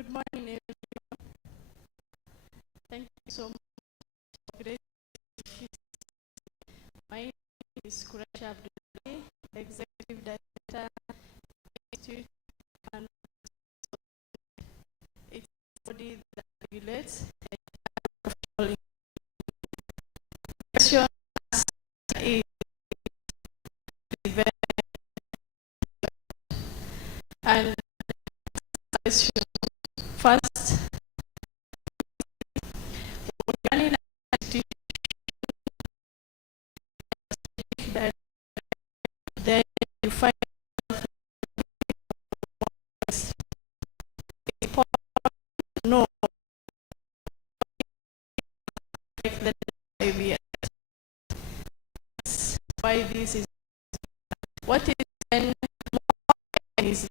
Good morning, everyone. Thank you so much for great. My name is Kurasha Abdul, Executive Director, Institute, and it's a body that regulates education is very and question. First, running an institution that then you find it's important to know like the idea. Why this is what is then is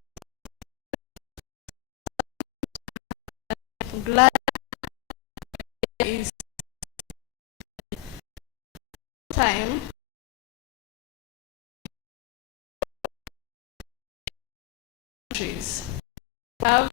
glad is time countries have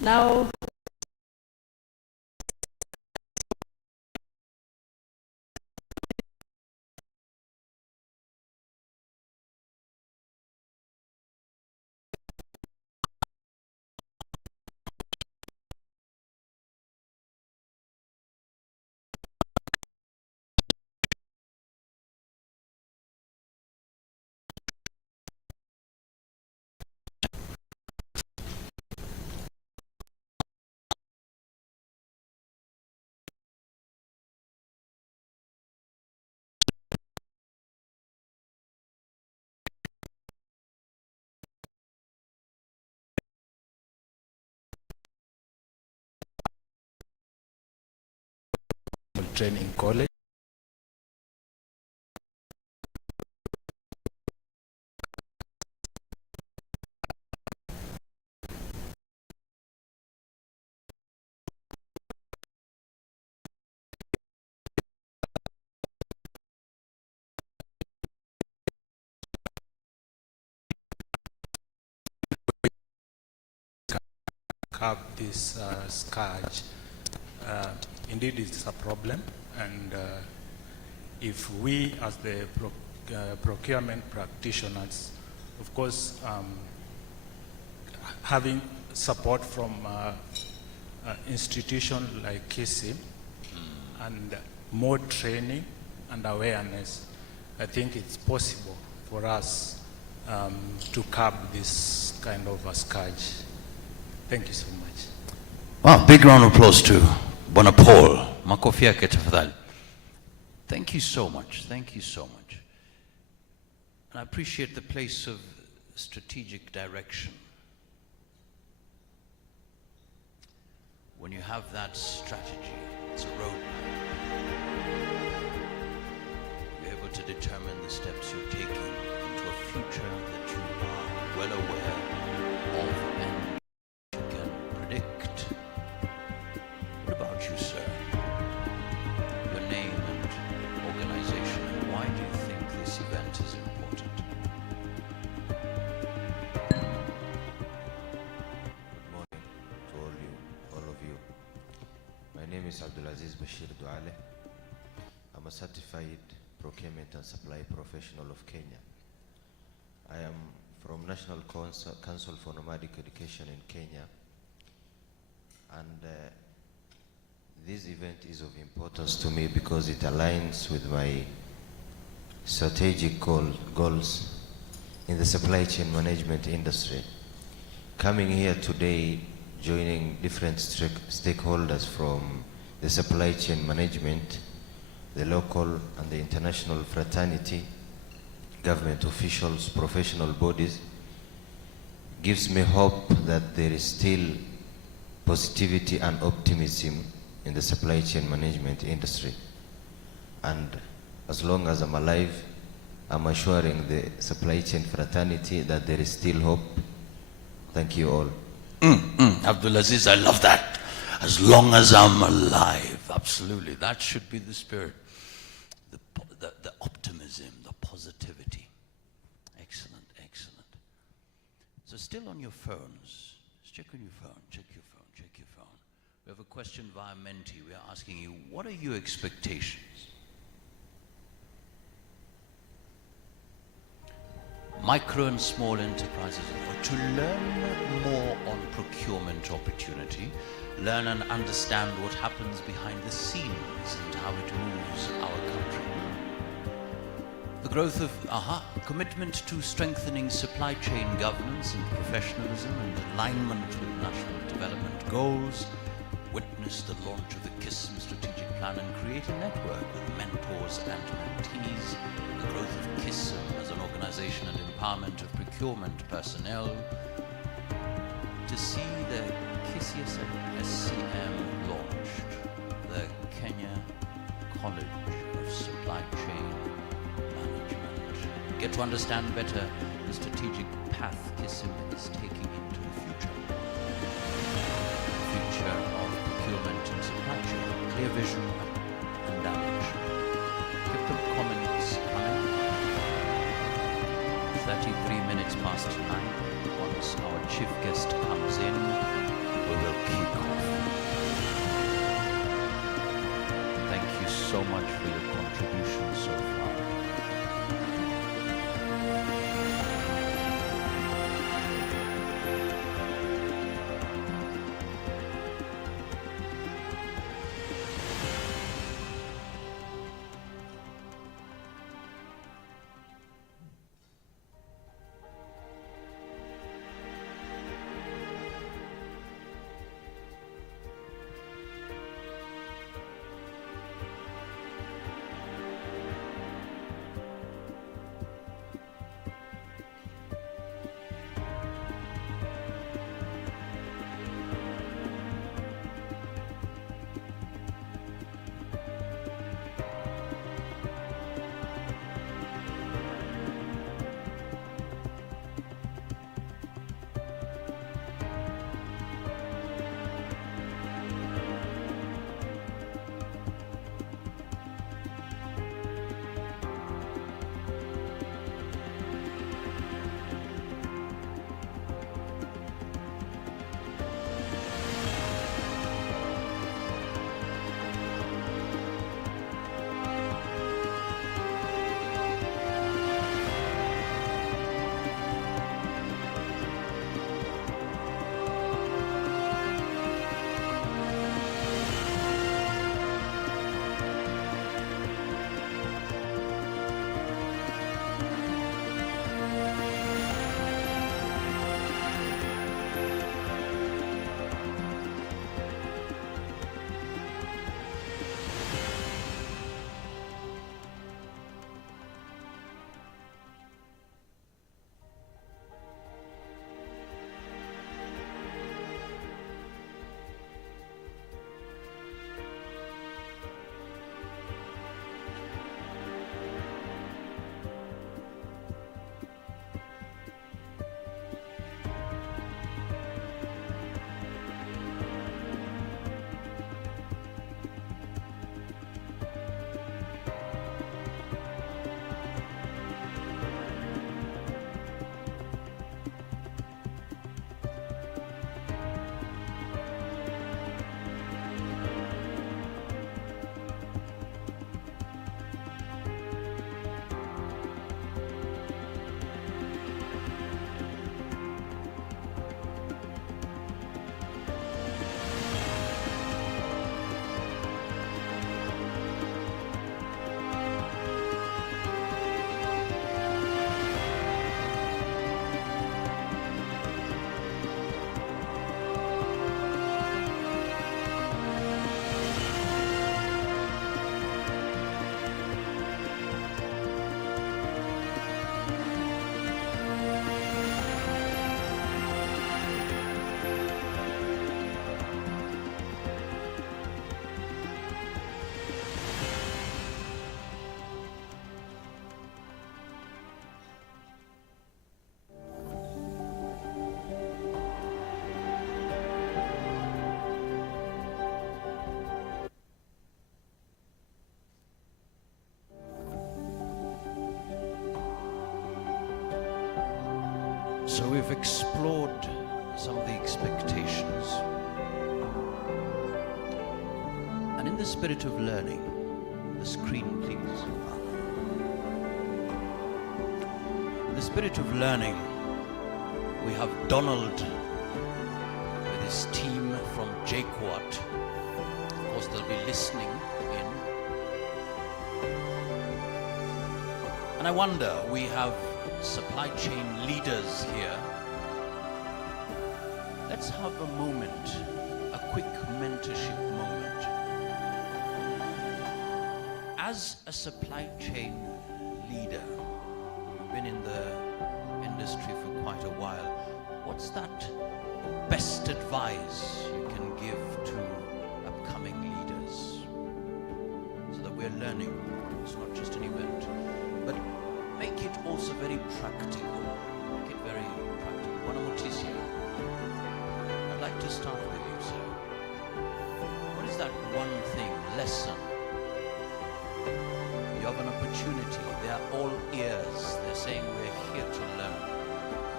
now training college. Curb this scourge. Indeed, it's a problem, and if we, as the procurement practitioners, of course, having support from institutions like Kism and more training and awareness, I think it's possible for us to curb this kind of a scourge. Thank you so much. Wow, big round of applause to Bwana Paul. Makofi yake tafadhali. Thank you so much. Thank you so much. And I appreciate the place of strategic direction. When you have that strategy, it's a roadmap. You're able to determine the steps you're taking into a future that you are well aware of and you can predict. What about you, sir? Your name and organization, and why do you think this event is important? Good morning to all of you. My name is Abdulaziz Bashir Duale. I'm a certified procurement and supply professional of Kenya. I am from National Council for Nomadic Education in Kenya, and this event is of importance to me because it aligns with my strategic goals in the supply chain management industry. Coming here today, joining different stakeholders from the supply chain management, the local and the international fraternity, government officials, professional bodies, gives me hope that there is still positivity and optimism in the supply chain management industry. And as long as I'm alive, I'm assuring the supply chain fraternity that there is still hope. Thank you all. Abdulaziz, I love that. As long as I'm alive. Absolutely. That should be the spirit. The optimism, the positivity. Excellent, excellent. So still on your phones. Just check on your phone, check your phone, check your phone. We have a question via Menti. We are asking you, what are your expectations? Micro and small enterprises, to learn more on procurement opportunity, learn and understand what happens behind the scenes and how it moves our country. The growth of commitment to strengthening supply chain governance and professionalism and alignment with national development goals. Witness the launch of the Kism strategic plan and create a network with mentors and mentees. The growth of Kism as an organization and empowerment of procurement personnel. To see the SCM launched, the Kenya College of Supply Chain Management. Get to understand better the strategic path Kism is taking into the future. Future of procurement and supply chain, clear vision and direction. Keep the comments coming. 33 minutes past 9. Once our chief guest comes in, we will kick off. Thank you so much for your contribution so far. So we've explored some of the expectations. And in the spirit of learning, the screen please. In the spirit of learning, we have Donald with his team from JKUAT. Of course, they'll be listening in. And I wonder, we have supply chain leaders here. Let's have a moment, a quick mentorship moment. As a supply chain leader, you've been in the industry for quite a while, what's that best advice you can give to upcoming leaders so that we're learning? It's not just an event, but make it also very practical. Make it very practical. Bwana Mutisia, I'd like to start with you, sir. What is that one thing, lesson? You have an opportunity. They are all ears. They're saying we're here to learn.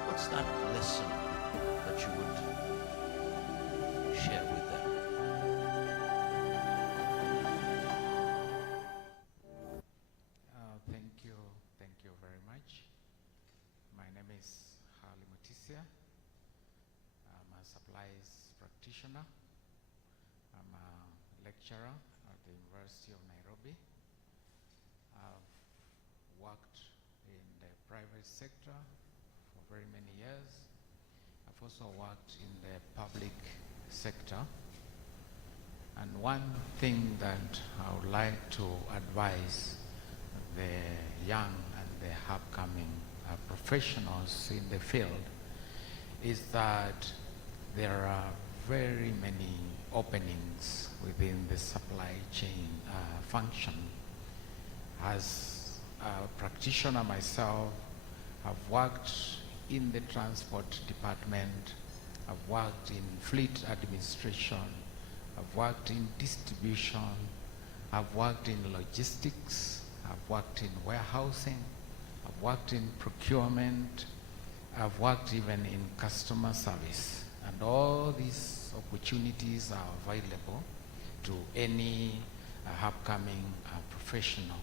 What's that lesson that you would share with them? Thank you very much. My name is Harley Mutisia. I'm a supplies practitioner. I'm a lecturer at the University of Nairobi. I've worked in the private sector for very many years. I've also worked in the public sector. And one thing that I would like to advise the young and the upcoming professionals in the field is that there are very many openings within the supply chain function. As a practitioner myself, I've worked in the transport department, I've worked in fleet administration, I've worked in distribution, I've worked in logistics, I've worked in warehousing, I've worked in procurement, I've worked even in customer service. And all these opportunities are available to any upcoming professional.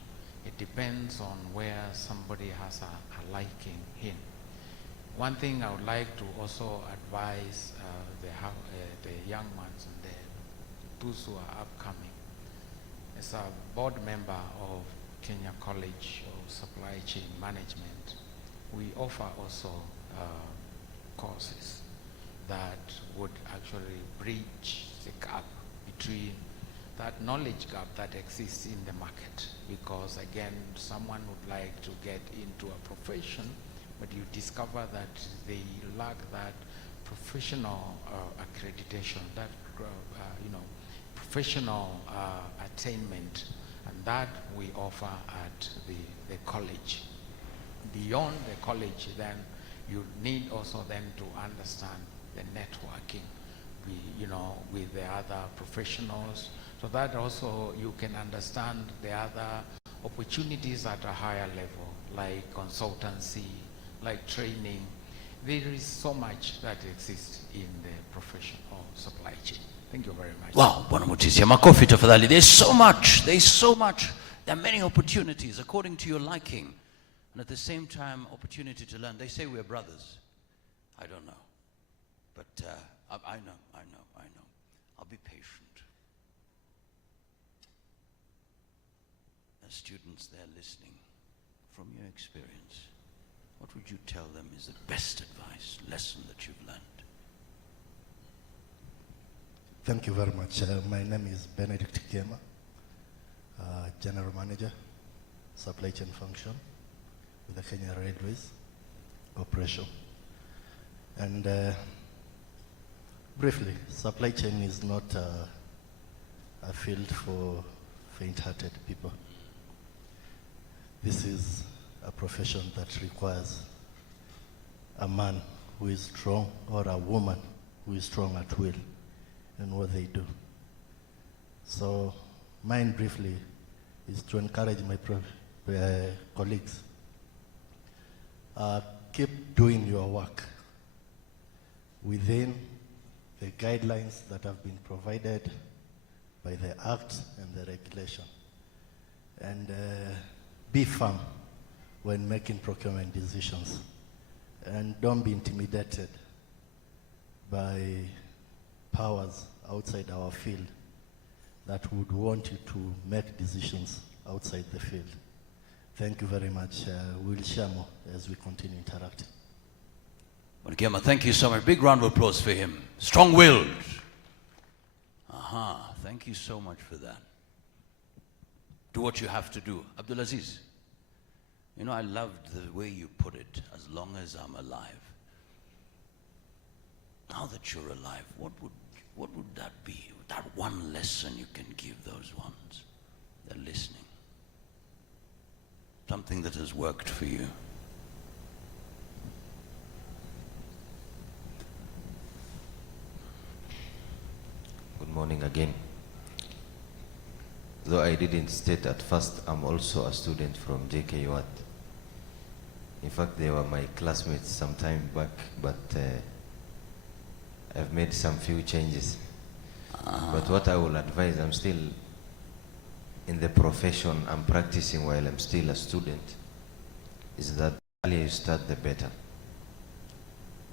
It depends on where somebody has a liking in. One thing I would like to also advise the young ones and those who are upcoming. As a board member of Kenya College of Supply Chain Management, we offer also courses that would actually bridge the gap between that knowledge gap that exists in the market. Because again, someone would like to get into a profession, but you discover that they lack that professional accreditation, that professional attainment, and that we offer at the college. Beyond the college, then you need also then to understand the networking, with the other professionals, so that also you can understand the other opportunities at a higher level, like consultancy, like training. There is so much that exists in the profession of supply chain. Thank you very much. Wow, Bwana Mutisia, makofi tafadhali. There's so much. There are many opportunities according to your liking. And at the same time, opportunity to learn. They say we're brothers. I don't know. But I know. I'll be patient. As students there listening, from your experience, what would you tell them is the best advice, lesson that you've learned? Thank you very much. My name is Benedict Kema, General Manager, Supply Chain Function with the Kenya Railways Corporation. And briefly, supply chain is not a field for faint-hearted people. This is a profession that requires a man who is strong or a woman who is strong at will in what they do. So mine briefly is to encourage my colleagues. Keep doing your work within the guidelines that have been provided by the Act and the regulation. And be firm when making procurement decisions. And don't be intimidated by powers outside our field that would want you to make decisions outside the field. Thank you very much. We'll share more as we continue interacting. Wanakema, thank you so much. Big round of applause for him. Strong-willed. Aha, thank you so much for that. Do what you have to do. Abdulaziz, you know, I loved the way you put it, as long as I'm alive. Now that you're alive, what would that be? That one lesson you can give those ones. They're listening. Something that has worked for you. Good morning again. Though I didn't state at first, I'm also a student from JK Watt. In fact, they were my classmates some time back, but I've made some few changes. But what I will advise, I'm still in the profession, I'm practicing while I'm still a student, is that the earlier you start, the better.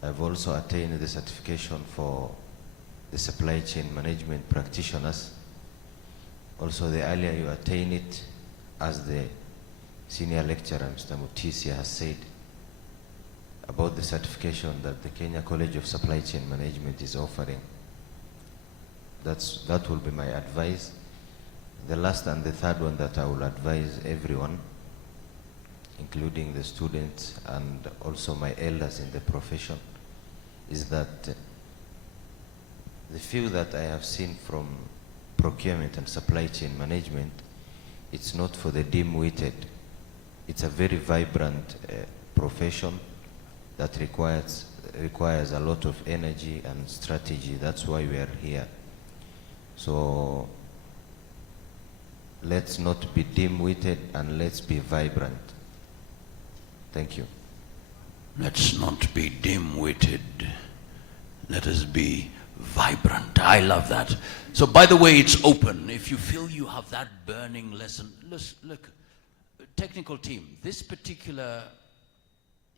I've also attained the certification for the supply chain management practitioners. Also, the earlier you attain it, as the senior lecturer, Mr. Mutisia, has said, about the certification that the Kenya College of Supply Chain Management is offering. That will be my advice. The last and the third one that I will advise everyone, including the students and also my elders in the profession, is that the few that I have seen from procurement and supply chain management, it's not for the dim-witted. It's a very vibrant profession that requires a lot of energy and strategy. That's why we are here. So let's not be dim-witted and let's be vibrant. Thank you. Let's not be dim-witted. Let us be vibrant. I love that. So, by the way, it's open. If you feel you have that burning lesson, look, technical team, this particular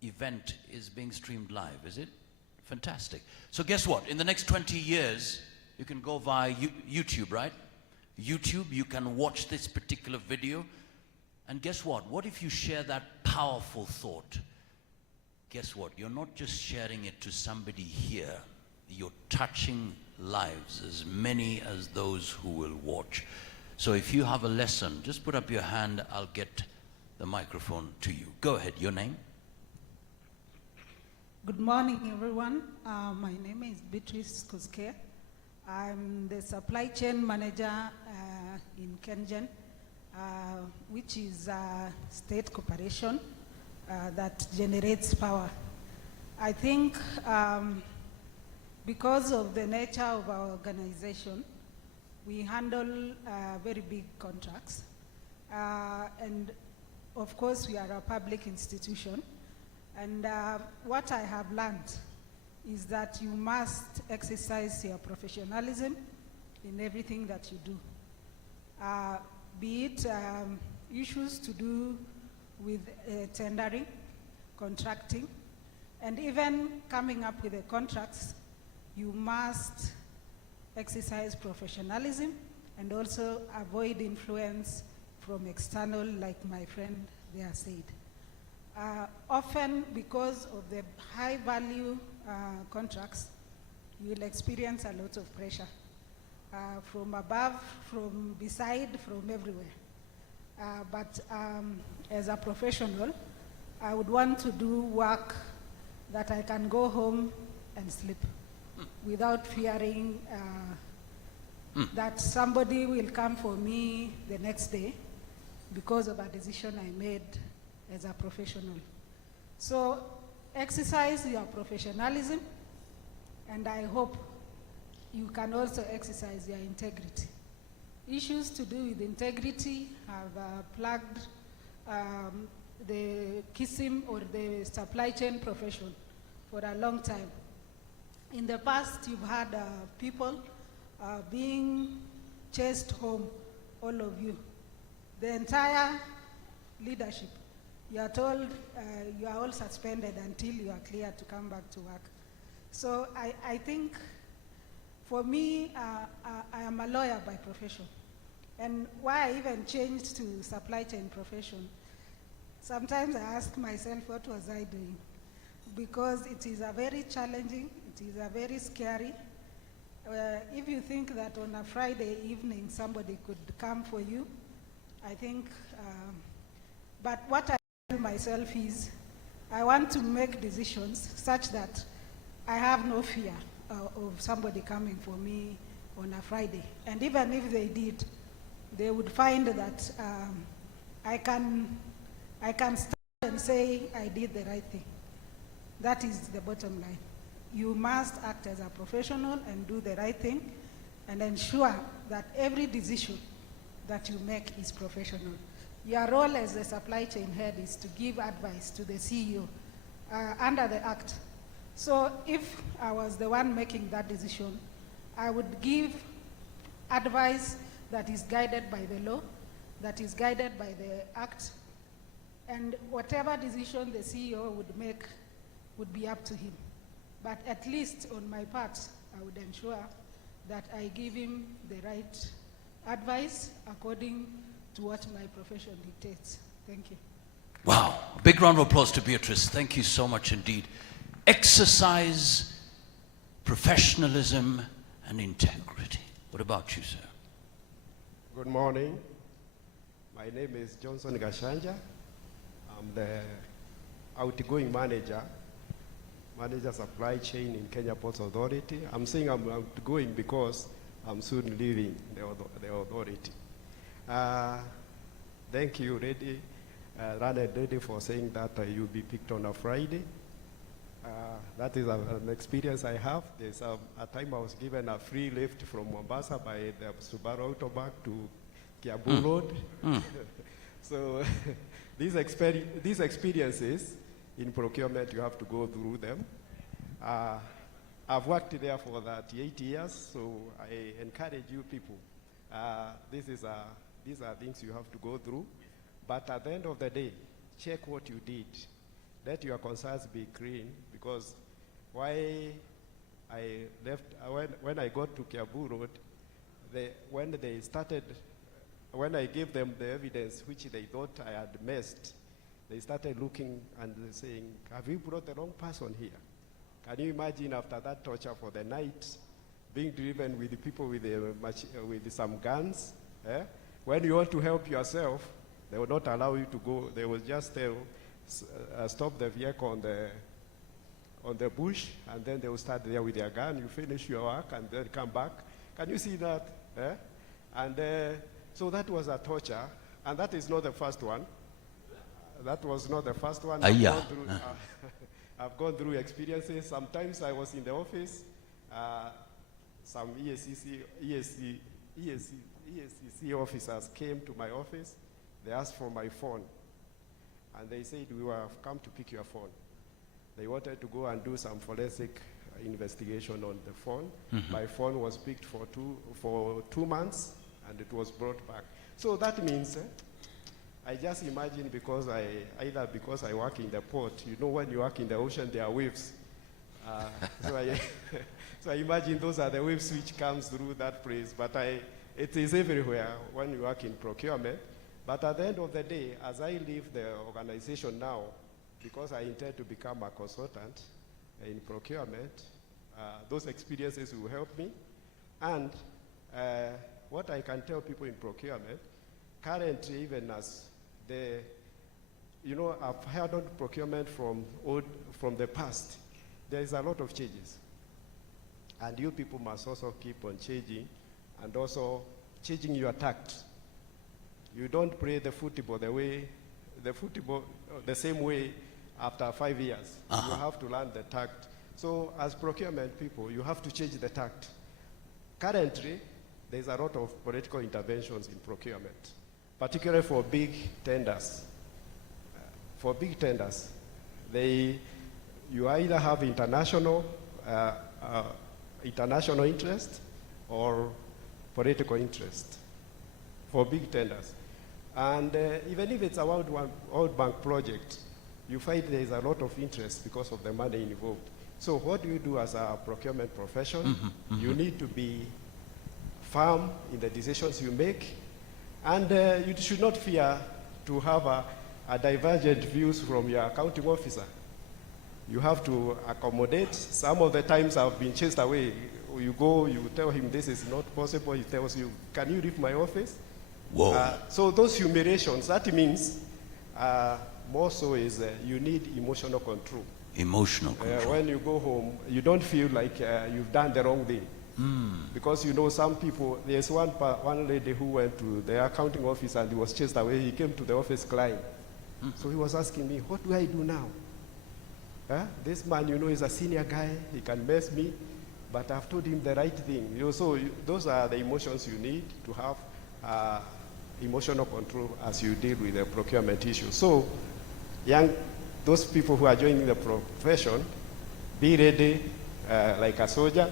event is being streamed live, is it? Fantastic. So guess what? In the next 20 years, you can go via YouTube, right? YouTube, you can watch this particular video. And guess what? What if you share that powerful thought? Guess what? You're not just sharing it to somebody here. You're touching lives, as many as those who will watch. So if you have a lesson, just put up your hand. I'll get the microphone to you. Go ahead. Your name? Good morning, everyone. My name is Beatrice Kuske. I'm the supply chain manager in Kengen, which is a state corporation that generates power. I think because of the nature of our organization, we handle very big contracts. And of course, we are a public institution. And what I have learned is that you must exercise your professionalism in everything that you do. Be it issues to do with tendering, contracting, and even coming up with the contracts, you must exercise professionalism and also avoid influence from external, like my friend there said. Often, because of the high value contracts, you will experience a lot of pressure from above, from beside, from everywhere. But as a professional, I would want to do work that I can go home and sleep without fearing that somebody will come for me the next day because of a decision I made as a professional. So exercise your professionalism, and I hope you can also exercise your integrity. Issues to do with integrity have plagued the Kism or the supply chain profession for a long time. In the past, you've had people being chased home, all of you. The entire leadership, you are told you are all suspended until you are cleared to come back to work. So I think, for me, I am a lawyer by profession. And why I even changed to supply chain profession, sometimes I ask myself, what was I doing? Because it is a very challenging, it is a very scary. If you think that on a Friday evening somebody could come for you, I think, but what I tell myself is, I want to make decisions such that I have no fear of somebody coming for me on a Friday. And even if they did, they would find that I can stand and say I did the right thing. That is the bottom line. You must act as a professional and do the right thing and ensure that every decision that you make is professional. Your role as the supply chain head is to give advice to the CEO under the Act. So if I was the one making that decision, I would give advice that is guided by the law, that is guided by the Act, and whatever decision the CEO would make would be up to him. But at least on my part, I would ensure that I give him the right advice according to what my profession dictates. Thank you. Wow. A big round of applause to Beatrice. Thank you so much indeed. Exercise professionalism and integrity. What about you, sir? Good morning. My name is Johnson Gashanja. I'm the outgoing manager supply chain in Kenya Ports Authority. I'm saying I'm outgoing because I'm soon leaving the authority. Thank you, Ready, for saying that you'll be picked on a Friday. That is an experience I have. There's a time I was given a free lift from Mombasa by the Subaru Autoback to Kiambu Road. So these experiences in procurement, you have to go through them. I've worked there for 38 years, so I encourage you people. These are things you have to go through. But at the end of the day, check what you did. Let your conscience be clean, because why I left, when I got to Kiambu Road, when I gave them the evidence which they thought I had missed, they started looking and saying, have you brought the wrong person here? Can you imagine after that torture for the night, being driven with the people with some guns? When you want to help yourself, they will not allow you to go. They will just tell, stop the vehicle on the bush, and then they will start there with their gun. You finish your work and then come back. Can you see that? And so that was a torture, and that is not the first one. That was not the first one. I've gone through experiences. Sometimes I was in the office. Some ESCC officers came to my office. They asked for my phone. And they said, we have come to pick your phone. They wanted to go and do some forensic investigation on the phone. My phone was picked for 2 months, and it was brought back. So that means, I just imagine, because I work in the port, you know, when you work in the ocean, there are waves. So I imagine those are the waves which comes through that place. But it is everywhere when you work in procurement. But at the end of the day, as I leave the organization now, because I intend to become a consultant in procurement, those experiences will help me. And what I can tell people in procurement, currently, even as I've heard on procurement from the past, there is a lot of changes. And you people must also keep on changing, and also changing your tact. You don't play the football the same way after 5 years. You have to learn the tact. So as procurement people, you have to change the tact. Currently, there's a lot of political interventions in procurement, particularly for big tenders. For big tenders, you either have international international interest or political interest for big tenders. And even if it's a World Bank project, you find there is a lot of interest because of the money involved. So what do you do as a procurement profession? You need to be firm in the decisions you make, and you should not fear to have a divergent views from your accounting officer. You have to accommodate. Some of the times I've been chased away. You go, you tell him this is not possible. He tells you, can you leave my office? Whoa. So those humiliations, that means more so is you need emotional control. Emotional control. When you go home, you don't feel like you've done the wrong thing. Because you know some people, there's one lady who went to the accounting office and he was chased away. He came to the office crying. So he was asking me, what do I do now? This man, you know, is a senior guy. He can mess me. But I've told him the right thing. You know, so those are the emotions you need to have emotional control as you deal with the procurement issue. So those people who are joining the profession, be ready like a soldier,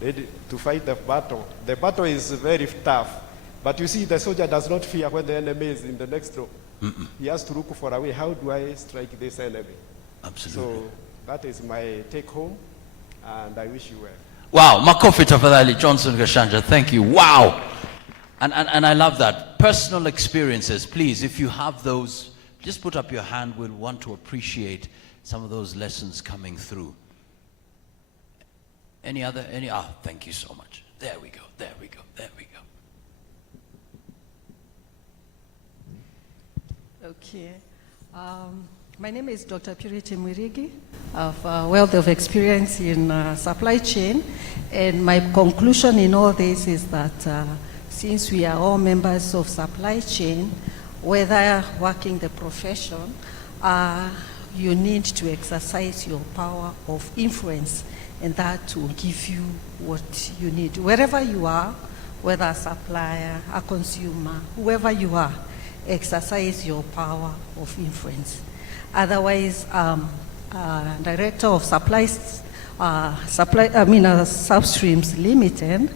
ready to fight the battle. The battle is very tough. But you see, the soldier does not fear when the enemy is in the next row. He has to look for a way. How do I strike this enemy? Absolutely. So that is my take home, and I wish you well. Wow, makofi tafadhali Johnson Gashanja, thank you. Wow. And I love that. Personal experiences, please, if you have those, just put up your hand. We'll want to appreciate some of those lessons coming through. Any other, thank you so much. There we go, there we go, there we go. Okay. My name is Dr. Purity Mwirigi. I have a wealth of experience in supply chain, and my conclusion in all this is that since we are all members of supply chain, whether working the profession, you need to exercise your power of influence, and that will give you what you need. Wherever you are, whether a supplier, a consumer, whoever you are, exercise your power of influence. Otherwise, Director of Substreams Limited,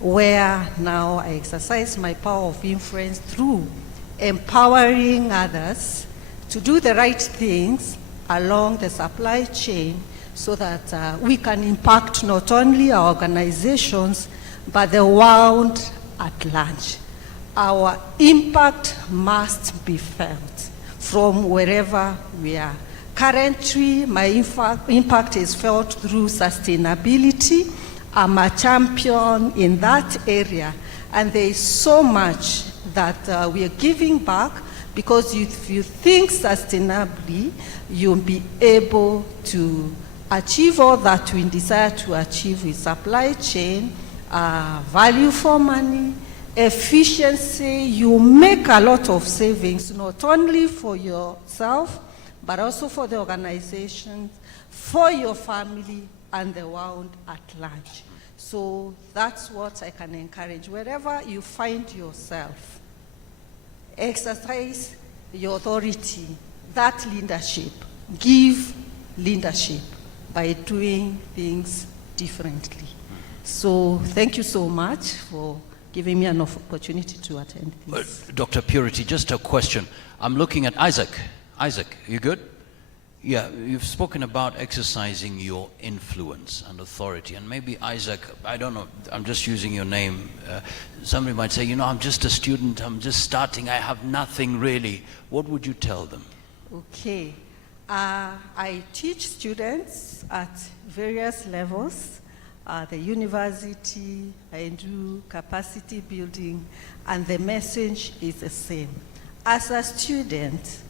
where now I exercise my power of influence through empowering others to do the right things along the supply chain so that we can impact not only our organizations, but the world at large. Our impact must be felt from wherever we are. Currently, my impact is felt through sustainability. I'm a champion in that area, and there is so much that we are giving back, because if you think sustainably, you'll be able to achieve all that we desire to achieve with supply chain, value for money, efficiency. You make a lot of savings, not only for yourself, but also for the organization, for your family, and the world at large. So that's what I can encourage. Wherever you find yourself, exercise your authority, that leadership. Give leadership by doing things differently. So thank you so much for giving me an opportunity to attend this. Dr. Purity, just a question. I'm looking at Isaac. Isaac, you good? Yeah, you've spoken about exercising your influence and authority, and maybe Isaac, I don't know, I'm just using your name. Somebody might say, you know, I'm just a student, I'm just starting, I have nothing really. What would you tell them? Okay. I teach students at various levels. The university, I do capacity building, and the message is the same. As a student,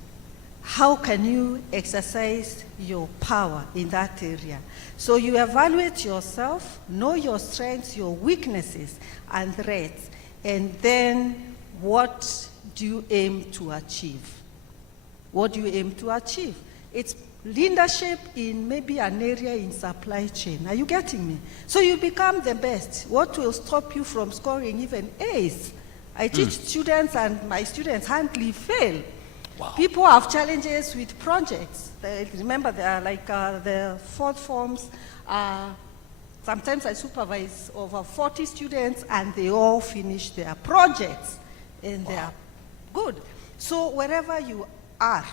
how can you exercise your power in that area? So you evaluate yourself, know your strengths, your weaknesses, and threats, and then what do you aim to achieve? What do you aim to achieve? It's leadership in maybe an area in supply chain. Are you getting me? So you become the best. What will stop you from scoring even A's? I teach students, and my students hardly fail. Wow. People have challenges with projects. Remember, they are like the fourth forms, Sometimes I supervise over 40 students and they all finish their projects and they are good. So wherever you are,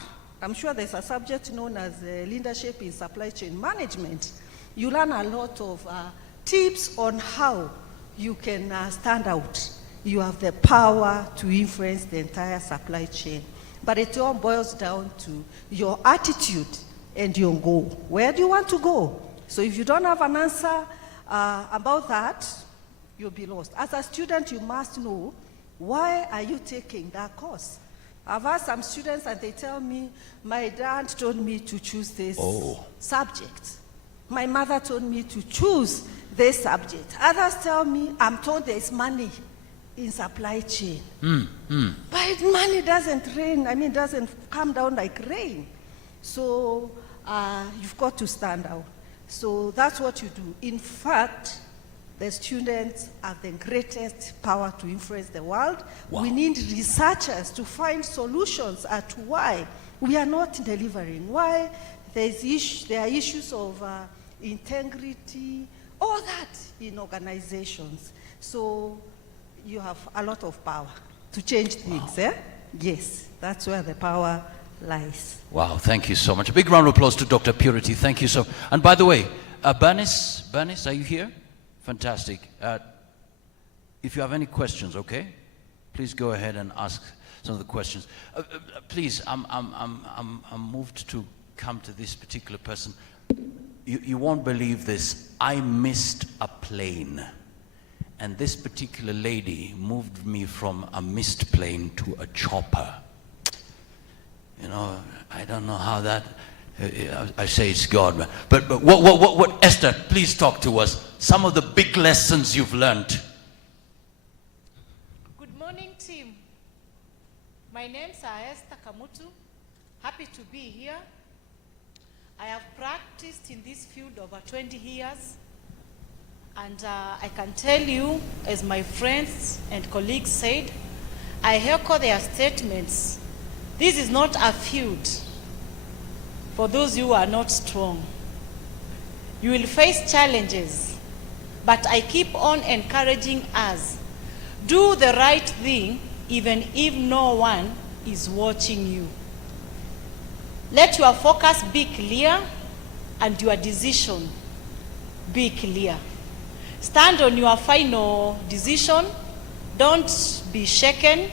I'm sure there's a subject known as leadership in supply chain management. You learn a lot of tips on how you can stand out. You have the power to influence the entire supply chain. But it all boils down to your attitude and your goal. Where do you want to go? So if you don't have an answer about that, you'll be lost. As a student, you must know, why are you taking that course? I've asked some students and they tell me, my dad told me to choose this subject. My mother told me to choose this subject. Others tell me, I'm told there's money in supply chain. But money doesn't rain, doesn't come down like rain. So you've got to stand out. So that's what you do. In fact, the students have the greatest power to influence the world. Wow. We need researchers to find solutions as to why we are not delivering, why there are issues of integrity, all that in organizations. So you have a lot of power to change things. Yes, that's where the power lies. Wow, thank you so much. A big round of applause to Dr. Purity. Thank you so much. And by the way, Bernice, are you here? Fantastic. If you have any questions, okay, please go ahead and ask some of the questions. Please, I'm moved to come to this particular person. You won't believe this. I missed a plane. And this particular lady moved me from a missed plane to a chopper. You know, I don't know how that, I say it's God. But what, Esther, please talk to us. Some of the big lessons you've learned. Good morning, team. My name's Esther Kamutu. Happy to be here. I have practiced in this field over 20 years. And I can tell you, as my friends and colleagues said, I echo their statements. This is not a field for those who are not strong. You will face challenges, but I keep on encouraging us. Do the right thing, even if no one is watching you. Let your focus be clear and your decision be clear. Stand on your final decision. Don't be shaken,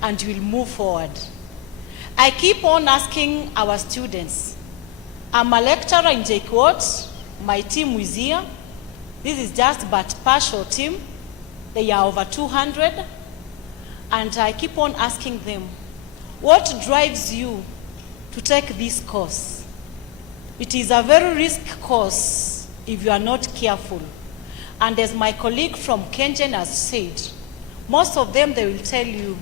and you will move forward. I keep on asking our students. I'm a lecturer in JKUAT. My team is here. This is just but partial team. They are over 200. And I keep on asking them, what drives you to take this course? It is a very risky course if you are not careful. And as my colleague from Kengen has said, most of them, they will tell you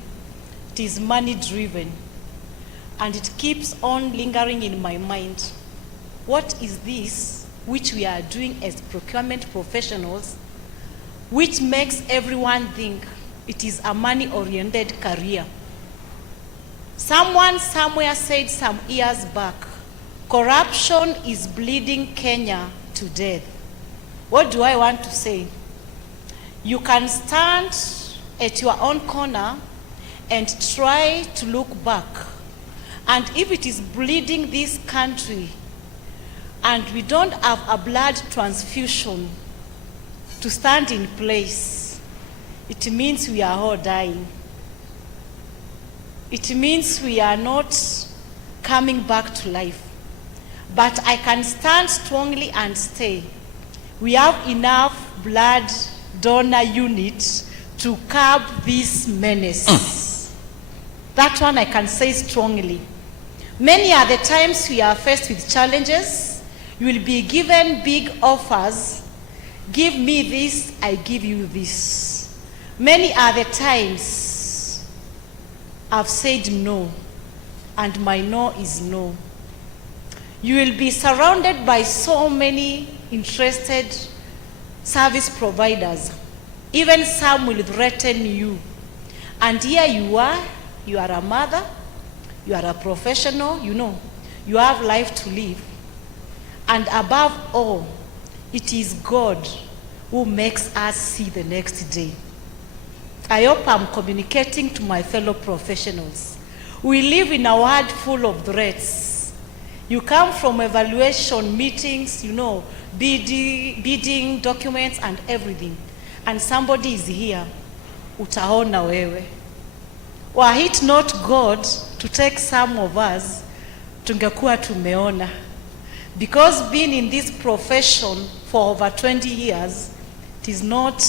it is money driven. And it keeps on lingering in my mind. What is this which we are doing as procurement professionals, which makes everyone think it is a money-oriented career? Someone somewhere said some years back, corruption is bleeding Kenya to death. What do I want to say? You can stand at your own corner and try to look back. And if it is bleeding this country and we don't have a blood transfusion to stand in place, it means we are all dying. It means we are not coming back to life. But I can stand strongly and say, we have enough blood donor units to curb this menace. That one I can say strongly. Many are the times we are faced with challenges. You will be given big offers. Give me this, I give you this. Many are the times I've said no, and my no is no. You will be surrounded by so many interested service providers. Even some will threaten you. And here you are a mother, you are a professional, you know, you have life to live. And above all, It is God who makes us see the next day. I hope I'm communicating to my fellow professionals. We live in a world full of threats. You come from evaluation meetings, bidding documents and everything, and somebody is here, utaona wewe. Were it not God to take some of us, tungekuwa tumeona. Because being in this profession for over 20 years, it is not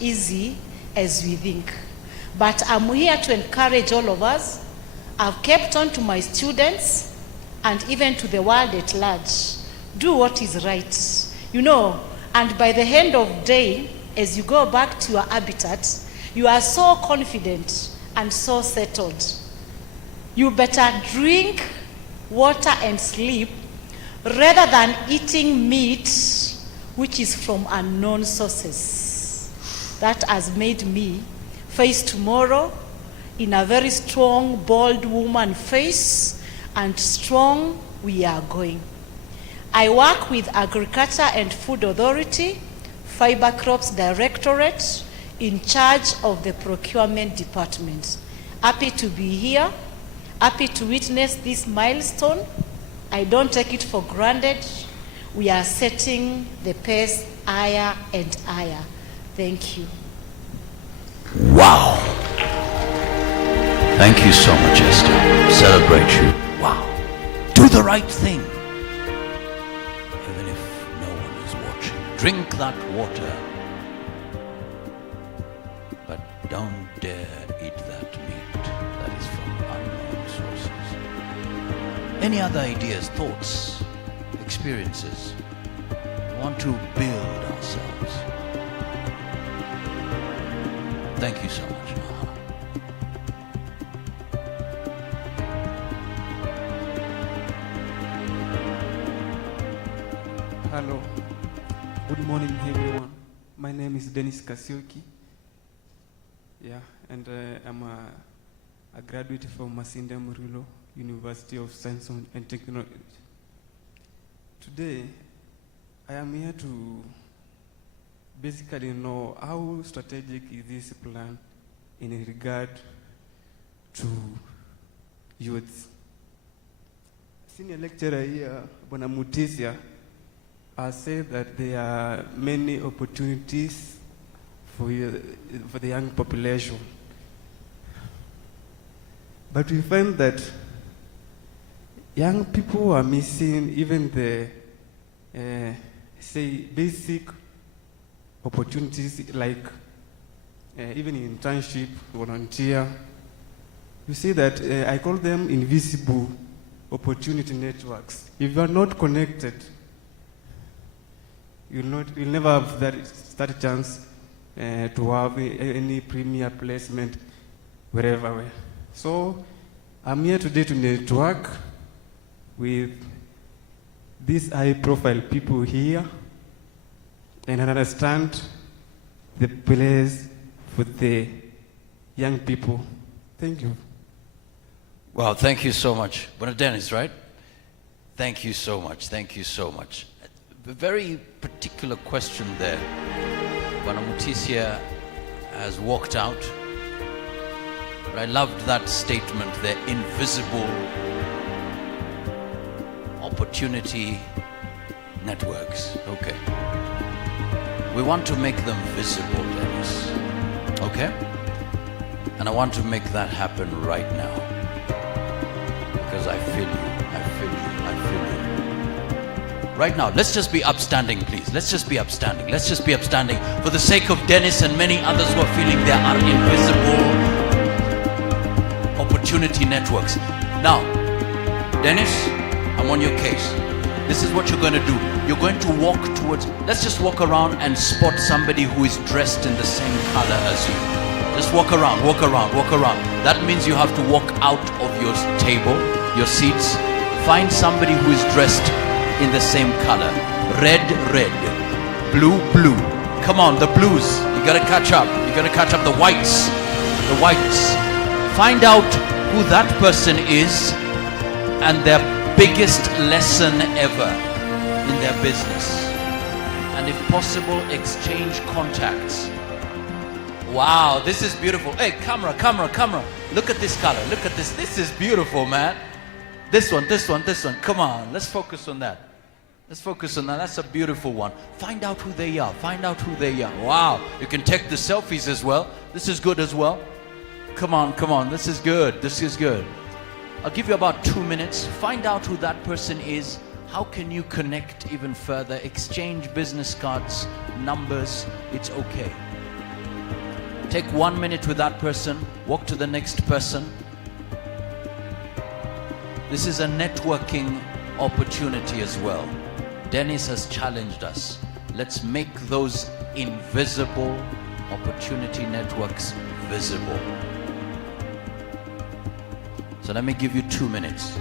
easy as we think. But I'm here to encourage all of us. I've kept on to my students and even to the world at large. Do what is right. And by the end of the day, as you go back to your habitat, you are so confident and so settled. You better drink water and sleep rather than eating meat which is from unknown sources. That has made me face tomorrow in a very strong, bold woman face, and strong we are going. I work with Agriculture and Food Authority, Fiber Crops Directorate, in charge of the procurement department. Happy to be here, happy to witness this milestone. I don't take it for granted. We are setting the pace higher and higher. Thank you. Wow. Thank you so much, Esther. Celebrate you. Wow. Do the right thing. Even if no one is watching. Drink that water. But don't dare eat that meat that is from unknown sources. Any other ideas, thoughts, experiences? We want to build ourselves. Thank you so much. Hello. Good morning, everyone. My name is Dennis Kasioki. Yeah, and I'm a graduate from Masinde Mulilo University of Science and Technology. Today, I am here to basically know how strategic is this plan in regard to youth. Senior lecturer here, Bona Mutisia, has said that there are many opportunities for the young population. But we find that young people are missing even the, basic opportunities like even internship, volunteer. You see that I call them invisible opportunity networks. If you are not connected, you'll never have that chance to have any premier placement wherever. So I'm here today to network with these high-profile people here and understand the place for the young people. Thank you. Wow, thank you so much. Bona Dennis, right? Thank you so much. Thank you so much. A very particular question there. Bona Mutisia has walked out. But I loved that statement, the invisible opportunity networks. Okay. We want to make them visible, Dennis. Okay? And I want to make that happen right now. Because I feel you. I feel you. I feel you. Right now, let's just be upstanding, please. Let's just be upstanding. Let's just be upstanding for the sake of Dennis and many others who are feeling there are invisible opportunity networks. Now, Dennis, I'm on your case. This is what you're going to do. You're going to walk towards, let's just walk around and spot somebody who is dressed in the same color as you. Just walk around, walk around, walk around. That means you have to walk out of your table, your seats. Find somebody who is dressed in the same color. Red, red. Blue, blue. Come on, the blues. You gotta catch up. You gotta catch up the whites. The whites. Find out who that person is and their biggest lesson ever in their business. And and if possible, exchange contacts. Wow, this is beautiful. Hey, camera. Look at this color. Look at this. This is beautiful, man. This one. Come on, let's focus on that. That's a beautiful one. Find out who they are. Wow, you can take the selfies as well. This is good as well. Come on. This is good. I'll give you about 2 minutes. Find out who that person is. How can you connect even further? Exchange business cards, numbers. It's okay. Take 1 minute with that person. Walk to the next person. This is a networking opportunity as well. Dennis has challenged us. Let's make those invisible opportunity networks visible. So let me give you 2 minutes.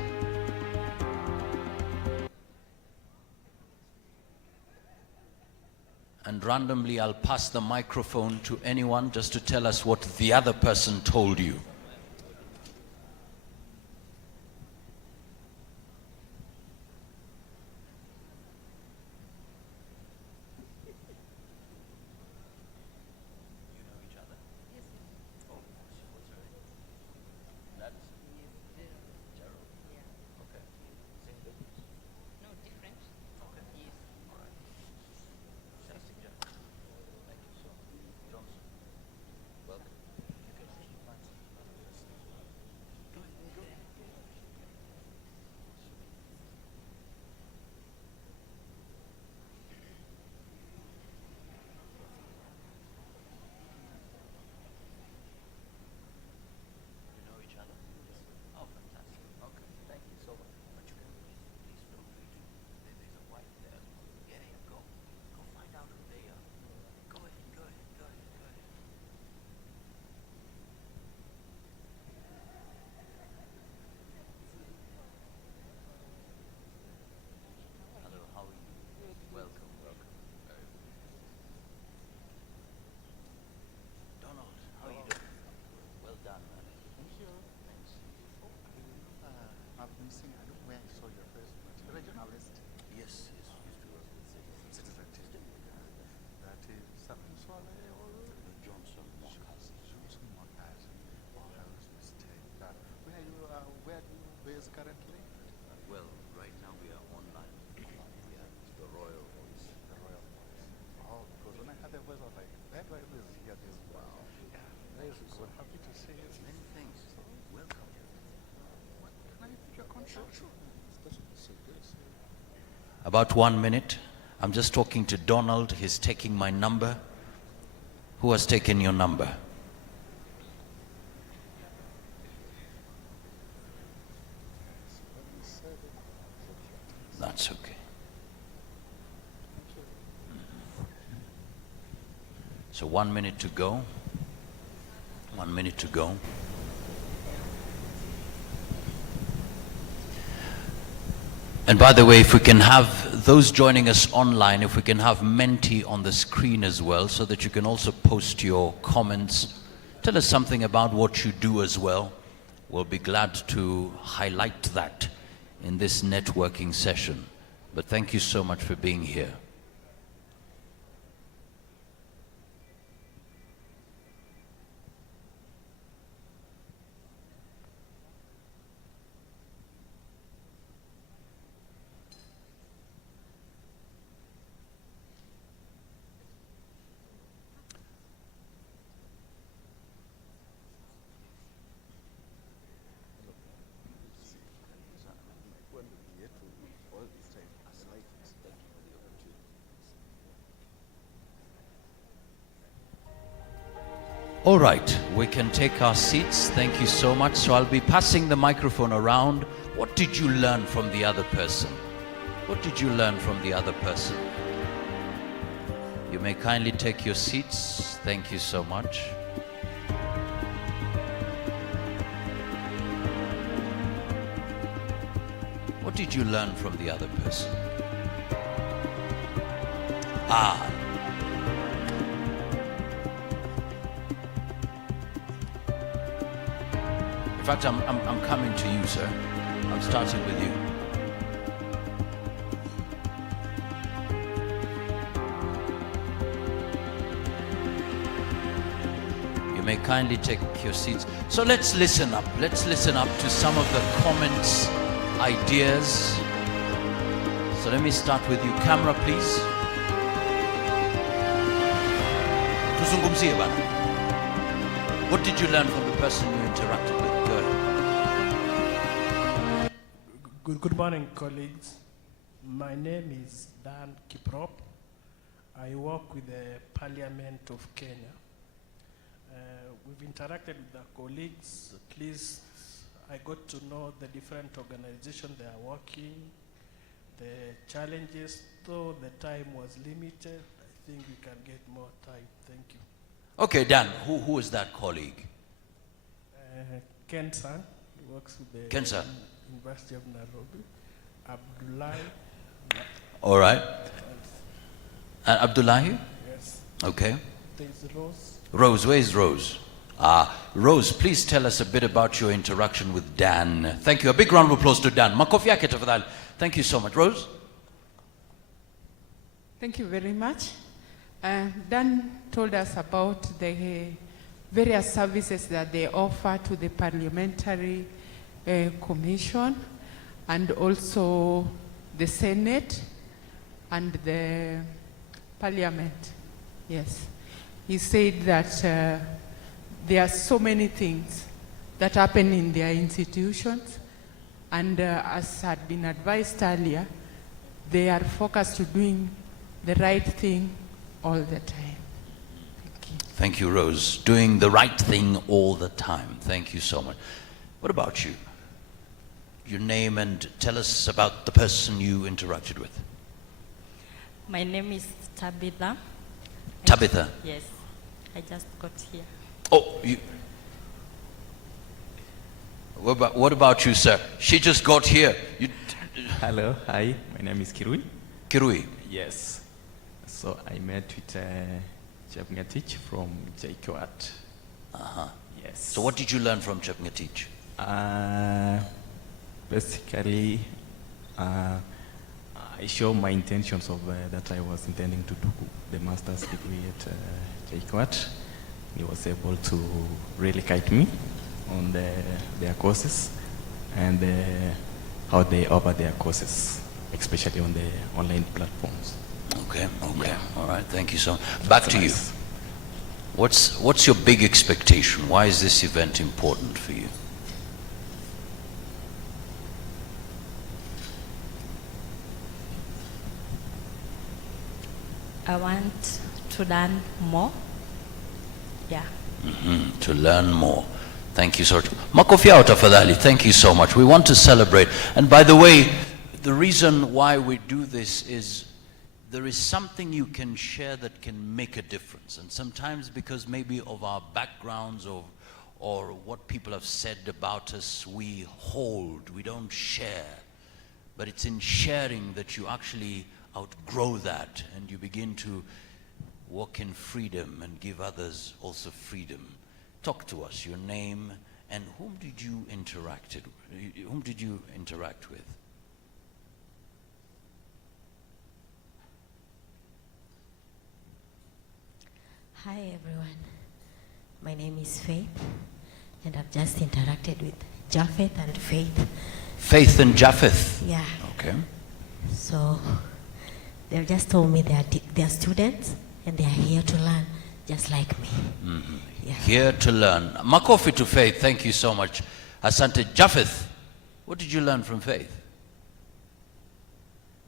And randomly I'll pass the microphone to anyone just to tell us what the other person told you. Currently? Well, right now we are online. Yeah, the Royal Voice. The Royal Voice. Oh, because when I heard the voice, I was like, where do I always hear this? Wow. Yeah, very good. Happy to see you. Many thanks. Welcome. Can I pick your contact? Sure. About 1 minute. I'm just talking to Donald. He's taking my number. Who has taken your number? That's okay. So 1 minute to go. 1 minute to go. And by the way, if we can have those joining us online, if we can have Menti on the screen as well, so that you can also post your comments. Tell us something about what you do as well. We'll be glad to highlight that in this networking session. But thank you so much for being here. All right, we can take our seats. Thank you so much. So I'll be passing the microphone around. What did you learn from the other person? What did you learn from the other person? You may kindly take your seats. Thank you so much. What did you learn from the other person? In fact, I'm coming to you, sir. I'm starting with you. may kindly take your seats. So let's listen up. Let's listen up to some of the comments, ideas. So let me start with you. Camera, please. Tuzungumzie bana. What did you learn from the person you interacted with? Go ahead. Good morning, colleagues. My name is Dan Kiprop. I work with the Parliament of Kenya. We've interacted with the colleagues. At least I got to know the different organizations they are working, the challenges. Though the time was limited, I think we can get more time. Thank you. Okay, Dan, who is that colleague? Ken San, he works with the Ken San. University of Nairobi. Abdullahi. All right. And Abdullahi? Yes. Okay. There's Rose. Rose, where is Rose? Rose, please tell us a bit about your interaction with Dan. Thank you. A big round of applause to Dan. Makofi yake tafadhali. Thank you so much. Rose? Thank you very much. Dan told us about the various services that they offer to the Parliamentary Commission and also the Senate and the Parliament. Yes. He said that there are so many things that happen in their institutions, and as had been advised earlier, they are focused to doing the right thing all the time. Thank you. Thank you, Rose. Doing the right thing all the time. Thank you so much. What about you? Your name and tell us about the person you interacted with. My name is Tabitha. Tabitha? Yes, I just got here. Oh, you. What about you, sir? She just got here. Hello, hi. My name is Kirui. Kirui? Yes. So I met with Chepngetich from JQuat. Uh-huh. Yes. So what did you learn from Chepngetich? Basically, I show my intentions of that I was intending to do the master's degree at JQuat. He was able to really guide me on their courses and how they offer their courses, especially on the online platforms. Okay, yeah. All right, thank you so much. Back to you. What's your big expectation? Why is this event important for you? I want to learn more. Yeah. To learn more. Thank you so much. Makofi yao tafadhali. Thank you so much. We want to celebrate. And by the way, the reason why we do this is there is something you can share that can make a difference. And sometimes because maybe of our backgrounds or what people have said about us, we hold, we don't share. But it's in sharing that you actually outgrow that and you begin to walk in freedom and give others also freedom. Talk to us, your name, and whom did you interact with? Hi everyone, my name is Faith and I've just interacted with Japheth and Faith. Faith and Japheth? Yeah. Okay. So they've just told me they're students and they're here to learn just like me. Mm-hmm. Yeah. Here to learn. Makofi to Faith, thank you so much. Asante. Japheth, what did you learn from Faith?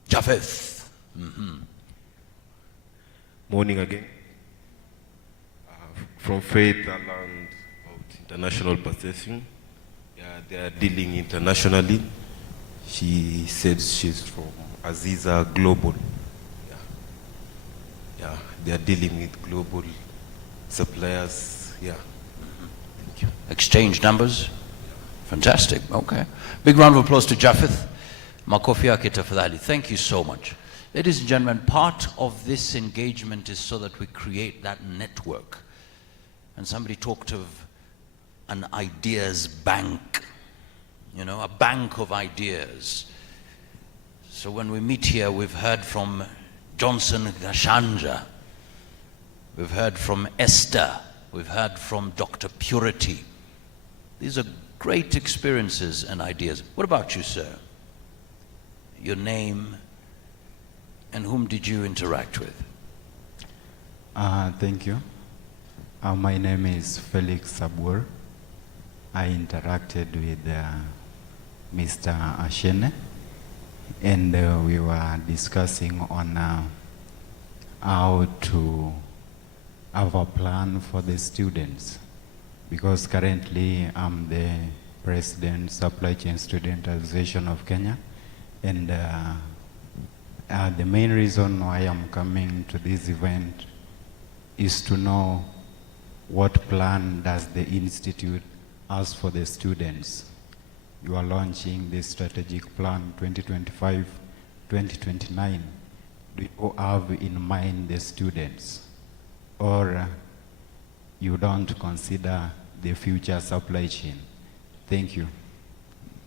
Japheth. Mm-hmm. Morning again. From Faith, I learned about international processing. Yeah, they are dealing internationally. She said she's from Aziza Global. Yeah, they are dealing with global suppliers. Yeah. Thank you. Exchange numbers? Fantastic. Okay. Big round of applause to Japheth. Makofi yake tafadhali. Thank you so much. Ladies and gentlemen, part of this engagement is so that we create that network. And somebody talked of an ideas bank, you know, a bank of ideas. So when we meet here, we've heard from Johnson Gashanja, we've heard from Esther, We've heard from Dr. Purity. These are great experiences and ideas. What about you, sir? Your name and whom did you interact with? Thank you. My name is Felix Sabur. I interacted with Mr. Ashene, and we were discussing on how to have a plan for the students, because currently I'm the President, Supply Chain Student Association of Kenya, and the main reason why I'm coming to this event is to know what plan does the Institute has for the students. You are launching the strategic plan 2025-2029. Do you have in mind the students? Or you don't consider the future supply chain? Thank you.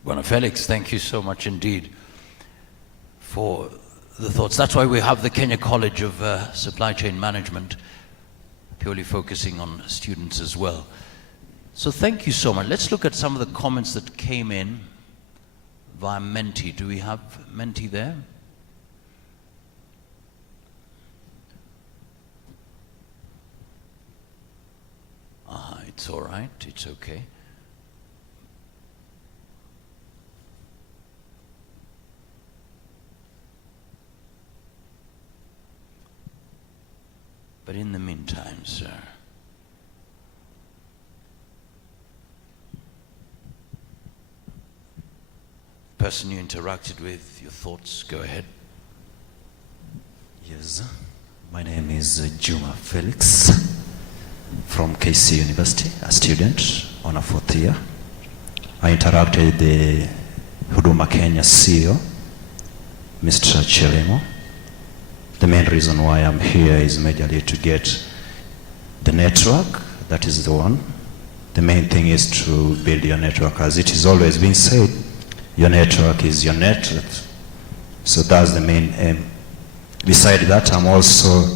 Bueno, Felix, thank you so much indeed for the thoughts. That's why we have the Kenya College of Supply Chain Management, purely focusing on students as well. So thank you so much. Let's look at some of the comments that came in via Menti. Do we have Menti there? It's all right, it's okay. But in the meantime, sir, person you interacted with, your thoughts, go ahead. Yes, my name is Juma Felix from KC University, a student on a 4th year. I interacted with the Huduma Kenya CEO, Mr. Chelimo. The main reason why I'm here is majorly to get the network, that is the one. The main thing is to build your network. As it is always been said, your network is your network. So that's the main aim. Beside that, I'm also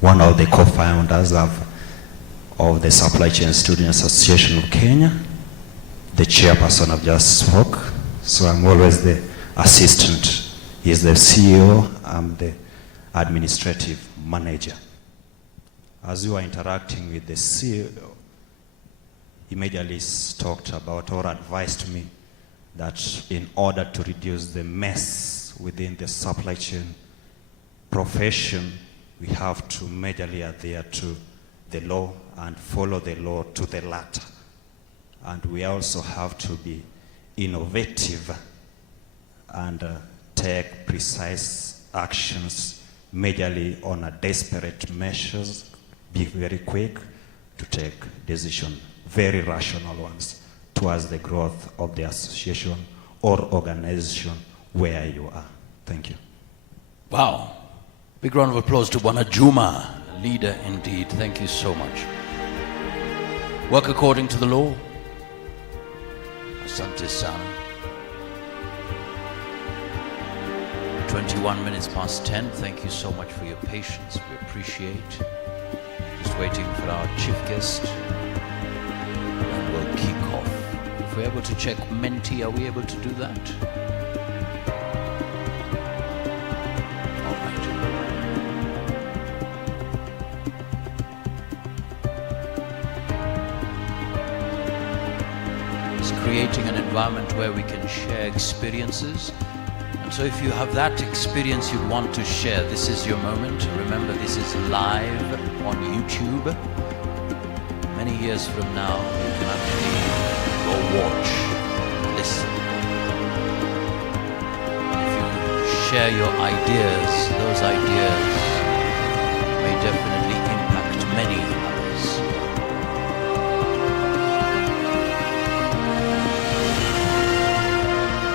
one of the co-founders of the Supply Chain Student Association of Kenya. The chairperson of just spoke. So I'm always the assistant. He's the CEO, I'm the administrative manager. As you are interacting with the CEO, he immediately talked about or advised me that in order to reduce the mess within the supply chain profession, we have to majorly adhere to the law and follow the law to the letter. And we also have to be innovative and take precise actions, majorly on a desperate measures, be very quick to take decisions, very rational ones, towards the growth of the association or organization where you are. Thank you. Wow. Big round of applause to Bwana Juma, leader indeed. Thank you so much. Work according to the law. Asante sana. 21 minutes past 10. Thank you so much for your patience. We appreciate. Just waiting for our chief guest. And we'll kick off. If we're able to check Menti, are we able to do that? All right. It's creating an environment where we can share experiences. And so if you have that experience you'd want to share, this is your moment. Remember, this is live on YouTube. Many years from now, you can actually go watch, listen. If you share your ideas, those ideas may definitely impact many others.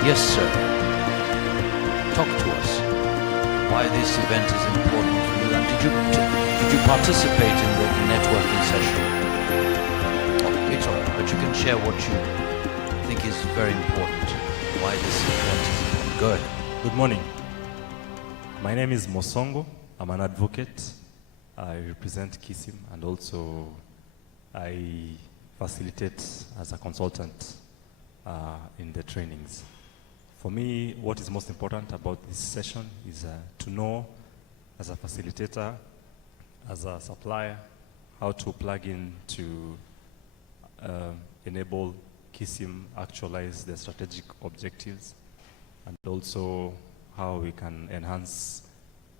Yes, sir. Talk to us. Why this event is important for you, and did you participate in the networking session? Oh, it's all right, but you can share what you think is very important. Why this event is important. Go ahead. Good morning. My name is Mosongo. I'm an advocate. I represent Kism and also I facilitate as a consultant in the trainings. For me, what is most important about this session is to know, as a facilitator, as a supplier, how to plug in to enable Kism actualize their strategic objectives, and also how we can enhance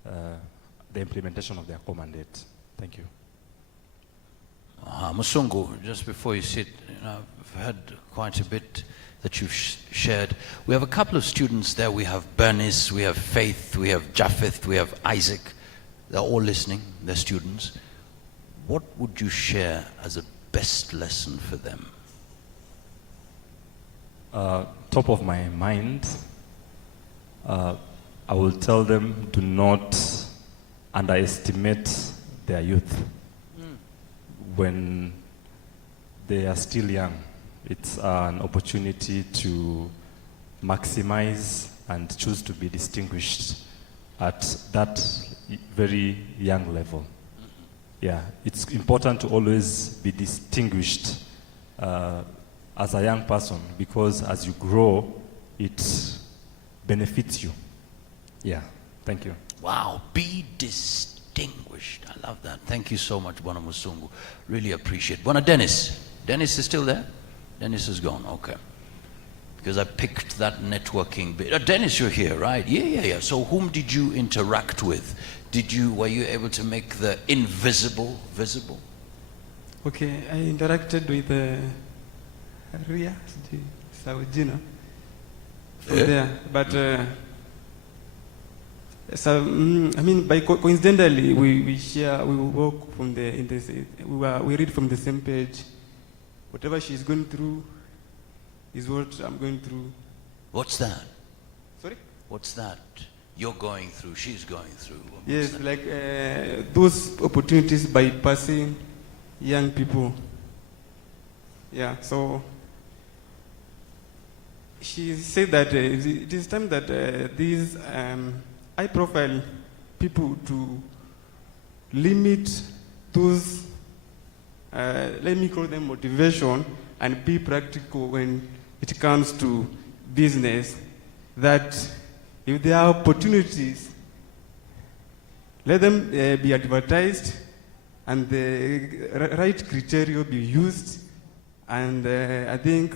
the implementation of their core mandate. Thank you. Musungu, just before you sit, I've heard quite a bit that you've shared. We have a couple of students there. We have Bernice, we have Faith, we have Japheth, we have Isaac. They're all listening, they're students. What would you share as a best lesson for them? Top of my mind, I will tell them do not underestimate their youth. When they are still young, it's an opportunity to maximize and choose to be distinguished at that very young level. Yeah, it's important to always be distinguished as a young person, because as you grow, it benefits you. Yeah, thank you. Wow, be distinguished. I love that. Thank you so much, Bwana Musungu. Really appreciate. Bwana Dennis. Dennis is still there? Dennis is gone, okay. Because I picked that networking bit. Dennis, you're here, right? Yeah. So whom did you interact with? Were you able to make the invisible visible? Okay, I interacted with Ria Saujina from there, but so I mean, by coincidentally, we work from we read from the same page. Whatever she's going through is what I'm going through. What's that? Sorry? What's that? You're going through, she's going through. Yes, like those opportunities bypassing young people. Yeah, so she said that it is time that these high-profile people to limit those, let me call them motivation, and be practical when it comes to business, that if there are opportunities, let them be advertised and the right criteria be used, and I think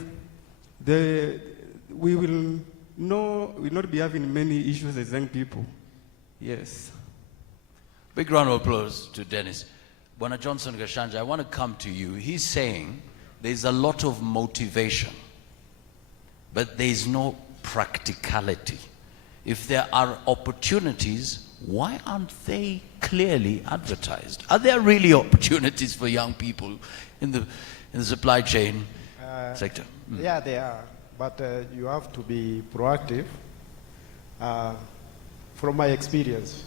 we will not be having many issues as young people. Yes. Big round of applause to Dennis. Bwana Johnson Gashanja, I want to come to you. He's saying there's a lot of motivation, but there's no practicality. If there are opportunities, why aren't they clearly advertised? Are there really opportunities for young people in the supply chain sector? Yeah, they are, but you have to be proactive. From my experience,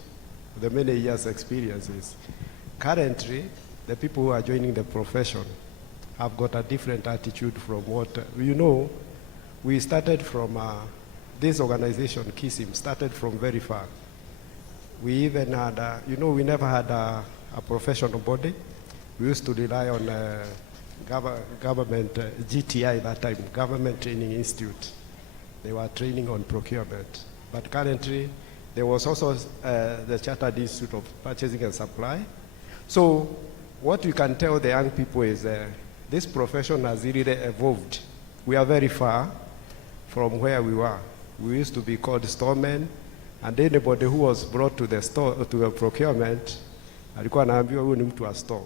the many years experiences, currently the people who are joining the profession have got a different attitude from what, we started from, this organization, Kism, started from very far. We even had, we never had a professional body. We used to rely on government, GTI that time, Government Training Institute. They were training on procurement. But currently, there was also the Chartered Institute of Purchasing and Supply. So what we can tell the young people is this profession has really evolved. We are very far from where we were. We used to be called storemen, and anybody who was brought to the store, to a procurement, alikuwa anaambiwa huyu ni mtu wa store.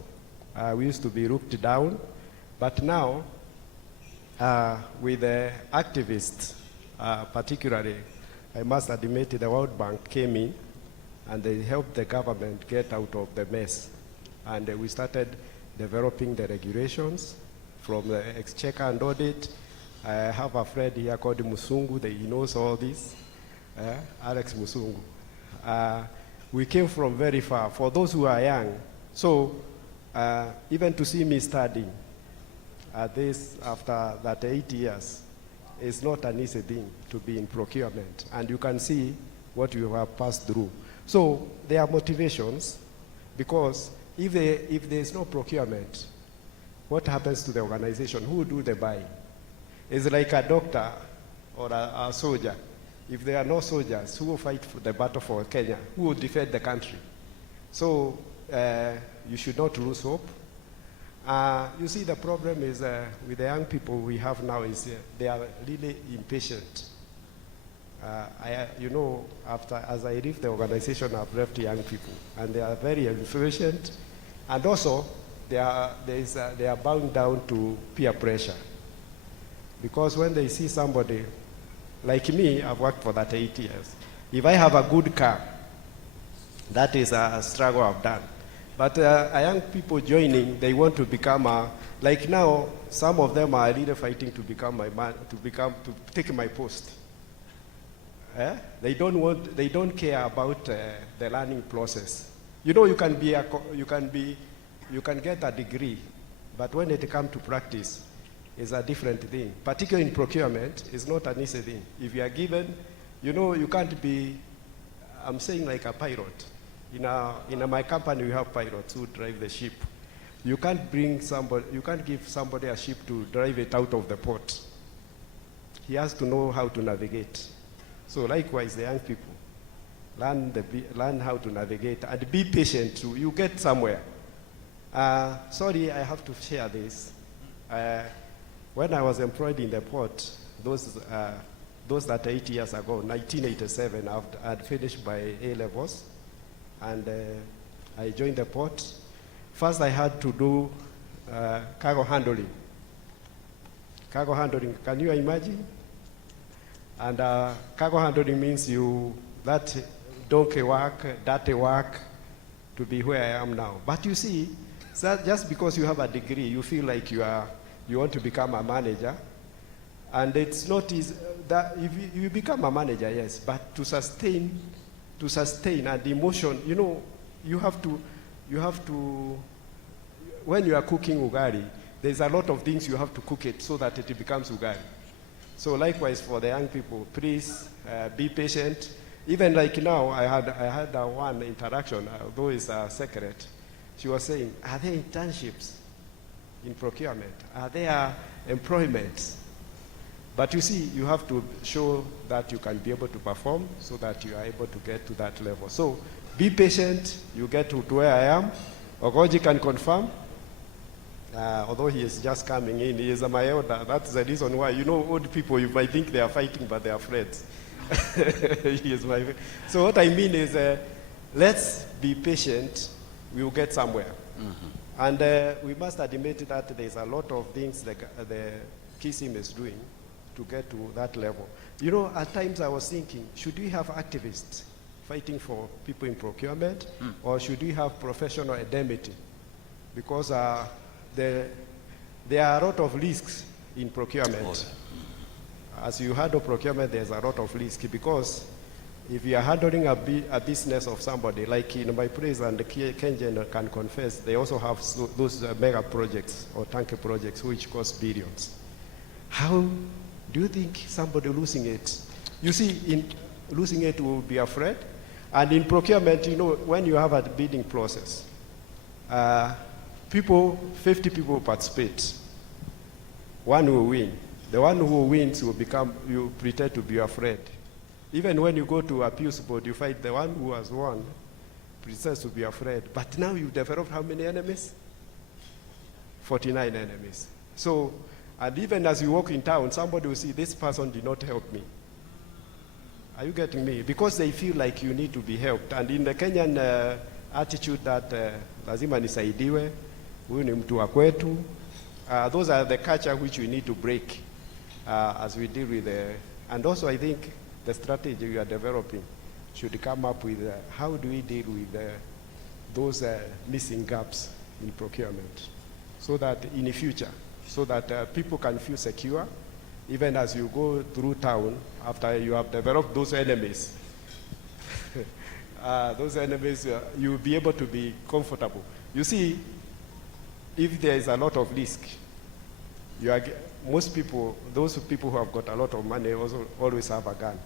We used to be looked down, but now with the activists, particularly, I must admit the World Bank came in and they helped the government get out of the mess. And we started developing the regulations from the exchequer and audit. I have a friend here called Musungu, he knows all this, Alex Musungu. We came from very far, for those who are young. So even to see me studying this after that 8 years, it's not an easy thing to be in procurement. And you can see what you have passed through. So there are motivations, because if there is no procurement, what happens to the organization? Who do the buying? It's like a doctor or a soldier. If there are no soldiers, who will fight for the battle for Kenya? Who will defend the country? So you should not lose hope. You see, the problem is with the young people we have now is they are really impatient. As I leave the organization, I've left young people, and they are very impatient, and also they are bound down to peer pressure. Because when they see somebody, like me, I've worked for that 8 years. If I have a good car, that is a struggle I've done. But young people joining, they want to become like now, some of them are really fighting to become my man, to take my post. They don't care about the learning process. You know, you can get a degree, but when it comes to practice, it's a different thing. Particularly in procurement, it's not an easy thing. If you are given, you can't be, I'm saying like a pilot. In my company, we have pilots who drive the ship. You can't give somebody a ship to drive it out of the port. He has to know how to navigate. So likewise, the young people, learn how to navigate and be patient too. You get somewhere. Sorry, I have to share this. When I was employed in the port, those that 8 years ago, 1987, I had finished my A-levels, and I joined the port. First, I had to do cargo handling. Cargo handling, can you imagine? And cargo handling means that donkey work, dirty work, to be where I am now. But you see, just because you have a degree, you feel like you want to become a manager, and it's not easy. That if you become a manager, yes, but to sustain and emotion, you have to. When you are cooking ugali, there's a lot of things you have to cook it so that it becomes ugali. So likewise for the young people, please be patient. Even like now, I had one interaction, though it's a secret. She was saying, are there internships in procurement? Are there employments? But you see, you have to show that you can be able to perform so that you are able to get to that level. So be patient, you get to where I am. Ogoji can confirm. Although he is just coming in, he is my elder. That's the reason why, old people, you might think they are fighting, but they are friends. He is my. So what I mean is, let's be patient. We will get somewhere. Mm-hmm. And we must admit that there's a lot of things that the Kism is doing to get to that level. At times I was thinking, should we have activists fighting for people in procurement, or should we have professional indemnity? Because there are a lot of risks in procurement. As you handle procurement, there's a lot of risk, because if you are handling a business of somebody, like in my place, and Kenyan can confess, they also have those mega projects or tanker projects which cost billions. How do you think somebody losing it? You see, in losing it will be afraid. And in procurement, when you have a bidding process, 50 people participate. One will win. The one who wins you pretend to be afraid. Even when you go to appeals board, you find the one who has won pretends to be afraid. But now you've developed how many enemies? 49 enemies. So, and even as you walk in town, somebody will see, this person did not help me. Are you getting me? Because they feel like you need to be helped. And in the Kenyan attitude that lazima nisaidiwe, huyu ni mtu wa kwetu, those are the culture which we need to break as we deal with and also I think the strategy we are developing should come up with how do we deal with those missing gaps in procurement, so that in the future, so that people can feel secure, even as you go through town after you have developed those enemies. You'll be able to be comfortable. You see, if there is a lot of risk, most people, those people who have got a lot of money also always have a gun.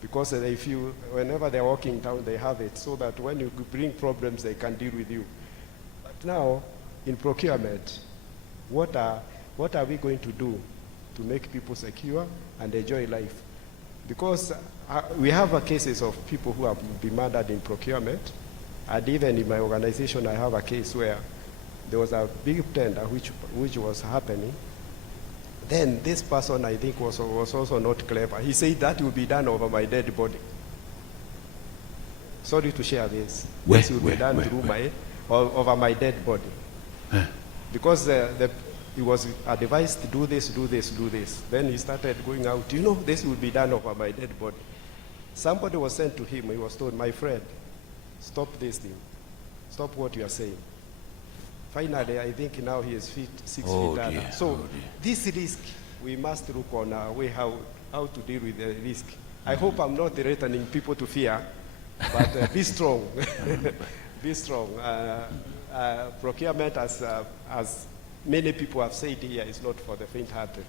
Because they feel whenever they're walking town, they have it, so that when you bring problems, they can deal with you. But now, in procurement, What are we going to do to make people secure and enjoy life? Because we have cases of people who have been murdered in procurement, and even in my organization I have a case where there was a big tender which was happening. Then this person, I think, was also not clever. He said that will be done over my dead body. Sorry to share this. This will be done through over my dead body. Because it was advised to do this, do this, do this. Then he started going out, you know, this will be done over my dead body. Somebody was sent to him. He was told, my friend, stop this thing. Stop what you are saying. Finally, I think now he is 6 feet under. So this risk, we must look on our way how to deal with the risk. I hope I'm not threatening people to fear, but be strong. Be strong. Procurement, as many people have said here, is not for the faint-hearted.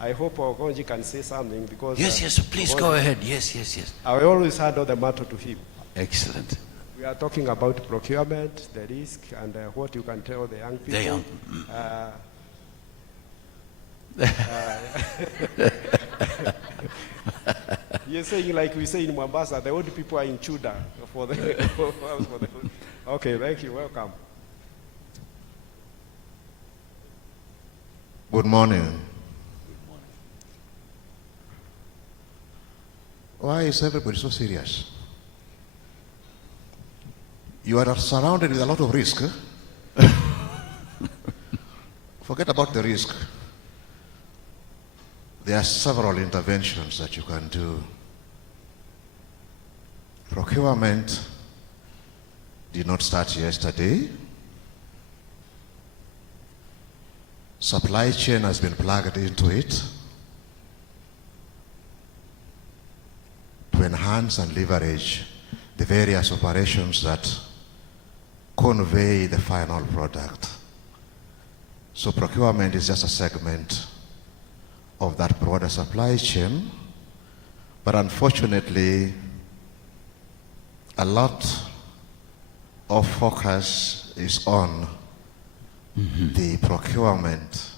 I hope Ogonji can say something because... Yes, please go ahead. Yes. I always handle the matter to him. Excellent. We are talking about procurement, the risk, and what you can tell the young people. You're saying, like we say in Mombasa, the old people are in Chuda for the. Okay, thank you. Welcome. Good morning. Why is everybody so serious? You are surrounded with a lot of risk. Forget about the risk. There are several interventions that you can do. Procurement did not start yesterday. Supply chain has been plugged into it to enhance and leverage the various operations that convey the final product. So procurement is just a segment of that broader supply chain, but unfortunately, a lot of focus is on the procurement.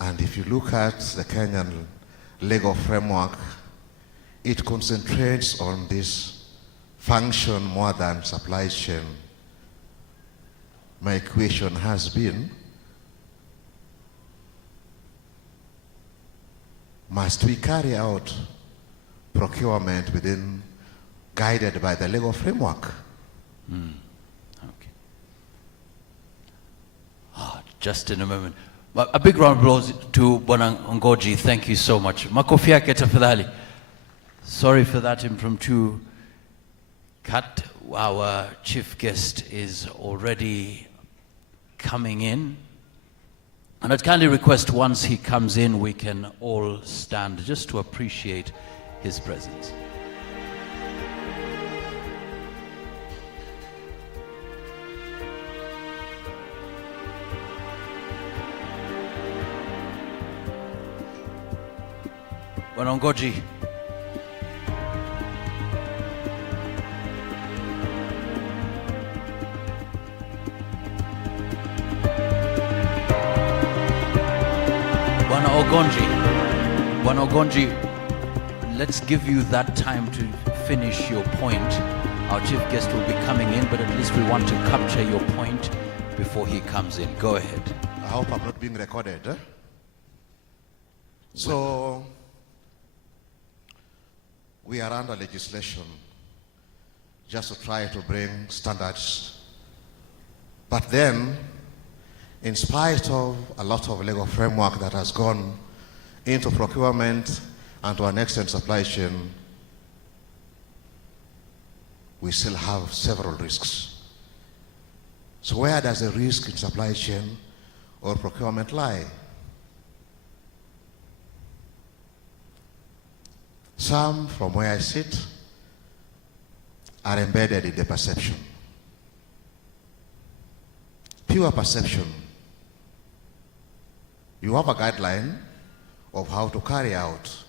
And if you look at the Kenyan legal framework, it concentrates on this function more than supply chain. My question has been, must we carry out procurement guided by the legal framework? Okay. Just in a moment. A big round of applause to Bwana Ngoji. Thank you so much. Makofi yake tafadhali. Sorry for that impromptu cut. Our chief guest is already coming in. And I'd kindly request once he comes in, we can all stand just to appreciate his presence. Bwana Ngoji. Bwana Ogonji, let's give you that time to finish your point. Our chief guest will be coming in, but at least we want to capture your point before he comes in. Go ahead. I hope I'm not being recorded. So, we are under legislation just to try to bring standards. But then, in spite of a lot of legal framework that has gone into procurement and to an extent supply chain, we still have several risks. So where does the risk in supply chain or procurement lie? Some, from where I sit, are embedded in the perception. Pure perception. You have a guideline of how to carry out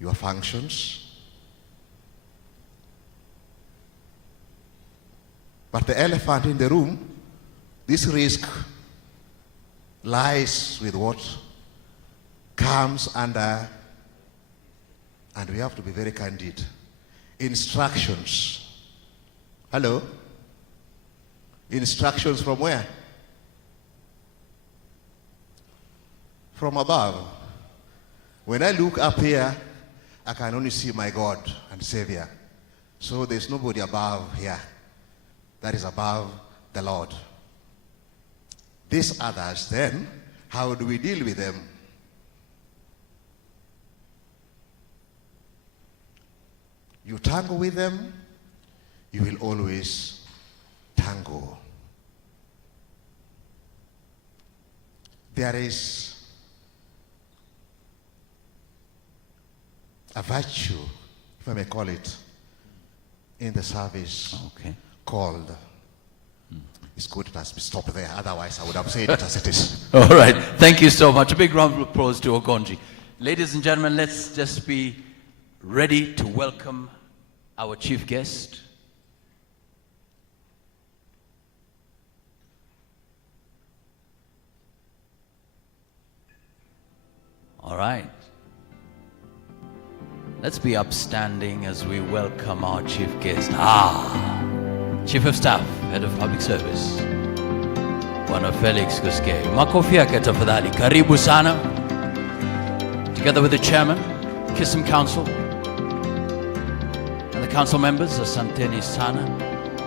your functions. But the elephant in the room, this risk lies with what comes under, and we have to be very candid, instructions. Hello? Instructions from where? From above. When I look up here, I can only see my God and Savior. So there's nobody above here that is above the Lord. These others, then, how do we deal with them? You tangle with them, you will always tangle. There is a virtue, if I may call it, in the service called, it's good it has to stop there, otherwise I would have said it as it is. All right, thank you so much. A big round of applause to Ogonji. Ladies and gentlemen, let's just be ready to welcome our chief guest. All right. Let's be upstanding as we welcome our chief guest. Chief of Staff, Head of Public Service, Bwana Felix Koskei. Makofi yake tafadhali. Karibu sana. Together with the Chairman, Kism Council, and the Council members, Asanteni sana.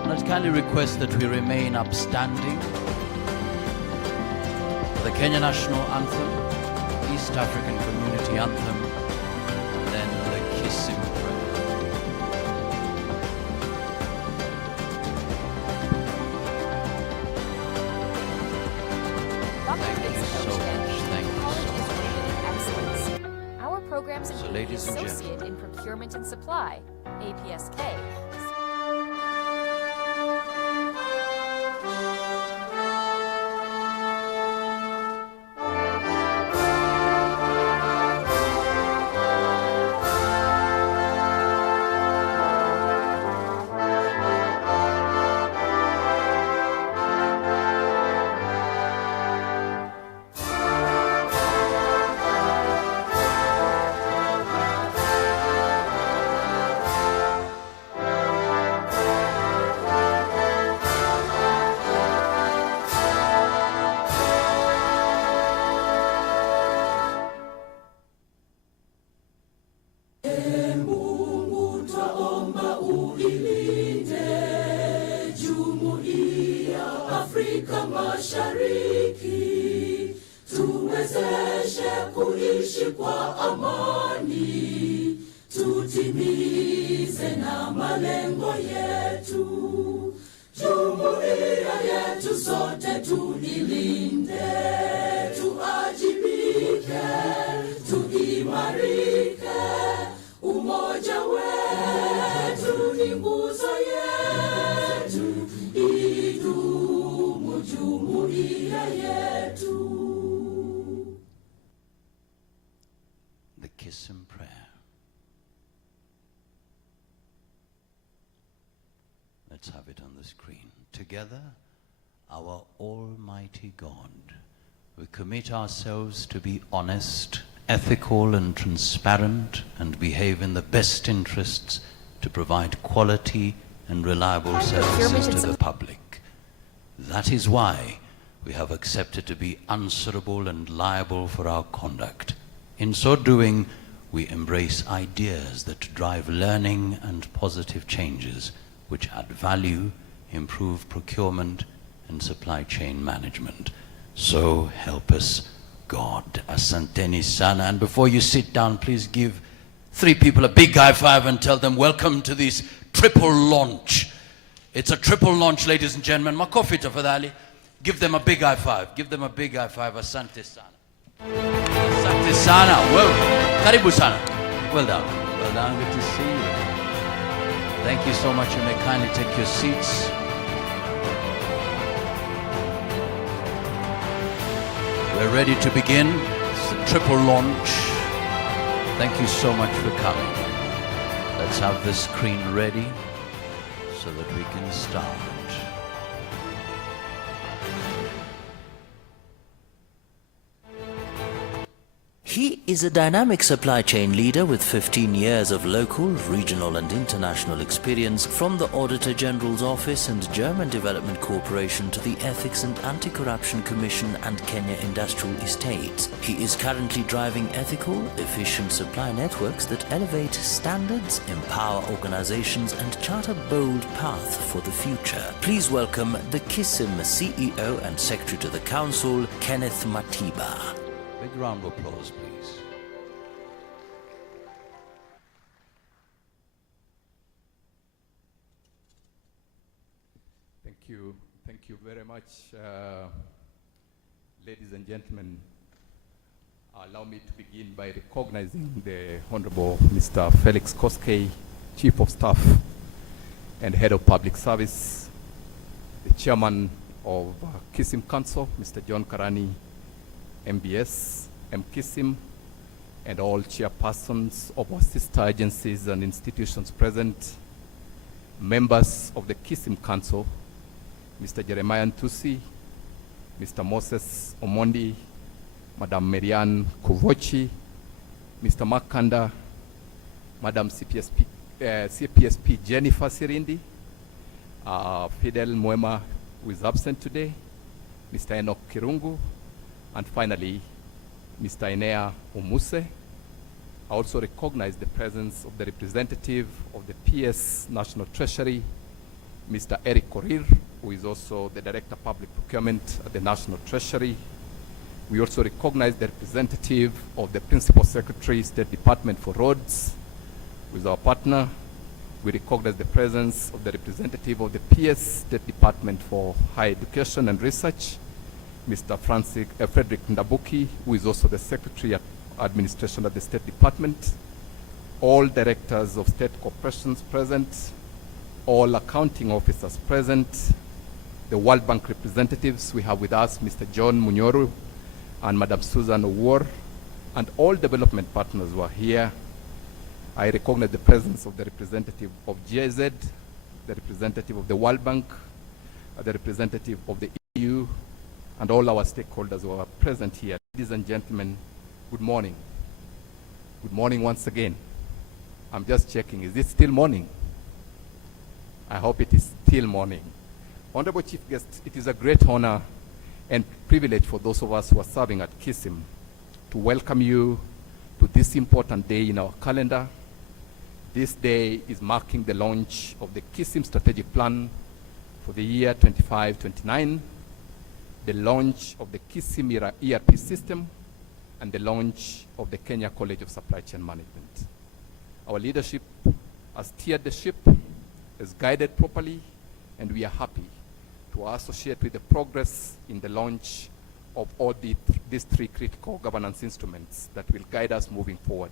And I'd kindly request that we remain upstanding for the Kenya National Anthem, East African Community Anthem, and then the Kism prayer. Thank you so much. Thank you so much. Our programs include ladies and Associate in Procurement and Supply, APSK. Mashariki, tuwezeshe kuishi kwa amani, tutimize na malengo yetu. Jumuiya yetu sote tuilinde, tuajibike, tuimarike. Umoja wetu ni nguzo yetu, idumu jumuiya yetu. The Kism prayer. Let's have it on the screen. Together, our Almighty God, we commit ourselves to be honest, ethical and transparent, and behave in the best interests to provide quality and reliable services to the public. That is why we have accepted to be answerable and liable for our conduct. In so doing, we embrace ideas that drive learning and positive changes which add value, improve procurement and supply chain management. So help us God. Asanteni sana. And before you sit down, please give 3 people a big high five and tell them welcome to this triple launch. It's a triple launch, ladies and gentlemen. Makofi tafadhali. Give them a big high five. Give them a big high five. Asante sana. Asante sana. Well, karibu sana. Well done. Well done. Good to see you. Thank you so much. You may kindly take your seats. We're ready to begin. It's the triple launch. Thank you so much for coming. Let's have the screen ready so that we can start. He is a dynamic supply chain leader with 15 years of local, regional and international experience from the Auditor General's Office and German Development Corporation to the Ethics and Anti-Corruption Commission and Kenya Industrial Estates. He is currently driving ethical, efficient supply networks that elevate standards, empower organizations and chart a bold path for the future. Please welcome the Kism CEO and Secretary to the Council, Kenneth Matiba. Big round of applause, please. Thank you very much, ladies and gentlemen. Allow me to begin by recognizing the Honorable Mr. Felix Koskei, Chief of Staff and Head of Public Service, the Chairman of Kism Council, Mr. John Karani, MBS, Kism, and all chairpersons of our sister agencies and institutions present, members of the Kism Council, Mr. Jeremiah Ntusi, Mr. Moses Omondi, Madam Marianne Kuvochi, Mr. Makanda, Madam CPSP Jennifer Sirindi, Fidel Mwema, who is absent today, Mr. Enoch Kirungu, and finally, Mr. Enea Umuse. I also recognize the presence of the representative of the PS National Treasury, Mr. Eric Korir, who is also the Director of Public Procurement at the National Treasury. We also recognize the representative of the Principal Secretary, State Department for Roads, who is our partner. We recognize the presence of the representative of the PS State Department for Higher Education and Research, Mr. Frederick Ndabuki, who is also the Secretary at Administration at the State Department, all directors of state corporations present, all accounting officers present, the World Bank representatives we have with us, Mr. John Munyoru and Madam Susan Owor, and all development partners who are here. I recognize the presence of the representative of GIZ, the representative of the World Bank, the representative of the EU, and all our stakeholders who are present here. Ladies and gentlemen, good morning. Good morning once again. I'm just checking, is it still morning? I hope it is still morning. Honorable Chief Guest, it is a great honor and privilege for those of us who are serving at Kism to welcome you to this important day in our calendar. This day is marking the launch of the Kism Strategic Plan for the year 25-29, the launch of the Kism ERP system, and the launch of the Kenya College of Supply Chain Management. Our leadership has steered the ship, has guided properly, and we are happy to associate with the progress in the launch of all these three critical governance instruments that will guide us moving forward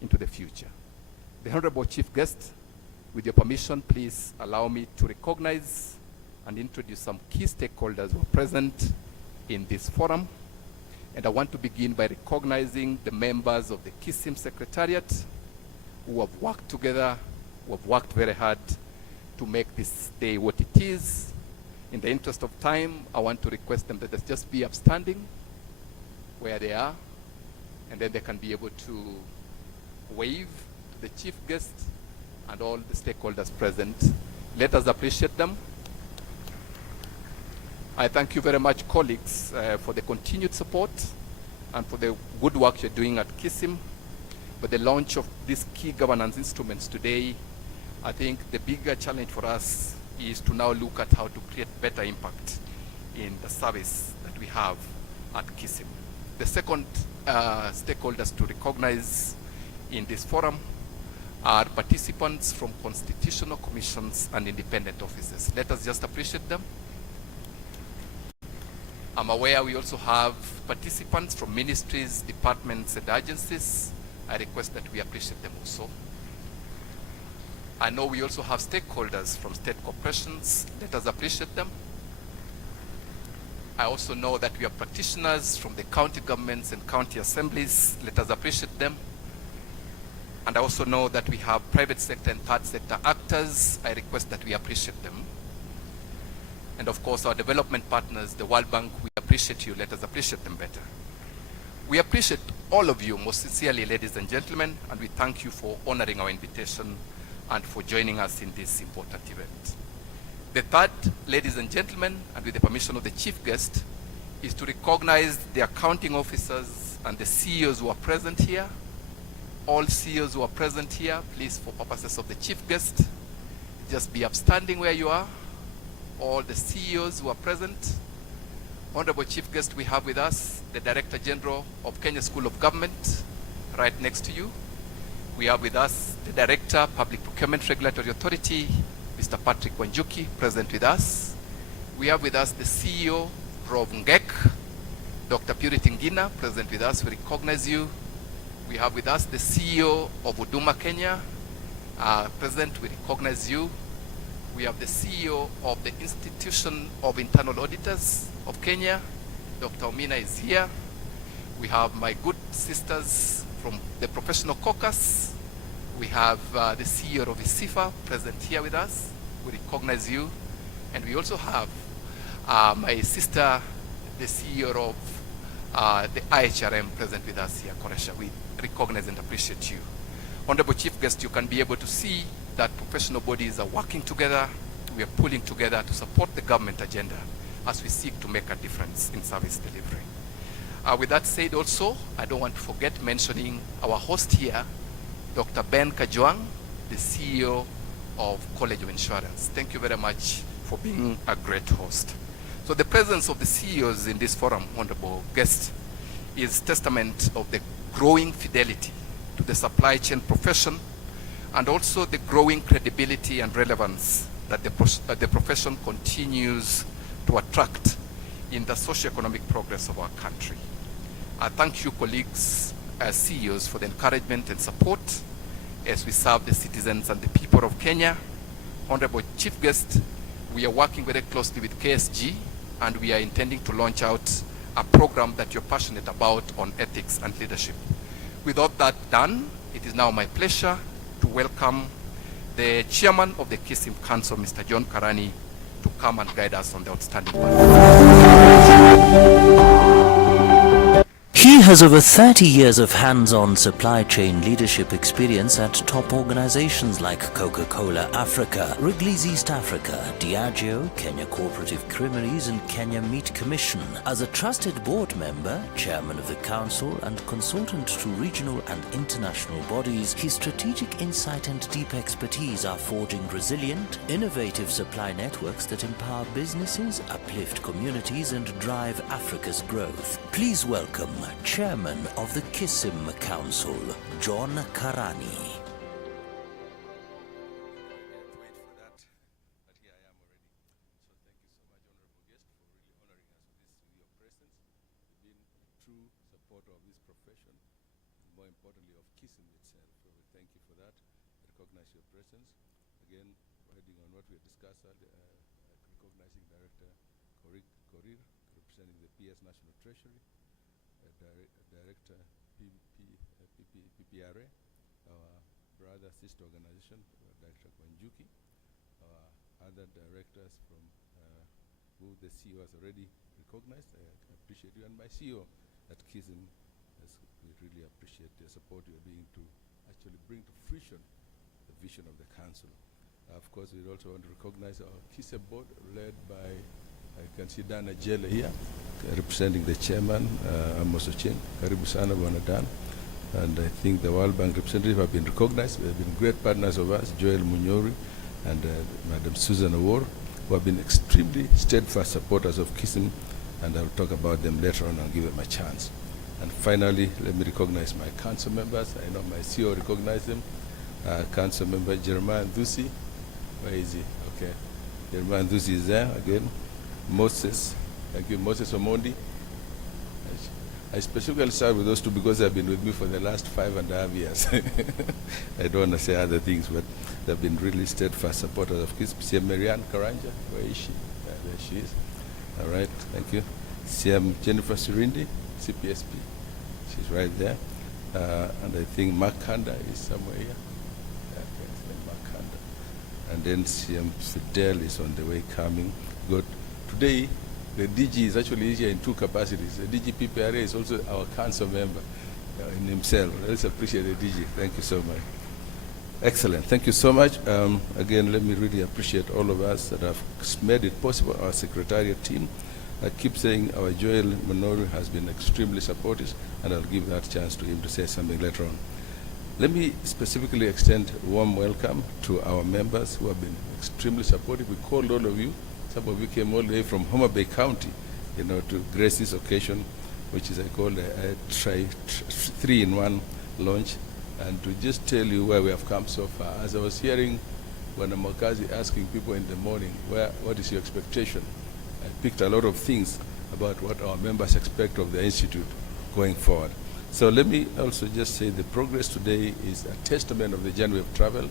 into the future. The Honorable Chief Guest, with your permission, please allow me to recognize and introduce some key stakeholders who are present in this forum. And I want to begin by recognizing the members of the Kism Secretariat who have worked together, who have worked very hard to make this day what it is. In the interest of time, I want to request them that they just be upstanding where they are, and then they can be able to wave to the chief guest and all the stakeholders present. Let us appreciate them. I thank you very much, colleagues, for the continued support and for the good work you're doing at Kism. But the launch of these key governance instruments today, I think the bigger challenge for us is to now look at how to create better impact in the service that we have at Kism. The second stakeholders to recognize in this forum are participants from constitutional commissions and independent offices. Let us just appreciate them. I'm aware we also have participants from ministries, departments, and agencies. I request that we appreciate them also. I know we also have stakeholders from state corporations. Let us appreciate them. I also know that we have practitioners from the county governments and county assemblies. Let us appreciate them. And I also know that we have private sector and third sector actors. I request that we appreciate them. And of course, our development partners, the World Bank, we appreciate you. Let us appreciate them better. We appreciate all of you most sincerely, ladies and gentlemen, and we thank you for honoring our invitation and for joining us in this important event. The third, ladies and gentlemen, and with the permission of the chief guest, is to recognize the accounting officers and the CEOs who are present here. All CEOs who are present here, please, for purposes of the chief guest, just be upstanding where you are. All the CEOs who are present. Honorable Chief Guest, we have with us the Director General of Kenya School of Government, right next to you. We have with us the Director, Public Procurement Regulatory Authority, Mr. Patrick Wanjuki, present with us. We have with us the CEO, Rob Ngek, Dr. Purity Ngina, present with us. We recognize you. We have with us the CEO of Huduma Kenya, present. We recognize you. We have the CEO of the Institution of Internal Auditors of Kenya, Dr. Omina is here. We have my good sisters from the Professional Caucus. We have the CEO of ISIFA present here with us. We recognize you. And we also have my sister, the CEO of the IHRM present with us here, Koresha. We recognize and appreciate you. Honorable Chief Guest, you can be able to see that professional bodies are working together. We are pulling together to support the government agenda as we seek to make a difference in service delivery. With that said also, I don't want to forget mentioning our host here, Dr. Ben Kajwang, the CEO of College of Insurance. Thank you very much for being a great host. So the presence of the CEOs in this forum, honorable guest, is testament of the growing fidelity to the supply chain profession and also the growing credibility and relevance that the profession continues to attract in the socio-economic progress of our country. I thank you, colleagues, as CEOs, for the encouragement and support as we serve the citizens and the people of Kenya. Honorable Chief Guest, we are working very closely with KSG, and we are intending to launch out a program that you're passionate about on ethics and leadership. With all that done, it is now my pleasure to welcome the chairman of the Kism Council, Mr. John Karani, to come and guide us on the outstanding He has over 30 years of hands-on supply chain leadership experience at top organizations like Coca-Cola Africa, Wrigley's East Africa, Diageo, Kenya Cooperative Creameries and Kenya Meat Commission. As a trusted board member, chairman of the council and consultant to regional and international bodies, his strategic insight and deep expertise are forging resilient, innovative supply networks that empower businesses, uplift communities and drive Africa's growth. Please welcome Chairman of the Kism Council, John Karani. Of this profession, and more importantly of Kism itself. So we thank you for that. I recognize your presence. Again, riding on what we have discussed earlier, recognizing Director Korir, representing the PS National Treasury, Director PPRA, our brother sister organization, Director Wanjuki, our other directors from who the CEO has already recognized. I appreciate you, and my CEO at Kism, we really appreciate the support you are doing to actually bring to fruition the vision of the council. Of course, we also want to recognize our Kism board, led by, I can see Dana Jele here, representing the chairman, Amos Ocheng. Karibu sana Bwana Dan. And I think the World Bank representative have been recognized. They have been great partners of us, Joel Munyori and Madam Susan Awor, who have been extremely steadfast supporters of Kism, and I'll talk about them later on and give them a chance. And finally, let me recognize my council members. I know my CEO recognized them. Council member Jeremiah Ndusi. Where is he? Okay. Jeremiah Ndusi is there again. Moses. Thank you, Moses Omondi. I specifically start with those two because they've been with me for the last 5.5 years. I don't want to say other things, but they've been really steadfast supporters of Kism. CM Marianne Karanja, where is she? There she is. All right, thank you. CM Jennifer Surindi, CPSP. She's right there. And I think Mark Kanda is somewhere here. Yeah, Mark Kanda. And then CM Fidel is on the way coming. Good. Today, The DG is actually here in two capacities. The DG PPRA is also our council member in himself. Let's appreciate the DG. Thank you so much. Excellent. Thank you so much. Again, let me really appreciate all of us that have made it possible. Our secretariat team. I keep saying our Joel Manoru has been extremely supportive, and I'll give that chance to him to say something later on. Let me specifically extend a warm welcome to our members who have been extremely supportive. We called all of you. Some of you came all the way from Homa Bay County, you know, to grace this occasion, which is I call a 3-in-1 launch, and to just tell you where we have come so far. As I was hearing when Mokazi asking people in the morning, what is your expectation? I picked a lot of things about what our members expect of the Institute going forward. So let me also just say the progress today is a testament of the journey we have traveled,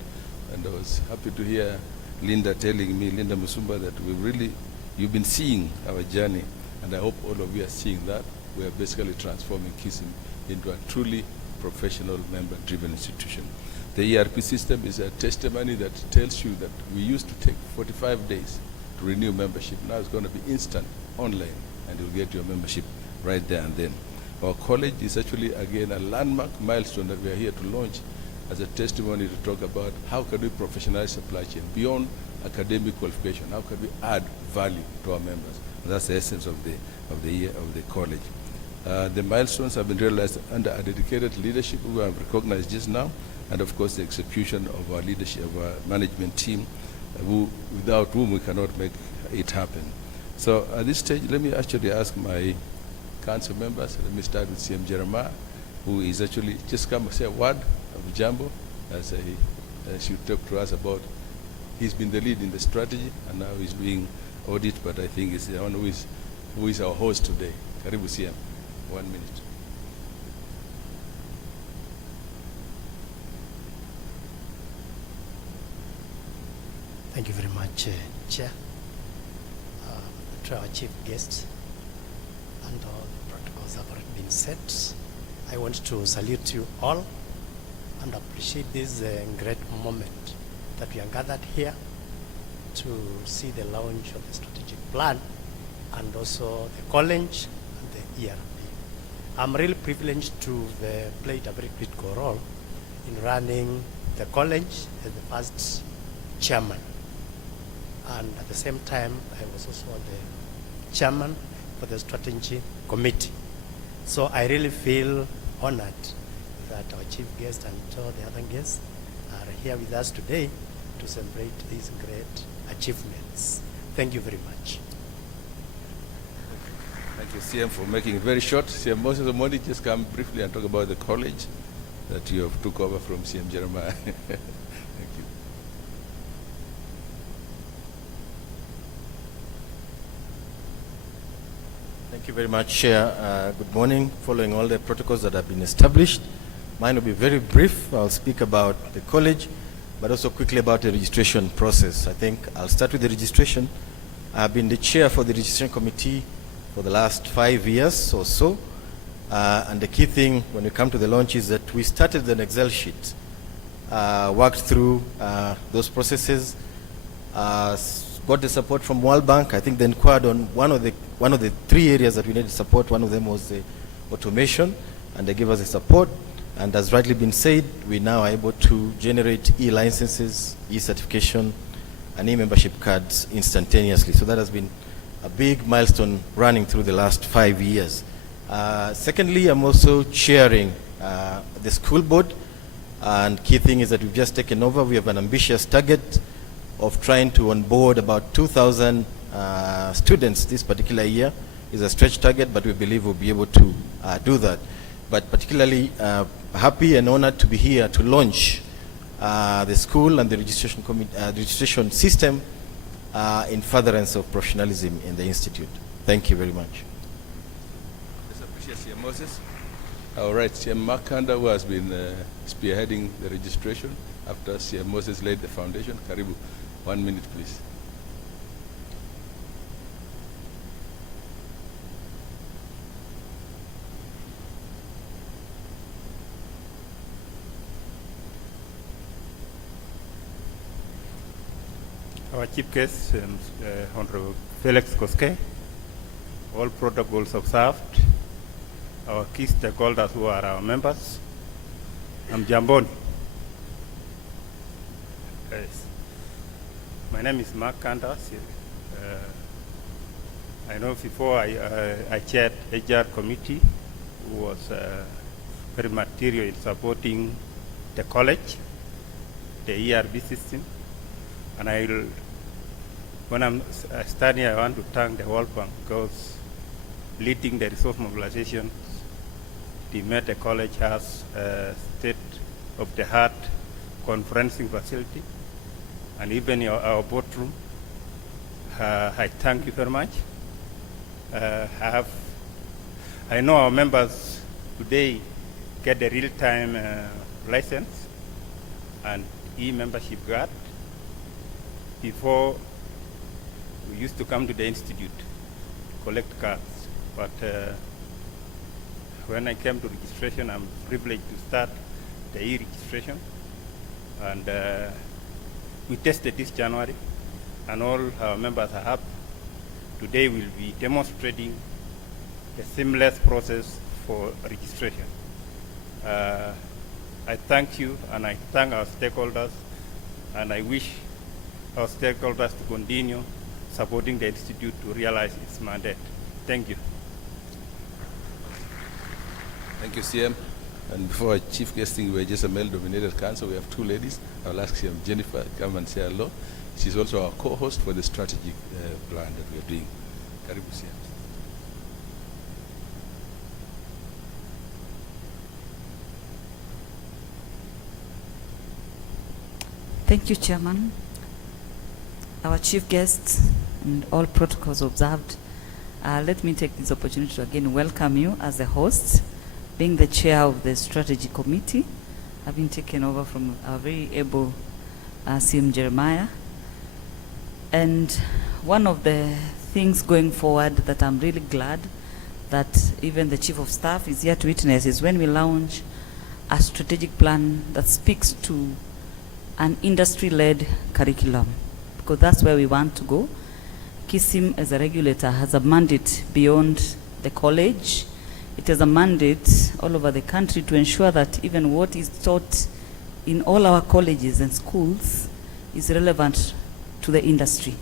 and I was happy to hear Linda telling me, Linda Musumba, that you've been seeing our journey, and I hope all of you are seeing that. We are basically transforming Kism into a truly professional member-driven institution. The ERP system is a testimony that tells you that we used to take 45 days to renew membership. Now it's going to be instant, online, and you'll get your membership right there and then. Our college is actually, again, a landmark milestone that we are here to launch as a testimony to talk about how can we professionalize supply chain beyond academic qualification. How can we add value to our members? And that's the essence of the college. The milestones have been realized under a dedicated leadership who have recognized just now, and of course the execution of our leadership, of our management team, without whom we cannot make it happen. So at this stage, let me actually ask my council members. Let me start with CM Jeremiah, who is actually just come and say a word of Jambo as she talk to us about. He's been the lead in the strategy, and now he's doing audit, but I think he's the one who is our host today. Karibu CM, 1 minute. Thank you very much, Chair. To our chief guest, and all the protocols have already been set. I want to salute you all and appreciate this great moment that we are gathered here to see the launch of the strategic plan and also the college and the ERP. I'm really privileged to have played a very critical role in running the college as the first chairman. And at the same time, I was also the chairman for the strategy committee. So I really feel honored that our chief guest and all the other guests are here with us today to celebrate these great achievements. Thank you very much. Thank you, CM, for making it very short. CM Moses Omoni, just come briefly and talk about the college that you have took over from CM Jeremiah. Thank you. Thank you very much, Chair. Good morning. Following all the protocols that have been established, mine will be very brief. I'll speak about the college, but also quickly about the registration process. I think I'll start with the registration. I've been the chair for the registration committee for the last 5 years or so. And the key thing when we come to the launch is that we started an Excel sheet, worked through those processes, got the support from World Bank. I think they inquired on one of the 3 areas that we needed support. One of them was the automation, and they gave us the support. And as rightly been said, we now are able to generate e-licenses, e-certification, and e-membership cards instantaneously. So that has been a big milestone running through the last 5 years. Secondly, I'm also chairing the school board, and key thing is that we've just taken over. We have an ambitious target of trying to onboard about 2,000 students this particular year. Is a stretch target, but we believe we'll be able to do that. But particularly happy and honored to be here to launch the school and the registration system in furtherance of professionalism in the Institute. Thank you very much. Let's appreciate CM Moses. All right, CM Makanda, who has been spearheading the registration after CM Moses laid the foundation. Karibu, 1 minute, please. Our chief guest, Honorable Felix Koske, all protocols observed, our key stakeholders who are our members. I'm Jamboni. Yes. My name is Mark Candace. I know before I chaired HR committee, who was very material in supporting the college, the ERB system, and when I'm standing here, I want to thank the World Bank because leading the resource mobilization, the Meta College has a state-of-the-art conferencing facility, and even our boardroom. I thank you very much. I know our members today get the real-time license and e-membership card. Before, we used to come to the institute to collect cards, but when I came to registration, I'm privileged to start the e-registration, and we tested this January, and all our members are happy. Today we'll be demonstrating a seamless process for registration. I thank you, and I thank our stakeholders, and I wish our stakeholders to continue supporting the Institute to realize its mandate. Thank you. Thank you, CM. And before our chief guesting, we're just a male-dominated council. We have two ladies. I'll ask CM Jennifer to come and say hello. She's also our co-host for the strategic plan that we're doing. Karibu, CM. Thank you, Chairman. Our chief guests and all protocols observed. Let me take this opportunity to again welcome you as the host, being the chair of the strategy committee, having taken over from our very able CM Jeremiah. And one of the things going forward that I'm really glad that even the chief of staff is here to witness is when we launch a strategic plan that speaks to an industry-led curriculum, because that's where we want to go. Kism as a regulator has a mandate beyond the college. It has a mandate all over the country to ensure that even what is taught in all our colleges and schools is relevant to the industry.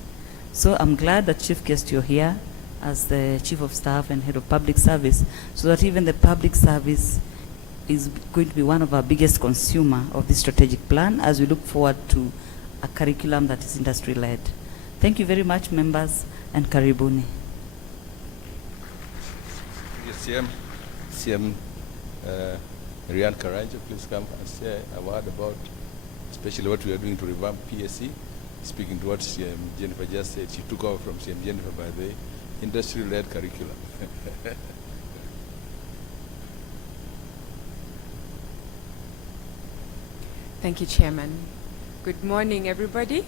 So I'm glad that Chief Guest you're here as the Chief of Staff and Head of Public Service, so that even the public service is going to be one of our biggest consumer of this strategic plan as we look forward to a curriculum that is industry-led. Thank you very much, members, and karibuni. Yes, CM Rian Karanja, please come and say a word about especially what we are doing to revamp PSC. Speaking to what CM Jennifer just said, she took over from CM Jennifer by the industry-led curriculum. Thank you, Chairman. Good morning, everybody.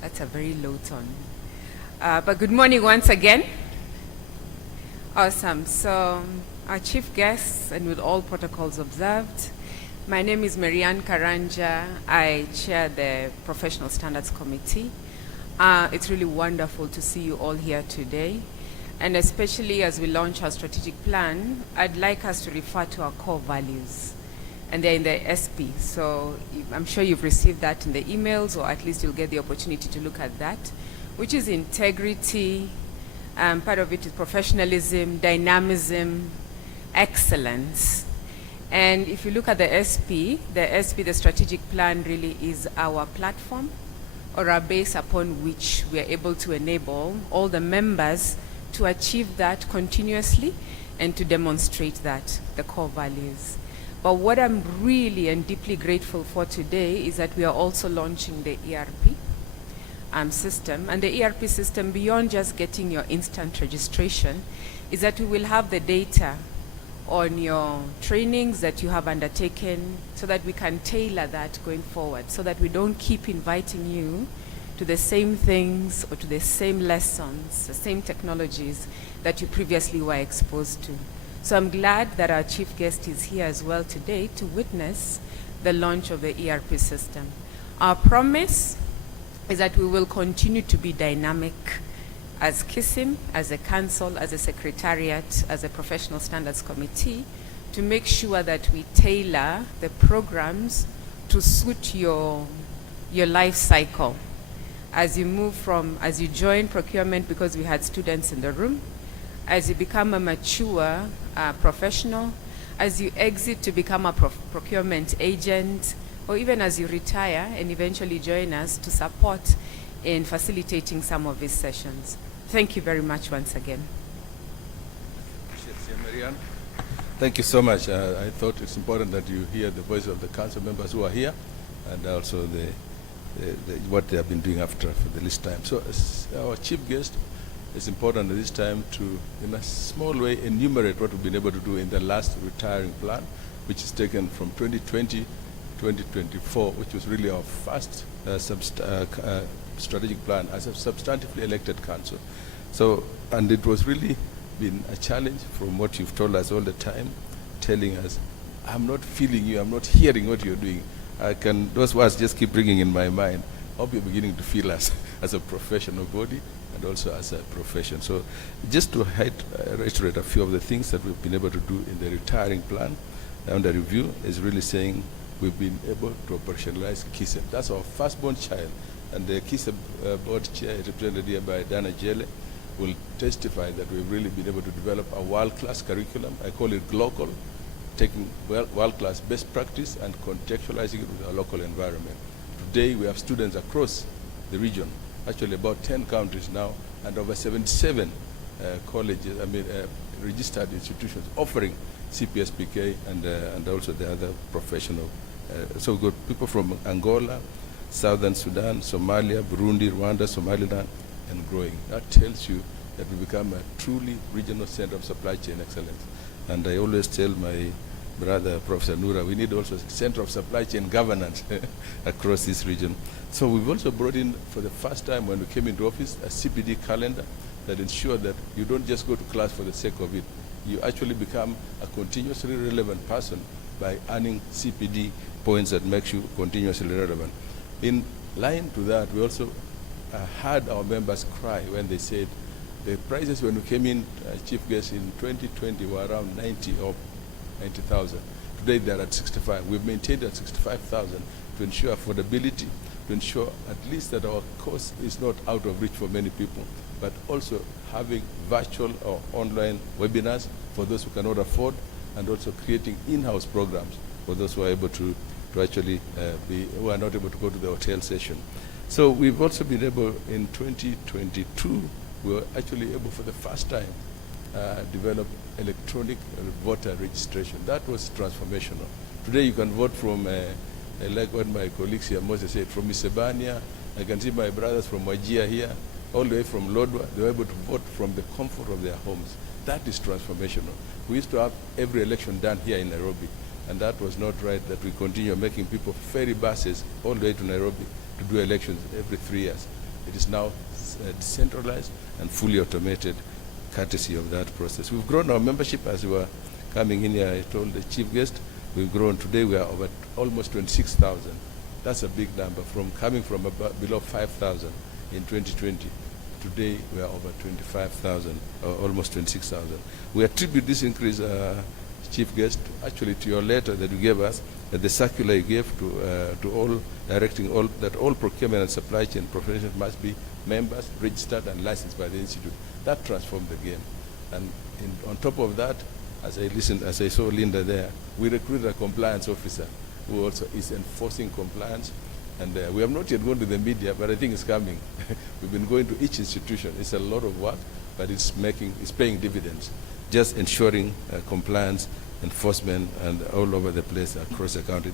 That's a very low tone. But good morning once again. Awesome. So, our chief guests, and with all protocols observed, my name is Marianne Karanja. I chair the Professional Standards Committee. It's really wonderful to see you all here today. And especially as we launch our strategic plan, I'd like us to refer to our core values. And they're in the SP. So I'm sure you've received that in the emails, or at least you'll get the opportunity to look at that, which is integrity. Part of it is professionalism, dynamism, excellence. And if you look at the SP, the strategic plan really is our platform or our base upon which we are able to enable all the members to achieve that continuously and to demonstrate that, the core values. But what I'm really and deeply grateful for today is that we are also launching the ERP system. And the ERP system, beyond just getting your instant registration, is that we will have the data on your trainings that you have undertaken so that we can tailor that going forward, so that we don't keep inviting you to the same things or to the same lessons, the same technologies that you previously were exposed to. So I'm glad that our chief guest is here as well today to witness the launch of the ERP system. Our promise is that we will continue to be dynamic as Kism, as a council, as a secretariat, as a professional standards committee, to make sure that we tailor the programs to suit your life cycle. As you move from, as you join procurement, because we had students in the room, as you become a mature professional, as you exit to become a procurement agent, or even as you retire and eventually join us to support in facilitating some of these sessions. Thank you very much once again. Thank you so much. I thought it's important that you hear the voice of the council members who are here, and also what they have been doing for the least time. So as our chief guest, it's important at this time to, in a small way, enumerate what we've been able to do in the last retiring plan, which is taken from 2020 to 2024, which was really our first strategic plan as a substantively elected council. So, and it was really been a challenge from what you've told us all the time, telling us, I'm not feeling you, I'm not hearing what you're doing. Those words just keep ringing in my mind. I hope you're beginning to feel us as a professional body and also as a profession. So just to reiterate a few of the things that we've been able to do in the retiring plan under review is really saying we've been able to operationalize Kism. That's our firstborn child. And the Kism board chair, represented here by Dana Jele, will testify that we've really been able to develop a world-class curriculum. I call it global, taking world-class best practice and contextualizing it with our local environment. Today we have students across the region, actually about 10 countries now, and over 77 colleges, registered institutions offering CPSPK and also the other professional. So we've got people from Angola, Southern Sudan, Somalia, Burundi, Rwanda, Somaliland, and growing. That tells you that we become a truly regional center of supply chain excellence. And I always tell my brother, Professor Nura, we need also a center of supply chain governance across this region. So we've also brought in, for the first time when we came into office, a CPD calendar that ensures that you don't just go to class for the sake of it. You actually become a continuously relevant person by earning CPD points that makes you continuously relevant. In line to that, we also had our members cry when they said the prices when we came in, chief guest, in 2020 were around 90,000. Today they're at 65. We've maintained at 65,000 to ensure affordability, to ensure at least that our cost is not out of reach for many people, but also having virtual or online webinars for those who cannot afford, and also creating in-house programs for those who are able to actually who are not able to go to the hotel session. So we've also been able, in 2022, we were actually able for the first time develop electronic voter registration. That was transformational. Today you can vote from, like what my colleagues here, Moses said, from Isebania. I can see my brothers from Wajir here, all the way from Lodwa. They were able to vote from the comfort of their homes. That is transformational. We used to have every election done here in Nairobi, and that was not right, that we continue making people ferry buses all the way to Nairobi to do elections every 3 years. It is now decentralized and fully automated, courtesy of that process. We've grown our membership as we were coming in here. I told the chief guest, we've grown. Today we are over almost 26,000. That's a big number, from coming from below 5,000 in 2020. Today we are over 25,000, almost 26,000. We attribute this increase, chief guest, actually to your letter that you gave us, the circular you gave to all, directing all that all procurement and supply chain professionals must be members, registered and licensed by the institute. That transformed the game. And on top of that, as I saw Linda there, we recruited a compliance officer who also is enforcing compliance. And we have not yet gone to the media, but I think it's coming. We've been going to each institution. It's a lot of work, but it's paying dividends. Just ensuring compliance, enforcement, and all over the place across the country.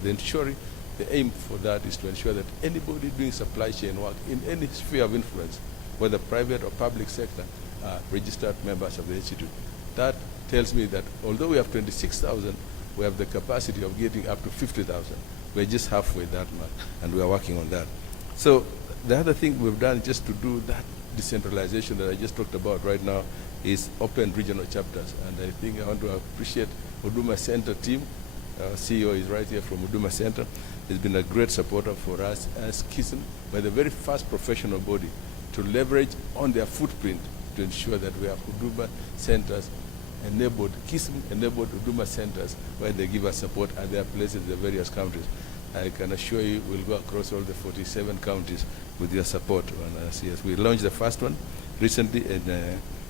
The aim for that is to ensure that anybody doing supply chain work in any sphere of influence, whether private or public sector, are registered members of the institute. That tells me that although we have 26,000, we have the capacity of getting up to 50,000. We're just halfway that much, and we are working on that. So the other thing we've done just to do that decentralization that I just talked about right now is open regional chapters. And I think I want to appreciate Huduma Center team. Our CEO is right here from Huduma Center. He's been a great supporter for us as Kism. We're the very first professional body to leverage on their footprint to ensure that we have Huduma centers enabled, Kism enabled Huduma centers where they give us support at their places in the various counties. I can assure you we'll go across all the 47 counties with your support on CS. We launched the first one recently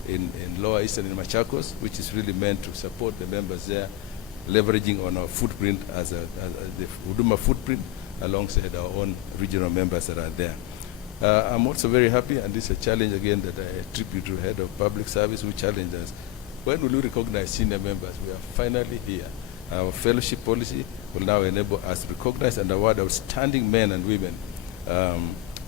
in Lower Eastern in Machakos, which is really meant to support the members there, leveraging on our footprint as the Huduma footprint alongside our own regional members that are there. I'm also very happy, and this is a challenge again that I attribute to Head of Public Service who challenged us. When will we recognize senior members? We are finally here. Our fellowship policy will now enable us to recognize and award outstanding men and women,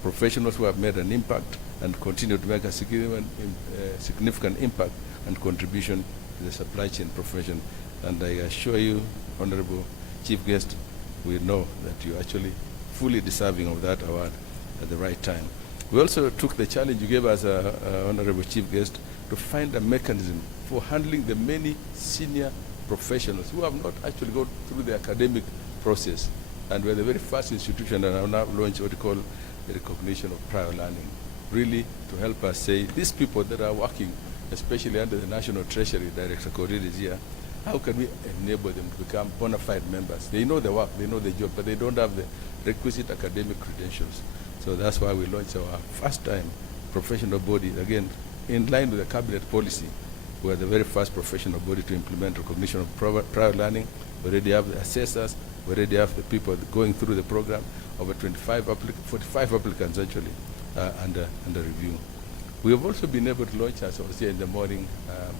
professionals who have made an impact and continue to make a significant impact and contribution to the supply chain profession. And I assure you, Honorable Chief Guest, we know that you're actually fully deserving of that award at the right time. We also took the challenge you gave us, Honorable Chief Guest, to find a mechanism for handling the many senior professionals who have not actually gone through the academic process. And we're the very first institution that have now launched what we call the recognition of prior learning, really to help us say, these people that are working, especially under the National Treasury, Director Korir is here, how can we enable them to become bona fide members? They know the work, they know the job, but they don't have the requisite academic credentials. So that's why we launched our first time professional body, again, in line with the cabinet policy. We're the very first professional body to implement recognition of prior learning. We already have the assessors, we already have the people going through the program, over 45 applicants actually under review. We have also been able to launch, as I was here in the morning,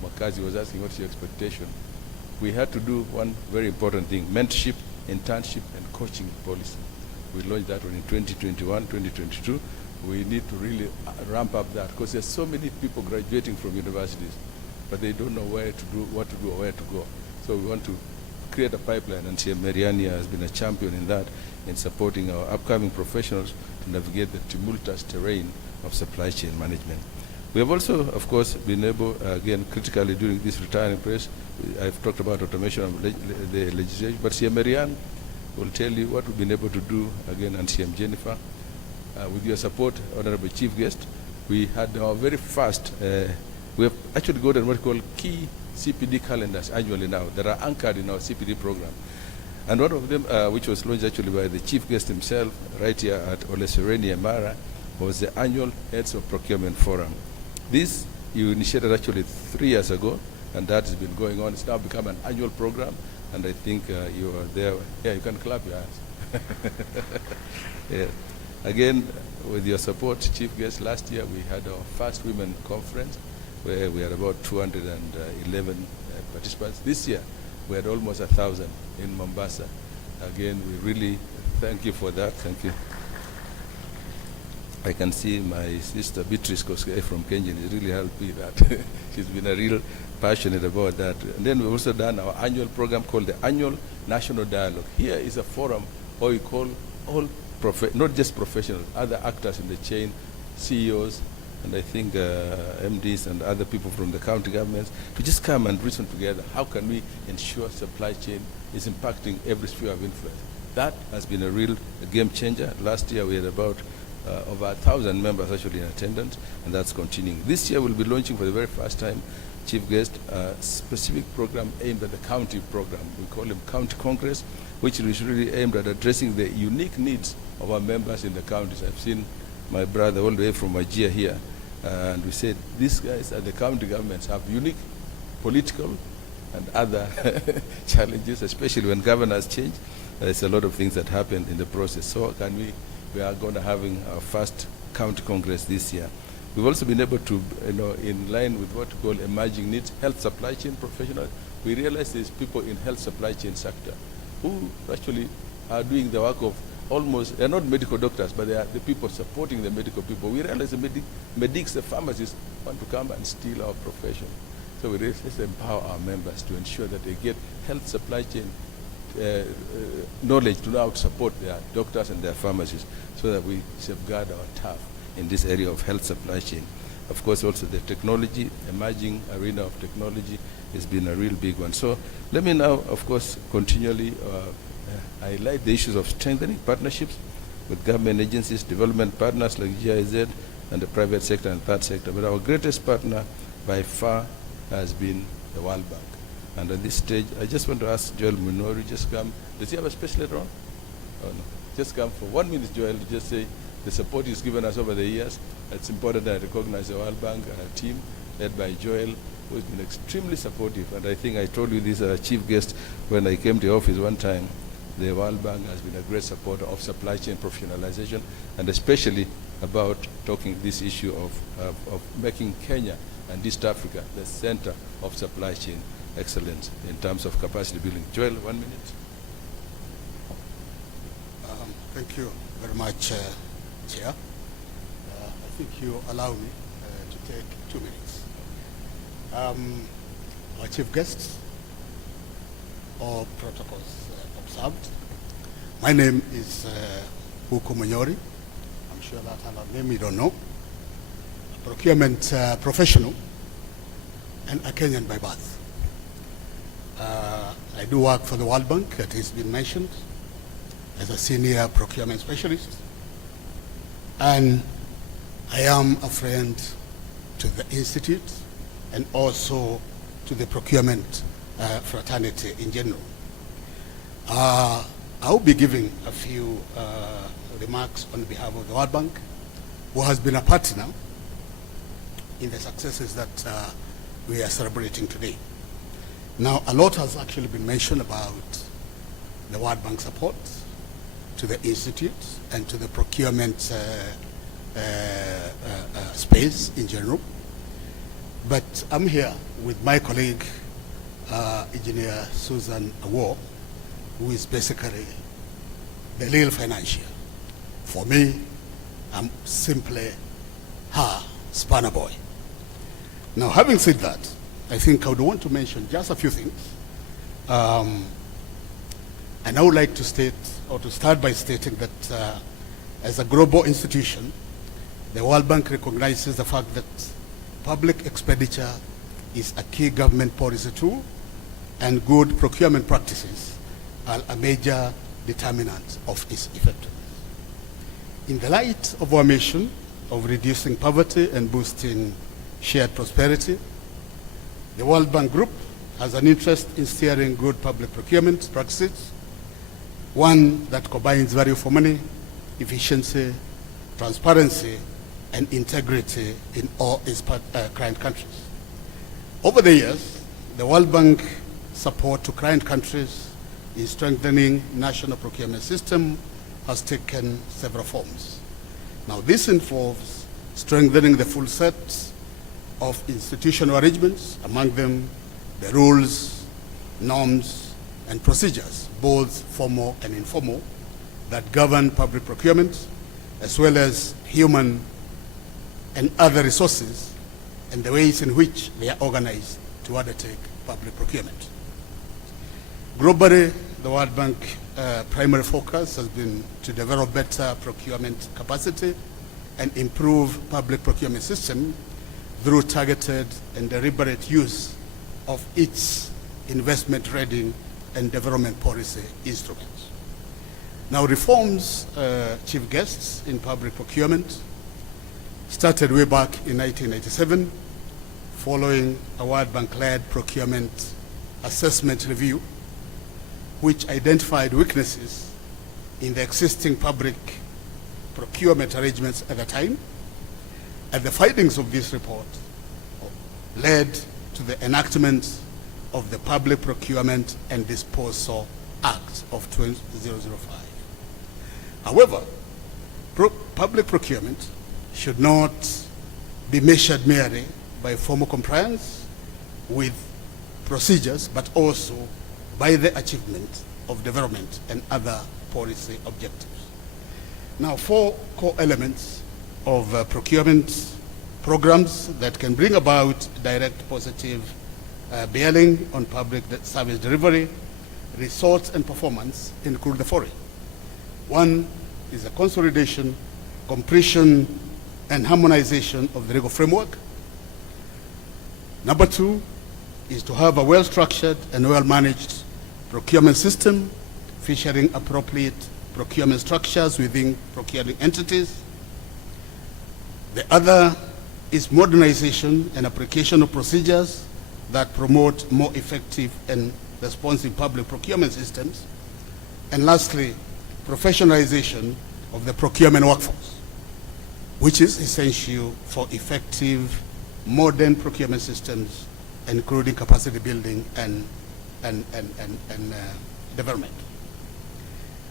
Makazi was asking what's your expectation. We had to do one very important thing, mentorship, internship, and coaching policy. We launched that one in 2021, 2022. We need to really ramp up that because there's so many people graduating from universities, but they don't know where to do, what to do, or where to go. So we want to create a pipeline, and CM Mariania has been a champion in that, in supporting our upcoming professionals to navigate the tumultuous terrain of supply chain management. We have also, of course, been able, again, critically during this retiring press, I've talked about automation of the legislation, but CM Marian will tell you what we've been able to do, again, and CM Jennifer. With your support, Honorable Chief Guest, we had our very first, we have actually gotten what we call key CPD calendars annually now that are anchored in our CPD program. And one of them, which was launched actually by the Chief Guest himself, right here at Olesereni Emara, was the annual Heads of Procurement Forum. This you initiated actually 3 years ago, and that has been going on. It's now become an annual program, and I think you are there. Yeah, you can clap your hands. Yeah. Again, with your support, Chief Guest, last year we had our first women conference where we had about 211 participants. This year we had almost 1,000 in Mombasa. Again, we really thank you for that. Thank you. I can see my sister Beatrice Koskei from Kenya is really helped me that. She's been a real passionate about that. And then we've also done our annual program called the Annual National Dialogue. Here is a forum where we call all, not just professionals, other actors in the chain, CEOs, and I think MDs and other people from the county governments, to just come and reason together. How can we ensure supply chain is impacting every sphere of influence? That has been a real game changer. Last year we had about over 1,000 members actually in attendance, and that's continuing. This year we'll be launching for the very first time, Chief Guest, a specific program aimed at the county program. We call it County Congress, which is really aimed at addressing the unique needs of our members in the counties. I've seen my brother all the way from Wajir here, and we said these guys at the county governments have unique political and other challenges, especially when governors change. There's a lot of things that happen in the process. So we are going to having our first county congress this year. We've also been able to, in line with what we call emerging needs, health supply chain professionals. We realize there's people in health supply chain sector who actually are doing the work of almost, they're not medical doctors, but they are the people supporting the medical people. We realize the medics, the pharmacists want to come and steal our profession. So we really let's empower our members to ensure that they get health supply chain knowledge to know how to support their doctors and their pharmacists so that we safeguard our turf in this area of health supply chain. Of course, also the technology, emerging arena of technology has been a real big one. So let me now, of course, continually highlight the issues of strengthening partnerships with government agencies, development partners like GIZ, and the private sector and third sector. But our greatest partner by far has been the World Bank. And at this stage, I just want to ask Joel Munori, just come. Does he have a special later on? Oh, no. Just come for 1 minute, Joel, to just say the support he's given us over the years. It's important that I recognize the World Bank team led by Joel, who's been extremely supportive. And I think I told you this as a chief guest when I came to the office one time. The World Bank has been a great supporter of supply chain professionalization, and especially about talking this issue of making Kenya and East Africa the center of supply chain excellence in terms of capacity building. Joel, 1 minute. Thank you very much, Chair. I think you allow me to take 2 minutes. Our chief guests, all protocols observed. My name is Huko Monyori. I'm sure that other name you don't know. A procurement professional and a Kenyan by birth. I do work for the World Bank, that has been mentioned, as a senior procurement specialist. And I am a friend to the Institute and also to the procurement fraternity in general. I'll be giving a few remarks on behalf of the World Bank, who has been a partner in the successes that we are celebrating today. Now, a lot has actually been mentioned about the World Bank support to the Institute and to the procurement space in general. But I'm here with my colleague, Engineer Susan Awar, who is basically the real financier. For me, I'm simply her spanner boy. Now, having said that, I think I would want to mention just a few things. And I would like to state, or to start by stating that as a global institution, the World Bank recognizes the fact that public expenditure is a key government policy tool, and good procurement practices are a major determinant of its effectiveness. In the light of our mission of reducing poverty and boosting shared prosperity, the World Bank Group has an interest in steering good public procurement practices, one that combines value for money, efficiency, transparency, and integrity in all its client countries. Over the years, the World Bank support to client countries in strengthening national procurement system has taken several forms. Now, this involves strengthening the full set of institutional arrangements, among them the rules, norms, and procedures, both formal and informal, that govern public procurement, as well as human and other resources, and the ways in which they are organized to undertake public procurement. Globally, the World Bank primary focus has been to develop better procurement capacity and improve public procurement system through targeted and deliberate use of its investment rating and development policy instruments. Now, reforms, chief guests, in public procurement started way back in 1997 following a World Bank-led procurement assessment review, which identified weaknesses in the existing public procurement arrangements at the time. And the findings of this report led to the enactment of the Public Procurement and Disposal Act of 2005. However, public procurement should not be measured merely by formal compliance with procedures, but also by the achievement of development and other policy objectives. Now, 4 core elements of procurement programs that can bring about direct positive bearing on public service delivery, results, and performance include the following. 1 is the consolidation, completion, and harmonization of the legal framework. Number 2 is to have a well-structured and well-managed procurement system featuring appropriate procurement structures within procuring entities. The other is modernization and application of procedures that promote more effective and responsive public procurement systems. And lastly, professionalization of the procurement workforce, which is essential for effective modern procurement systems, including capacity building and development.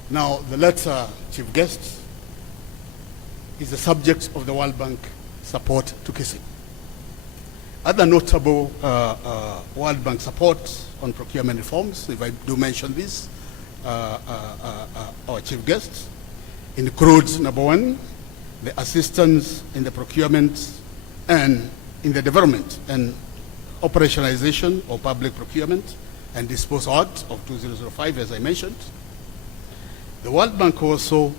Now, the letter, Chief Guest, is the subject of the World Bank support to Kism. Other notable World Bank support on procurement reforms, if I do mention this, our Chief Guest, includes, number one, the assistance in the procurement and in the development and operationalization of Public Procurement and Disposal Act of 2005, as I mentioned. The World Bank also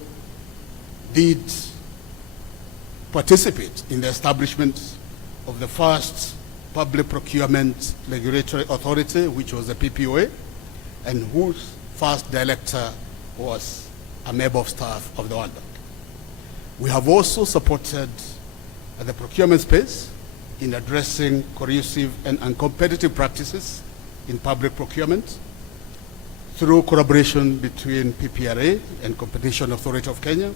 did participate in the establishment of the first Public Procurement Regulatory Authority, which was the PPOA, and whose first director was a member of staff of the World Bank. We have also supported the procurement space in addressing corrosive and uncompetitive practices in public procurement through collaboration between PPRA and Competition Authority of Kenya.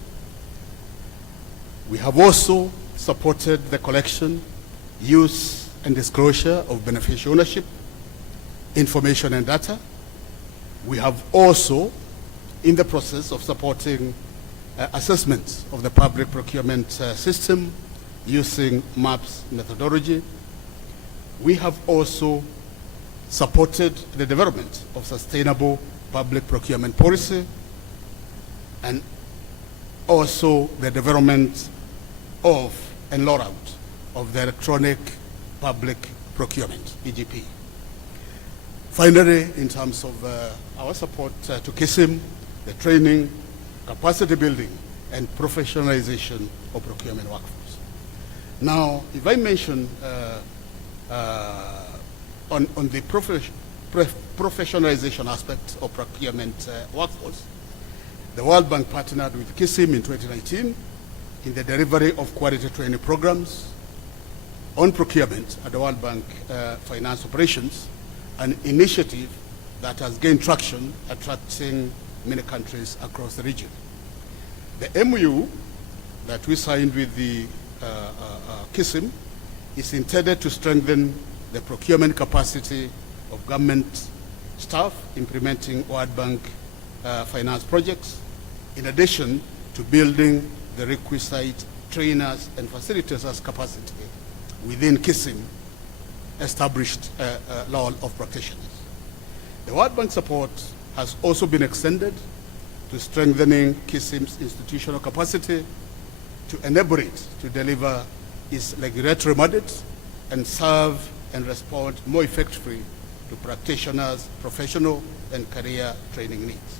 We have also supported the collection, use, and disclosure of beneficial ownership, information and data. We have also, in the process of supporting assessment of the public procurement system using MAPS methodology. We have also supported the development of sustainable public procurement policy and also the development of and rollout of the electronic public procurement, EGP. Finally, in terms of our support to Kism, the training, capacity building, and professionalization of procurement workforce. Now, if I mention on the professionalization aspect of procurement workforce, the World Bank partnered with Kism in 2019 in the delivery of quality training programs on procurement at the World Bank Finance Operations, an initiative that has gained traction, attracting many countries across the region. The MOU that we signed with the Kism is intended to strengthen the procurement capacity of government staff implementing World Bank finance projects, in addition to building the requisite trainers and facilitators capacity within Kism established law of practitioners. The World Bank support has also been extended to strengthening Kism's institutional capacity to enable it to deliver its regulatory mandate and serve and respond more effectively to practitioners' professional and career training needs.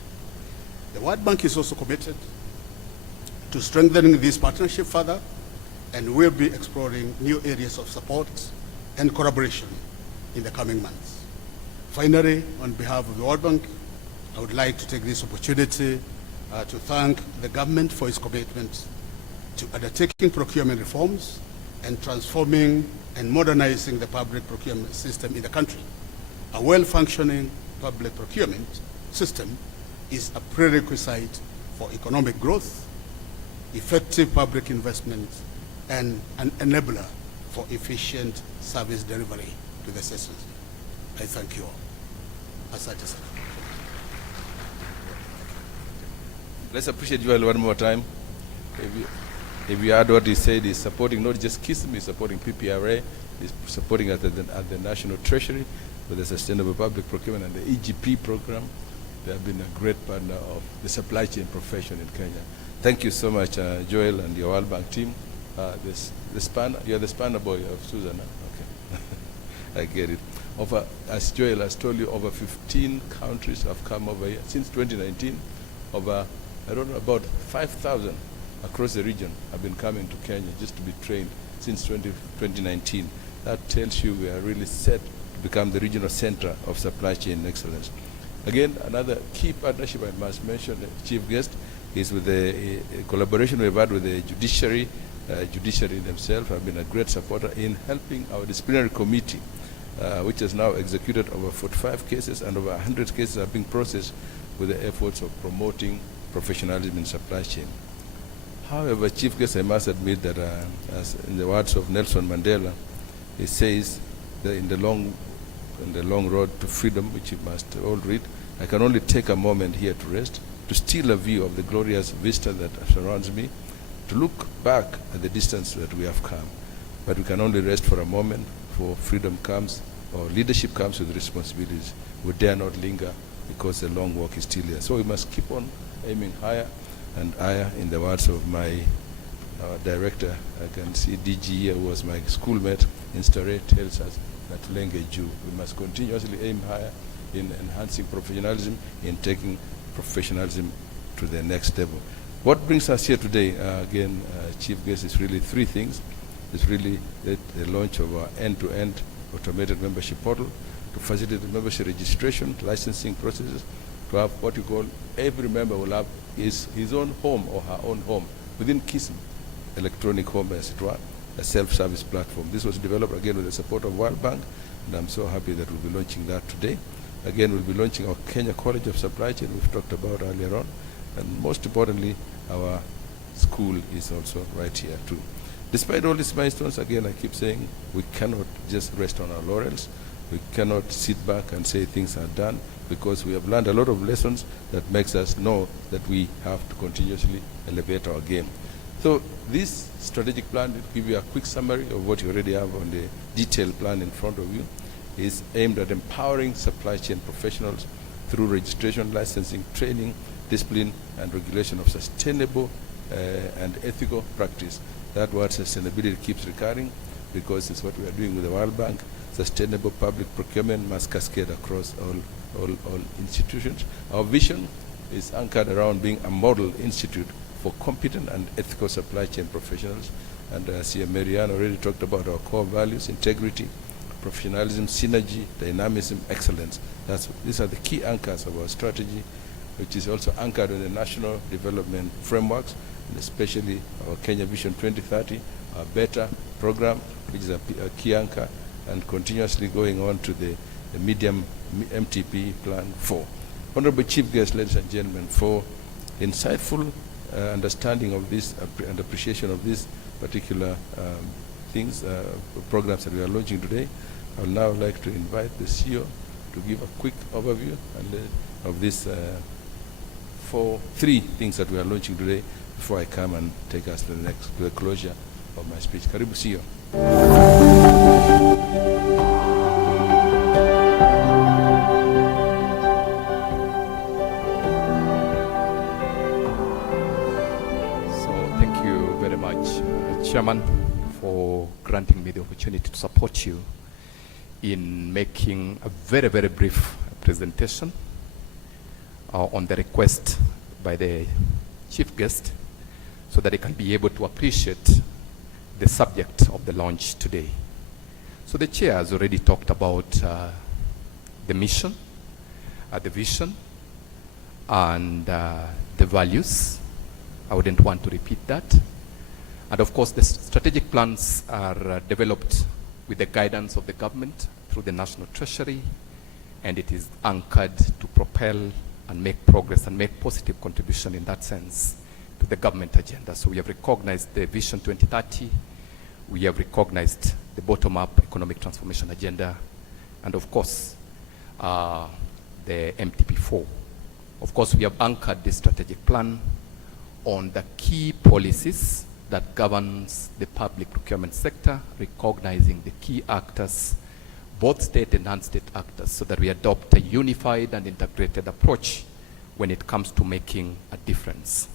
The World Bank is also committed to strengthening this partnership further and will be exploring new areas of support and collaboration in the coming months. Finally, on behalf of the World Bank, I would like to take this opportunity to thank the government for its commitment to undertaking procurement reforms and transforming and modernizing the public procurement system in the country. A well-functioning public procurement system is a prerequisite for economic growth, effective public investment, and an enabler for efficient service delivery to the citizens. I thank you all. Asante sana. Let's appreciate Joel one more time. If you add what he said, he's supporting not just Kism, he's supporting PPRA, he's supporting at the National Treasury with the Sustainable Public Procurement and the EGP program. They have been a great partner of the supply chain profession in Kenya. Thank you so much, Joel and your World Bank team. You're the spanner boy of Susan. Okay, I get it. As Joel has told you, over 15 countries have come over here since 2019. Over, I don't know, about 5,000 across the region have been coming to Kenya just to be trained since 2019. That tells you we are really set to become the regional center of supply chain excellence. Again, another key partnership I must mention, Chief Guest, is with the collaboration we've had with the judiciary judiciary themselves have been a great supporter in helping our disciplinary committee, which has now executed over 45 cases and over 100 cases are being processed with the efforts of promoting professionalism in supply chain. However, Chief Guest, I must admit that, as in the words of Nelson Mandela, he says that in the long road to freedom, which you must all read, I can only take a moment here to rest, to steal a view of the glorious vista that surrounds me, to look back at the distance that we have come. But we can only rest for a moment, for freedom comes, or leadership comes with responsibilities. We dare not linger because the long walk is still here. So we must keep on aiming higher and higher. In the words of my director, I can see DG here, who was my schoolmate in Stare, tells us that Lenge Jew. We must continuously aim higher in enhancing professionalism, in taking professionalism to the next level. What brings us here today, again, Chief Guest, is really three things. It's really the launch of our end-to-end automated membership portal to facilitate the membership registration, licensing processes, to have what you call, every member will have his own home or her own home within Kism, electronic home, as it were, a self-service platform. This was developed again with the support of World Bank, and I'm so happy that we'll be launching that today. Again, we'll be launching our Kenya College of Supply Chain, we've talked about earlier on, and most importantly, our school is also right here too. Despite all these milestones, again, I keep saying, we cannot just rest on our laurels. We cannot sit back and say things are done, because we have learned a lot of lessons that makes us know that we have to continuously elevate our game. So this strategic plan, to give you a quick summary of what you already have on the detailed plan in front of you, is aimed at empowering supply chain professionals through registration, licensing, training, discipline, and regulation of sustainable and ethical practice. That word sustainability keeps recurring because it's what we are doing with the World Bank. Sustainable public procurement must cascade across all institutions. Our vision is anchored around being a model institute for competent and ethical supply chain professionals. And as Marianne already talked about our core values: integrity, professionalism, synergy, dynamism, excellence. These are the key anchors of our strategy, which is also anchored in the national development frameworks, and especially our Kenya Vision 2030, our BETTER program, which is a key anchor, and continuously going on to the medium MTP Plan 4. Honorable Chief Guest, ladies and gentlemen, for insightful understanding of this and appreciation of these particular programs that we are launching today, I would now like to invite the CEO to give a quick overview of these three things that we are launching today before I come and take us to the closure of my speech. Karibu CEO. Thank you very much, Chairman, for granting me the opportunity to support you in making a very, very brief presentation on the request by the Chief Guest, so that they can be able to appreciate the subject of the launch today. So the Chair has already talked about the mission, the vision, and the values. I wouldn't want to repeat that. And of course, the strategic plans are developed with the guidance of the government through the National Treasury, and it is anchored to propel and make progress and make positive contribution in that sense to the government agenda. So we have recognized the Vision 2030, we have recognized the bottom-up economic transformation agenda, and of course, the MTP4. Of course, we have anchored this strategic plan on the key policies that governs the public procurement sector, recognizing the key actors, both state and non-state actors, so that we adopt a unified and integrated approach when it comes to making a difference.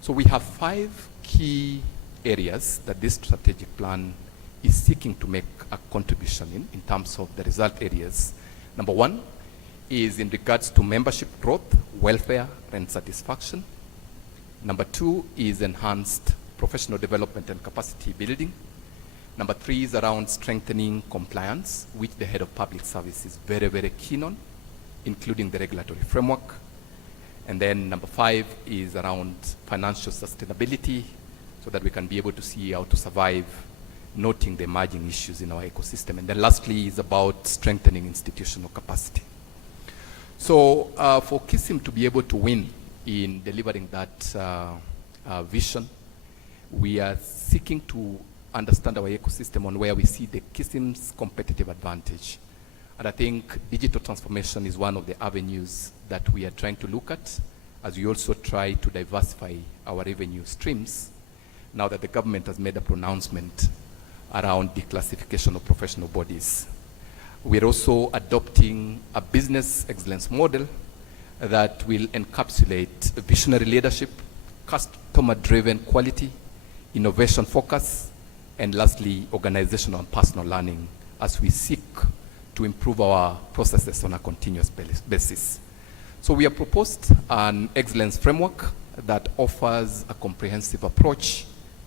So we have 5 key areas that this strategic plan is seeking to make a contribution in terms of the result areas. Number 1 is in regards to membership growth, welfare, and satisfaction. Number 2 is enhanced professional development and capacity building. Number 3 is around strengthening compliance, which the head of public service is very, very keen on, including the regulatory framework. And then number 5 is around financial sustainability, so that we can be able to see how to survive, noting the emerging issues in our ecosystem. And then lastly is about strengthening institutional capacity. So for Kism to be able to win in delivering that vision, we are seeking to understand our ecosystem on where we see the Kism's competitive advantage. And I think digital transformation is one of the avenues that we are trying to look at as we also try to diversify our revenue streams now that the government has made a pronouncement around declassification of professional bodies. We're also adopting a business excellence model that will encapsulate visionary leadership, customer-driven quality, innovation focus, and lastly, organizational and personal learning as we seek to improve our processes on a continuous basis. So we have proposed an excellence framework that offers a comprehensive approach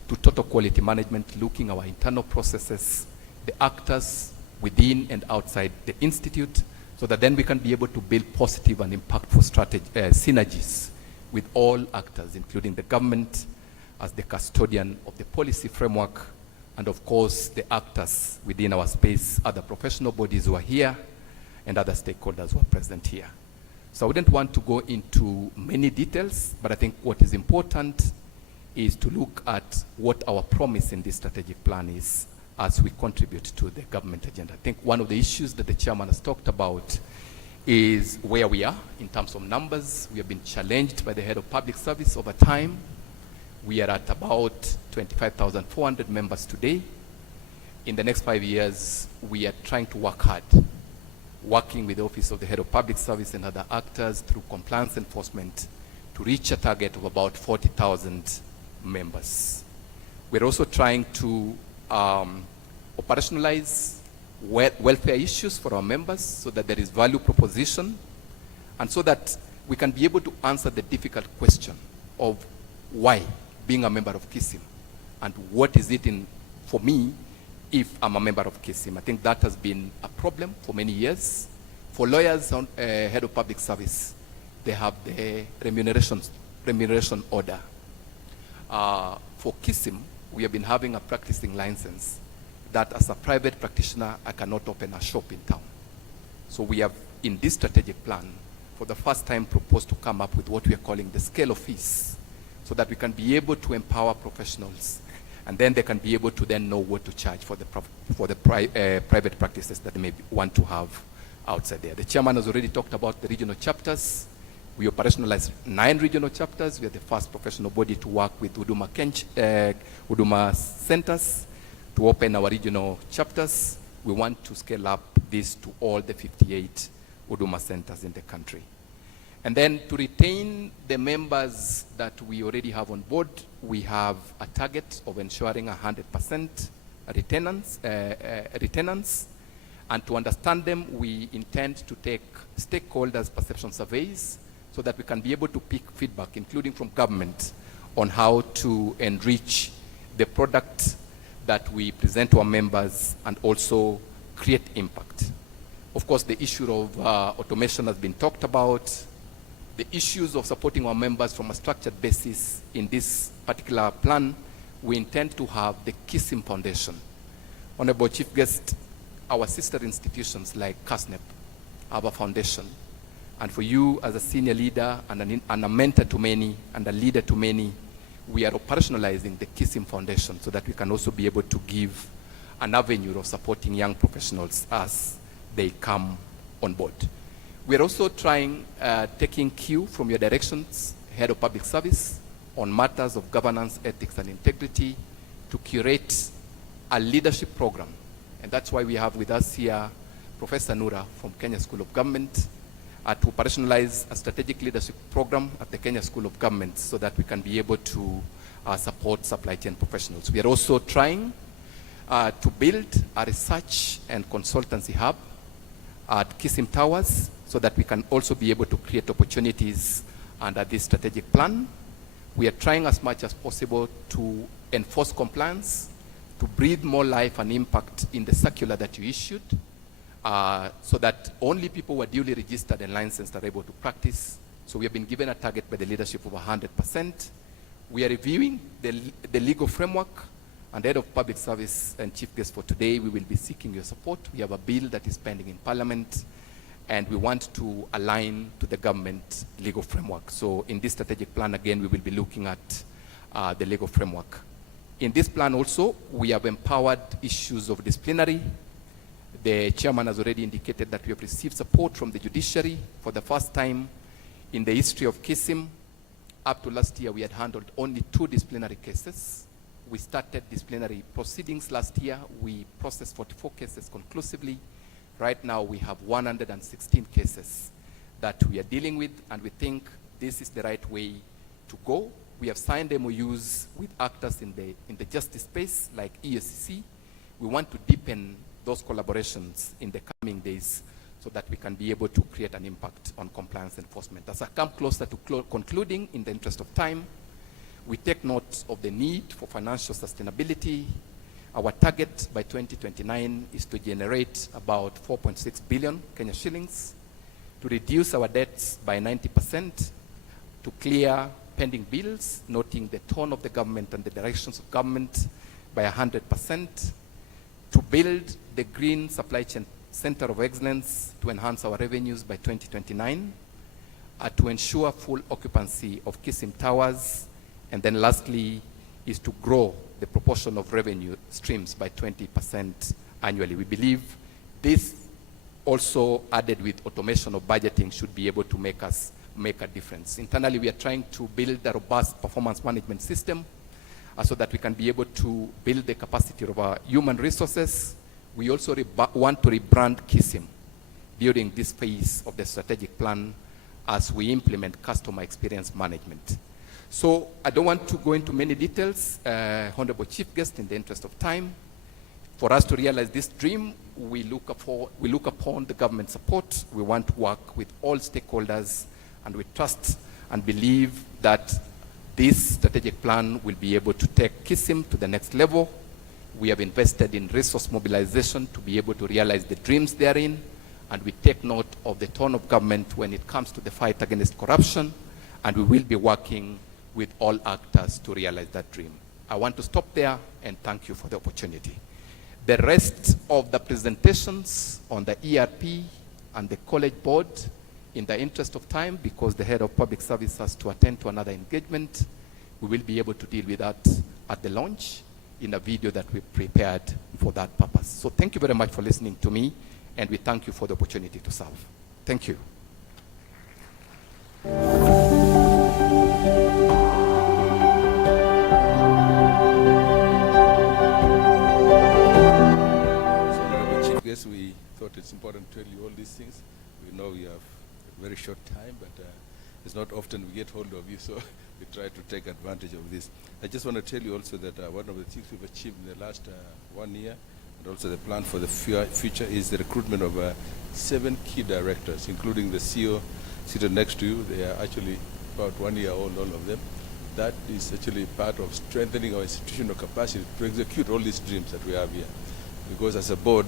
to total quality management, looking at our internal processes, the actors within and outside the institute, so that then we can be able to build positive and impactful synergies with all actors, including the government as the custodian of the policy framework, and of course the actors within our space, other professional bodies who are here, and other stakeholders who are present here. So I wouldn't want to go into many details, but I think what is important is to look at what our promise in this strategic plan is as we contribute to the government agenda. I think one of the issues that the chairman has talked about is where we are in terms of numbers. We have been challenged by the head of public service over time. We are at about 25,400 members today. In the next 5 years, we are trying to work hard, working with the Office of the Head of Public Service and other actors through compliance enforcement to reach a target of about 40,000 members. We're also trying to operationalize welfare issues for our members so that there is value proposition and so that we can be able to answer the difficult question of why being a member of Kism and what is it for me if I'm a member of Kism. I think that has been a problem for many years. For lawyers on head of public service, they have the remuneration order. For Kism, we have been having a practicing license that as a private practitioner, I cannot open a shop in town. So we have, in this strategic plan, for the first time proposed to come up with what we are calling the scale of fees, so that we can be able to empower professionals, and then they can be able to then know what to charge for the private practices that they may want to have outside there. The chairman has already talked about the regional chapters. We operationalize 9 regional chapters. We are the first professional body to work with Huduma centers to open our regional chapters. We want to scale up this to all the 58 Huduma centers in the country. And then to retain the members that we already have on board, we have a target of ensuring 100% retainance. And to understand them, we intend to take stakeholders' perception surveys so that we can be able to pick feedback, including from government, on how to enrich the product that we present to our members and also create impact. Of course, the issue of automation has been talked about. The issues of supporting our members from a structured basis in this particular plan, we intend to have the Kism Foundation. Honorable Chief Guest, our sister institutions like KASNEP have a foundation. And for you as a senior leader and a mentor to many and a leader to many, we are operationalizing the Kism Foundation so that we can also be able to give an avenue of supporting young professionals as they come on board. We're also trying, taking cue from your directions, Head of Public Service, on matters of governance, ethics, and integrity to curate a leadership program. And that's why we have with us here Professor Nura from Kenya School of Government to operationalize a strategic leadership program at the Kenya School of Government so that we can be able to support supply chain professionals. We are also trying to build a research and consultancy hub at Kism Towers so that we can also be able to create opportunities under this strategic plan. We are trying as much as possible to enforce compliance, to breathe more life and impact in the circular that you issued, so that only people who are duly registered and licensed are able to practice. So we have been given a target by the leadership of 100%. We are reviewing the legal framework, and Head of Public Service and Chief Guest for today, we will be seeking your support. We have a bill that is pending in Parliament, and we want to align to the government legal framework. So in this strategic plan, again, we will be looking at the legal framework. In this plan also, we have empowered issues of disciplinary. The chairman has already indicated that we have received support from the judiciary for the first time in the history of Kism. Up to last year, we had handled only 2 disciplinary cases. We started disciplinary proceedings last year. We processed 44 cases conclusively. Right now, we have 116 cases that we are dealing with, and we think this is the right way to go. We have signed MOUs with actors in the justice space, like EACC. We want to deepen those collaborations in the coming days so that we can be able to create an impact on compliance enforcement. As I come closer to concluding, in the interest of time, we take note of the need for financial sustainability. Our target by 2029 is to generate about 4.6 billion Kenya shillings, to reduce our debts by 90%, to clear pending bills, noting the tone of the government and the directions of government by 100%, to build the Green Supply Chain Center of Excellence to enhance our revenues by 2029, to ensure full occupancy of Kism Towers, and then lastly is to grow the proportion of revenue streams by 20% annually. We believe this also added with automation of budgeting should be able to make us make a difference. Internally, we are trying to build a robust performance management system so that we can be able to build the capacity of our human resources. We also want to rebrand Kism during this phase of the strategic plan as we implement customer experience management. So I don't want to go into many details, Honorable Chief Guest, in the interest of time. For us to realize this dream, we look upon the government support. We want to work with all stakeholders, and we trust and believe that this strategic plan will be able to take Kism to the next level. We have invested in resource mobilization to be able to realize the dreams therein, and we take note of the tone of government when it comes to the fight against corruption, and we will be working with all actors to realize that dream. I want to stop there and thank you for the opportunity. The rest of the presentations on the ERP and the college board, in the interest of time, because the Head of Public Service has to attend to another engagement, we will be able to deal with that at the launch in a video that we prepared for that purpose. So thank you very much for listening to me, and we thank you for the opportunity to serve. Thank you. Chief Guest, we thought it's important to tell you all these things. We know we have a very short time, but it's not often we get hold of you, so we try to take advantage of this. I just want to tell you also that one of the things we've achieved in the last 1 year, and also the plan for the future, is the recruitment of 7 key directors, including the CEO seated next to you. They are actually about 1 year old, all of them. That is actually part of strengthening our institutional capacity to execute all these dreams that we have here. Because as a board,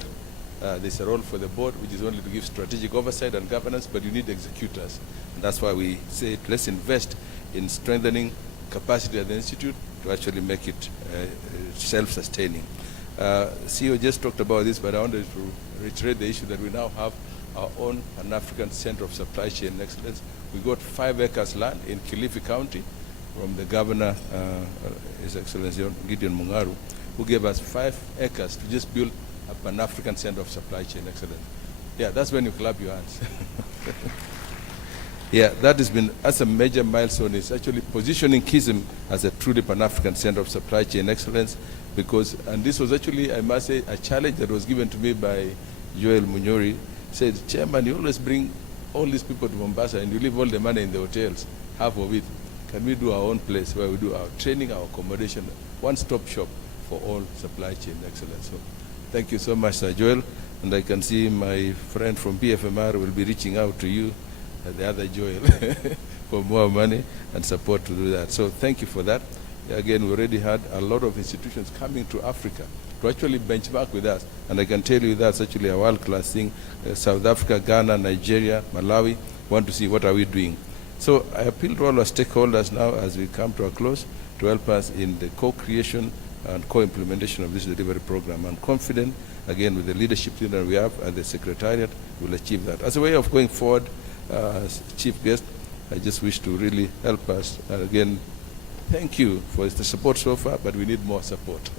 there's a role for the board, which is only to give strategic oversight and governance, but you need executors. And that's why we say, let's invest in strengthening capacity at the institute to actually make it self-sustaining. CEO just talked about this, but I wanted to reiterate the issue that we now have our own Pan-African Center of Supply Chain Excellence. We got 5 acres land in Kilifi County from the governor, His Excellency Gideon Mungaru, who gave us 5 acres to just build a Pan-African Center of Supply Chain Excellence. Yeah, that's when you clap your hands. Yeah, that's a major milestone. It's actually positioning Kism as a truly Pan-African Center of Supply Chain Excellence, because, and this was actually, I must say, a challenge that was given to me by Joel Munyori. He said, Chairman, you always bring all these people to Mombasa and you leave all the money in the hotels, half of it. Can we do our own place where we do our training, our accommodation, one-stop shop for all supply chain excellence? So thank you so much, Sir Joel. And I can see my friend from PFMR will be reaching out to you, the other Joel, for more money and support to do that. So thank you for that. Again, we already had a lot of institutions coming to Africa to actually benchmark with us. And I can tell you that's actually a world-class thing. South Africa, Ghana, Nigeria, Malawi want to see what are we doing. So I appeal to all our stakeholders now as we come to a close to help us in the co-creation and co-implementation of this delivery program. I'm confident, again, with the leadership team that we have and the Secretariat, we'll achieve that. As a way of going forward, Chief Guest, I just wish to really help us. Again, thank you for the support so far, but we need more support.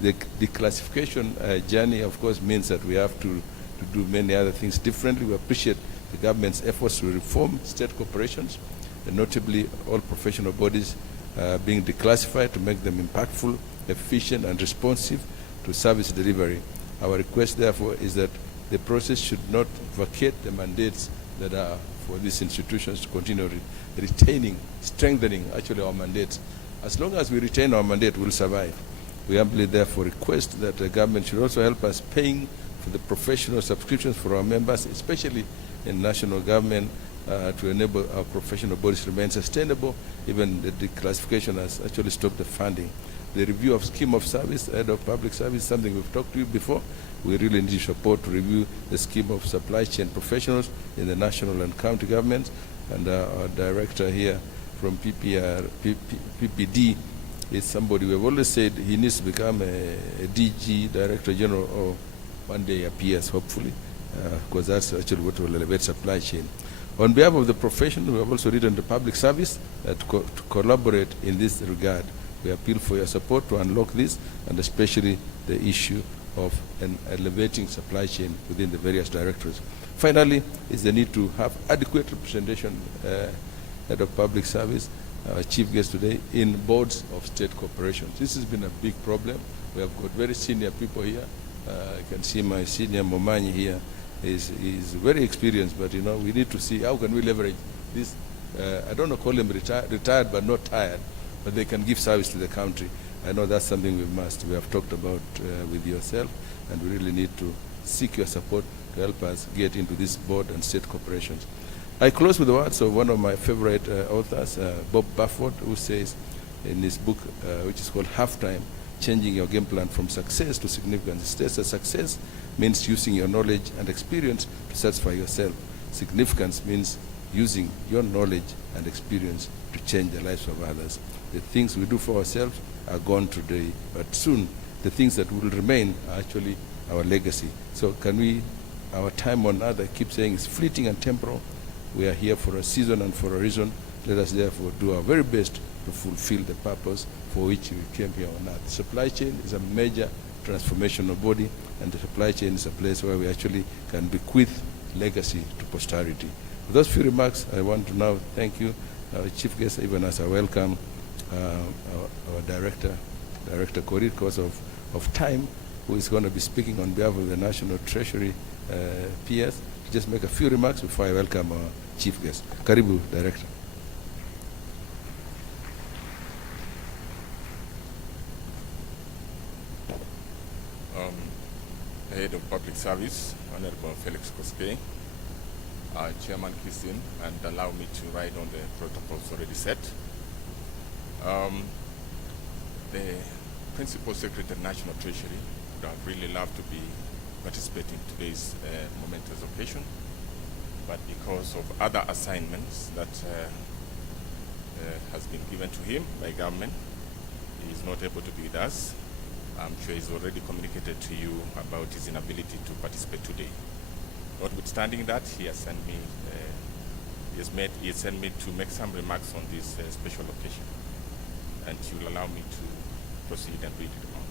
The declassification journey, of course, means that we have to do many other things differently. We appreciate the government's efforts to reform state corporations, and notably all professional bodies being declassified to make them impactful, efficient, and responsive to service delivery. Our request, therefore, is that the process should not vacate the mandates that are for these institutions to continue retaining, strengthening actually our mandates. As long as we retain our mandate, we'll survive. We humbly therefore request that the government should also help us paying for the professional subscriptions for our members, especially in national government, to enable our professional bodies to remain sustainable. Even the declassification has actually stopped the funding. The review of scheme of service, head of public service, something we've talked to you before. We really need support to review the scheme of supply chain professionals in the national and county governments. And our director here from PPD is somebody we have always said he needs to become a DG, Director General, or one day appears, hopefully, because that's actually what will elevate supply chain. On behalf of the profession, we have also written to public service to collaborate in this regard. We appeal for your support to unlock this, and especially the issue of an elevating supply chain within the various directorates. Finally, is the need to have adequate representation, head of public service, our chief guest today, in boards of state corporations. This has been a big problem. We have got very senior people here. I can see my senior Momanyi here is very experienced, but you know, we need to see how can we leverage this. I don't know, call him retired but not tired, but they can give service to the country. I know that's something we must. We have talked about with yourself, and we really need to seek your support to help us get into this board and state corporations. I close with the words of one of my favorite authors, Bob Bafford, who says in his book, which is called Halftime, Changing Your Game Plan from Success to Significance. It states that success means using your knowledge and experience to satisfy yourself. Significance means using your knowledge and experience to change the lives of others. The things we do for ourselves are gone today, but soon the things that will remain are actually our legacy. So can we, our time on earth, I keep saying, is fleeting and temporal. We are here for a season and for a reason. Let us therefore do our very best to fulfill the purpose for which we came here on earth. The supply chain is a major transformational body, and the supply chain is a place where we actually can bequeath legacy to posterity. With those few remarks, I want to now thank you, our chief guest, even as I welcome our director, Director Kori, because of time, who is going to be speaking on behalf of the National Treasury PS. Just make a few remarks before I welcome our chief guest. Karibu, Director. Head of Public Service, Honorable Felix Koskei, Chairman Kism, and allow me to write on the protocols already set. The Principal Secretary of National Treasury would have really loved to be participating in today's momentous occasion, but because of other assignments that has been given to him by government, he is not able to be with us. I'm sure he's already communicated to you about his inability to participate today. Notwithstanding that, he has sent me, he has sent me to make some remarks on this special occasion, and he will allow me to proceed and read it out.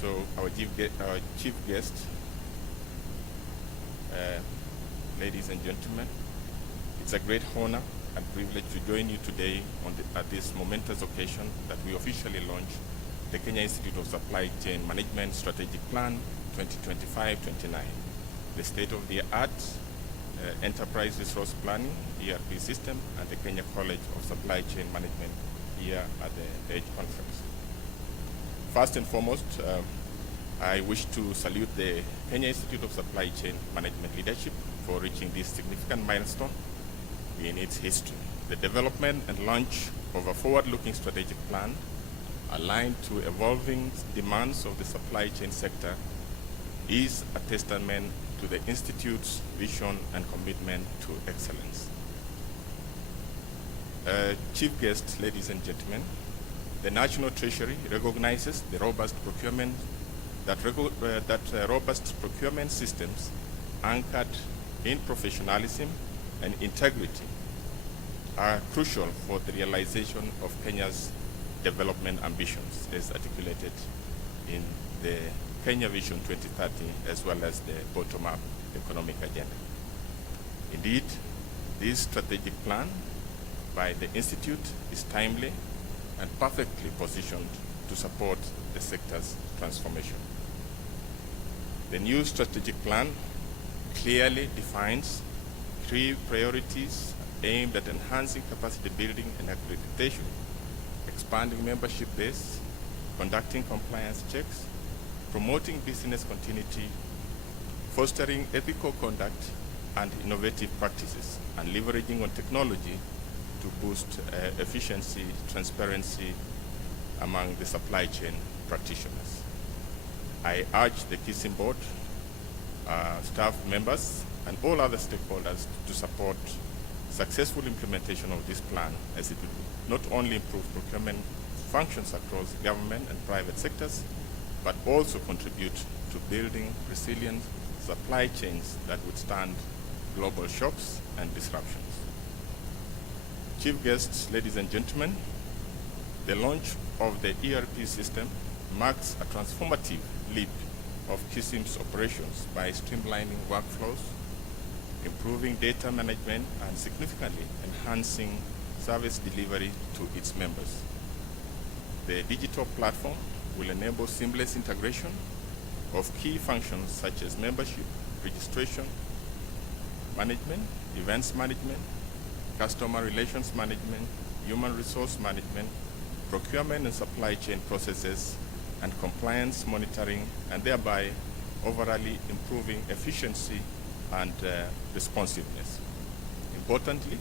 So our chief guest, ladies and gentlemen, it's a great honor and privilege to join you today at this momentous occasion that we officially launch the Kenya Institute of Supply Chain Management Strategic Plan 2025-29, the state-of-the-art enterprise resource planning ERP system, and the Kenya College of Supply Chain Management here at the EDGE conference. First and foremost, I wish to salute the Kenya Institute of Supply Chain Management leadership for reaching this significant milestone in its history. The development and launch of a forward-looking strategic plan aligned to evolving demands of the supply chain sector is a testament to the Institute's vision and commitment to excellence. Chief guests, ladies and gentlemen, the National Treasury recognizes the robust procurement robust procurement systems anchored in professionalism and integrity are crucial for the realization of Kenya's development ambitions as articulated in the Kenya Vision 2030 as well as the bottom-up economic agenda. Indeed, this strategic plan by the Institute is timely and perfectly positioned to support the sector's transformation. The new strategic plan clearly defines 3 priorities aimed at enhancing capacity building and accreditation, expanding membership base, conducting compliance checks, promoting business continuity, fostering ethical conduct and innovative practices, and leveraging on technology to boost efficiency, transparency among the supply chain practitioners. I urge the Kism board, staff members, and all other stakeholders to support successful implementation of this plan, as it will not only improve procurement functions across government and private sectors, but also contribute to building resilient supply chains that withstand global shocks and disruptions. Chief guests, ladies and gentlemen, the launch of the ERP system marks a transformative leap of Kism's operations by streamlining workflows, improving data management, and significantly enhancing service delivery to its members. The digital platform will enable seamless integration of key functions such as membership, registration, management, events management, customer relations management, human resource management, procurement and supply chain processes, and compliance monitoring, and thereby overall improving efficiency and responsiveness. Importantly,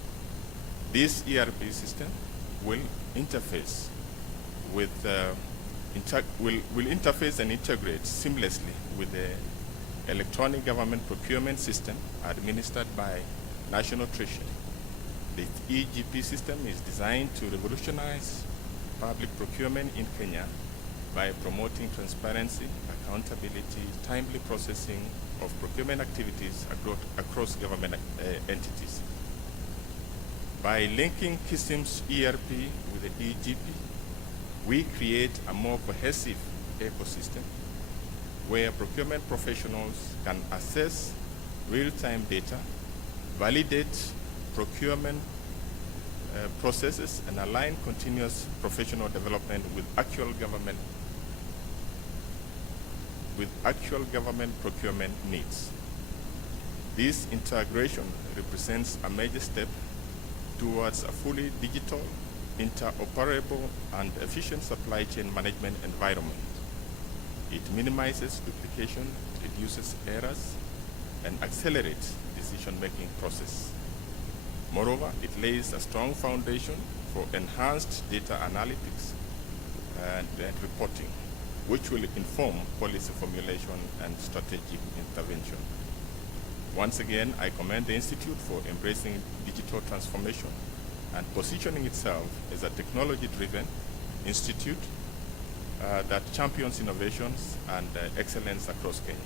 this ERP system will interface with will interface and integrate seamlessly with the electronic government procurement system administered by National Treasury. The EGP system is designed to revolutionize public procurement in Kenya by promoting transparency, accountability, timely processing of procurement activities across government entities. By linking Kism's ERP with the EGP, we create a more cohesive ecosystem where procurement professionals can assess real-time data, validate procurement processes, and align continuous professional development with actual government procurement needs. This integration represents a major step towards a fully digital, interoperable, and efficient supply chain management environment. It minimizes duplication, reduces errors, and accelerates decision-making process. Moreover, it lays a strong foundation for enhanced data analytics and reporting, which will inform policy formulation and strategic intervention. Once again, I commend the Institute for embracing digital transformation and positioning itself as a technology-driven institute that champions innovations and excellence across Kenya.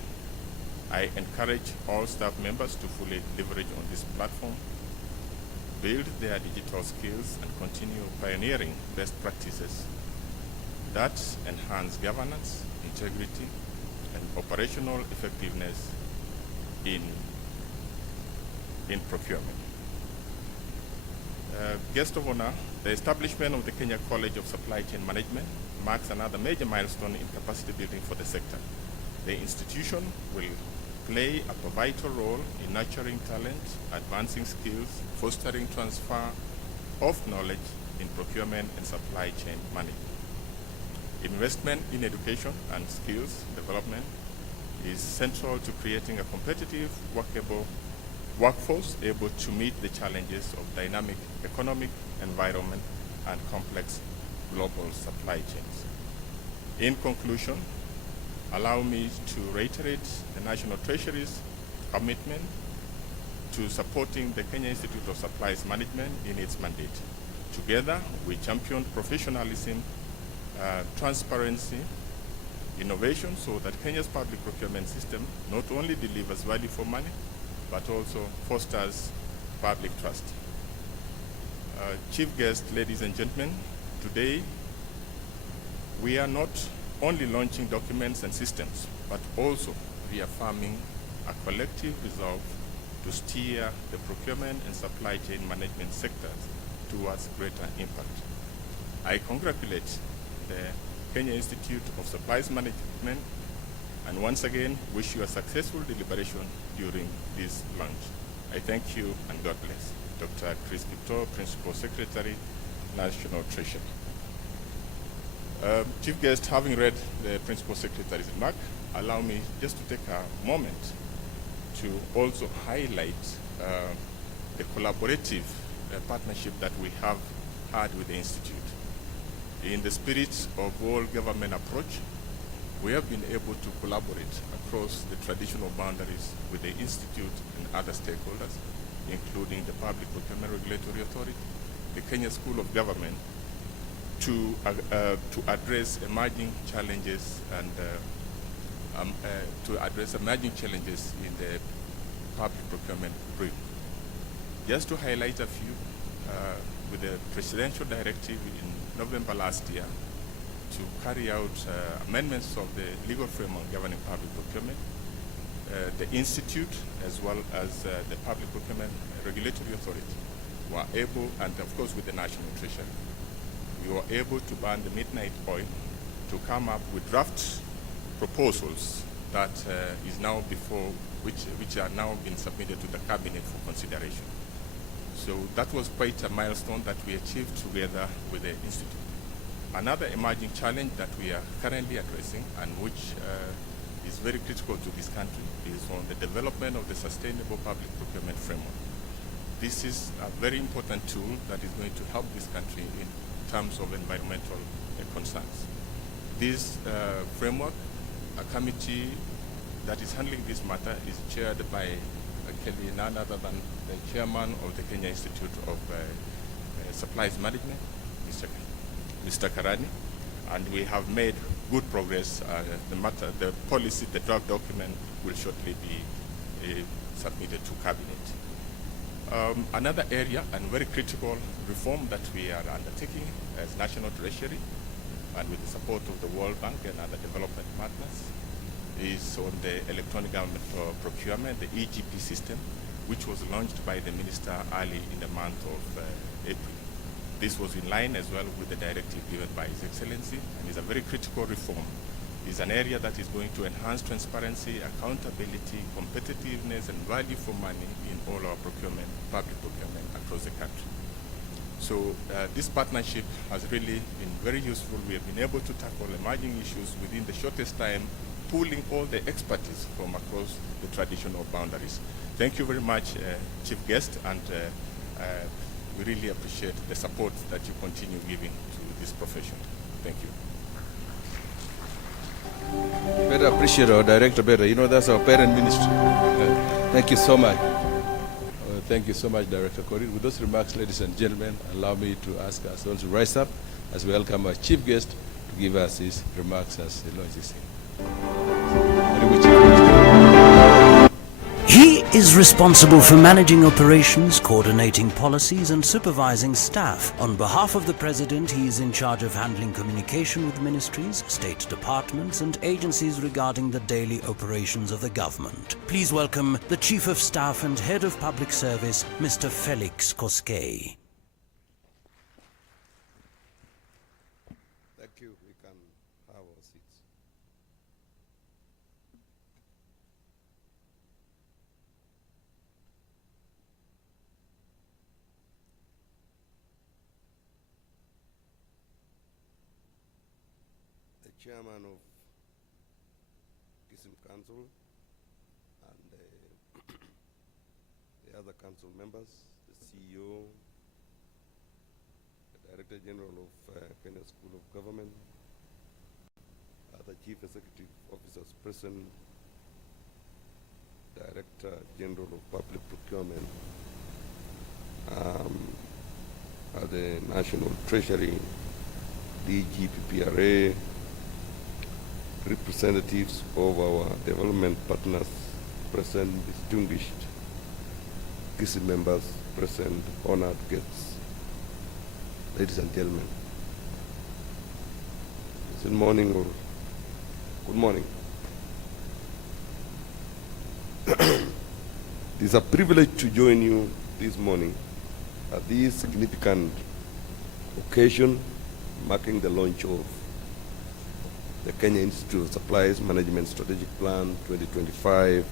I encourage all staff members to fully leverage on this platform, build their digital skills, and continue pioneering best practices that enhance governance, integrity, and operational effectiveness in procurement. Guest of honor, the establishment of the Kenya College of Supply Chain Management marks another major milestone in capacity building for the sector. The institution will play a vital role in nurturing talent, advancing skills, fostering transfer of knowledge in procurement and supply chain management. Investment in education and skills development is central to creating a competitive, workable workforce able to meet the challenges of dynamic economic environment and complex global supply chains. In conclusion, allow me to reiterate the National Treasury's commitment to supporting the Kenya Institute of Supplies Management in its mandate Together, we championed professionalism, transparency, innovation, so that Kenya's public procurement system not only delivers value for money, but also fosters public trust. Chief guest, ladies and gentlemen, today we are not only launching documents and systems, but also reaffirming a collective resolve to steer the procurement and supply chain management sectors towards greater impact. I congratulate the Kenya Institute of Supplies Management and once again wish you a successful deliberation during this launch. I thank you and God bless. Dr. Chris Kipto, Principal Secretary, National Treasury. Chief guest, having read the Principal Secretary's remark, allow me just to take a moment to also highlight the collaborative partnership that we have had with the Institute. In the spirit of all government approach, we have been able to collaborate across the traditional boundaries with the Institute and other stakeholders, including the Public Procurement Regulatory Authority, the Kenya School of Government, to address emerging challenges and in the public procurement brief. Just to highlight a few, with the presidential directive in November last year to carry out amendments of the legal framework governing public procurement, the Institute as well as the Public Procurement Regulatory Authority were able, and of course with the National Treasury, we were able to burn the midnight oil to come up with draft proposals that is now before, which are now being submitted to the Cabinet for consideration. So that was quite a milestone that we achieved together with the Institute. Another emerging challenge that we are currently addressing and which is very critical to this country is on the development of the sustainable public procurement framework. This is a very important tool that is going to help this country in terms of environmental concerns. This framework, a committee that is handling this matter is chaired by none other than the chairman of the Kenya Institute of Supplies Management, Mr. Karani, and we have made good progress. The policy, the draft document will shortly be submitted to Cabinet. Another area and very critical reform that we are undertaking as National Treasury and with the support of the World Bank and other development partners is on the electronic government procurement, the EGP system, which was launched by the minister early in the month of April. This was in line as well with the directive given by His Excellency and is a very critical reform. It's an area that is going to enhance transparency, accountability, competitiveness, and value for money in all our procurement, public procurement across the country. So this partnership has really been very useful. We have been able to tackle emerging issues within the shortest time, pooling all the expertise from across the traditional boundaries. Thank you very much, Chief Guest, and we really appreciate the support that you continue giving to this profession. Thank you. Better appreciate our director better. You know, that's our parent ministry. Thank you so much. Thank you so much, Director Korir. With those remarks, ladies and gentlemen, allow me to ask us all to rise up as we welcome our chief guest to give us his remarks as he launches here. He is responsible for managing operations, coordinating policies and supervising staff. On behalf of the President, he is in charge of handling communication with ministries, state departments and agencies regarding the daily operations of the government. Please welcome the Chief of Staff and Head of Public Service, Mr. Felix Koskei. Thank you. We can have our seats. Chairman of Kism Council and the other council members, the CEO, the Director General of Kenya School of Government, other Chief Executive Officers present, Director General of Public Procurement, the National Treasury, DGPPRA, representatives of our development partners present, distinguished Kism members present, honored guests, ladies and gentlemen. Is it morning or good morning? It is a privilege to join you this morning at this significant occasion marking the launch of the Kenya Institute of Supplies Management Strategic Plan 2025-2029,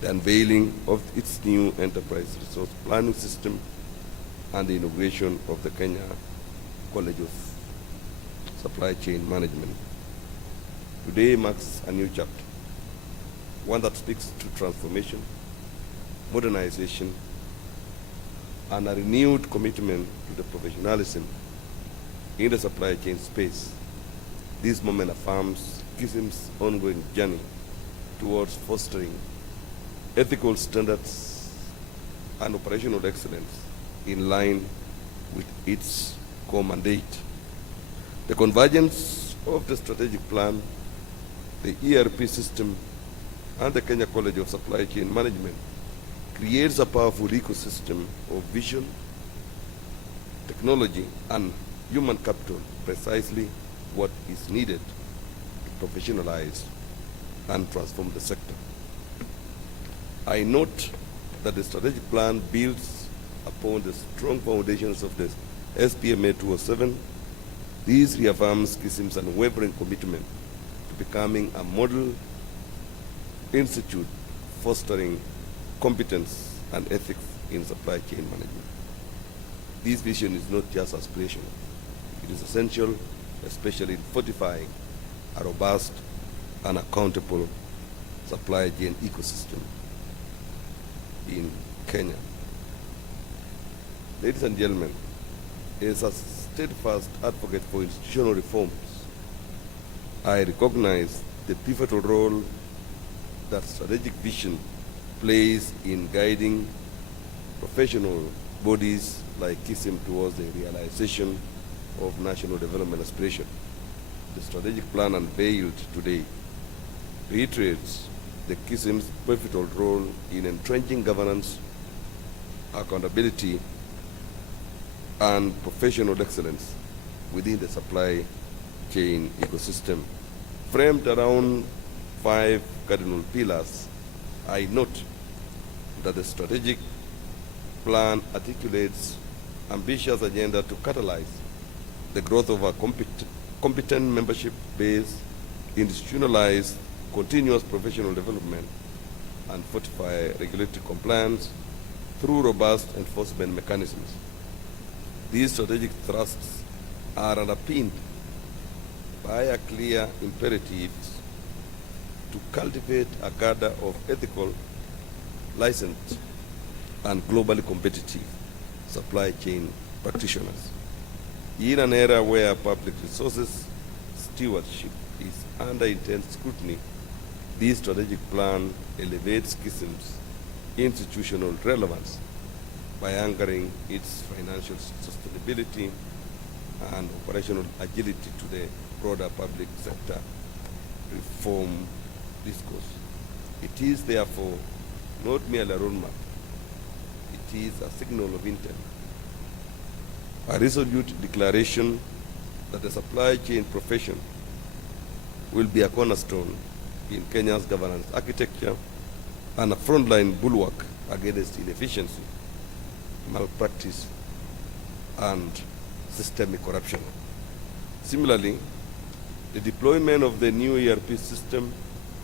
the unveiling of its new enterprise resource planning system, and the inauguration of the Kenya College of Supply Chain Management. Today marks a new chapter, one that speaks to transformation, modernization, and a renewed commitment to the professionalism in the supply chain space. This moment affirms Kism's ongoing journey towards fostering ethical standards and operational excellence in line with its core mandate. The convergence of the strategic plan, the ERP system, and the Kenya College of Supply Chain Management creates a powerful ecosystem of vision, technology, and human capital, precisely what is needed to professionalize and transform the sector. I note that the strategic plan builds upon the strong foundations of the SPMA 207. This reaffirms Kism's unwavering commitment to becoming a model institute fostering competence and ethics in supply chain management. This vision is not just aspirational. It is essential, especially in fortifying a robust and accountable supply chain ecosystem in Kenya. Ladies and gentlemen, as a steadfast advocate for institutional reforms, I recognize the pivotal role that strategic vision plays in guiding professional bodies like Kism towards the realization of national development aspiration. The strategic plan unveiled today reiterates the Kism's pivotal role in entrenching governance, accountability, and professional excellence within the supply chain ecosystem. Framed around 5 cardinal pillars, I note that the strategic plan articulates ambitious agenda to catalyze the growth of a competent membership base, institutionalize continuous professional development, and fortify regulatory compliance through robust enforcement mechanisms. These strategic thrusts are underpinned by a clear imperative to cultivate a cadre of ethical, licensed, and globally competitive supply chain practitioners. In an era where public resources stewardship is under intense scrutiny, this strategic plan elevates Kism's institutional relevance by anchoring its financial sustainability and operational agility to the broader public sector reform discourse. It is therefore not merely a roadmap, it is a signal of intent, a resolute declaration that the supply chain profession will be a cornerstone in Kenya's governance architecture and a frontline bulwark against inefficiency, malpractice, and systemic corruption. Similarly, the deployment of the new ERP system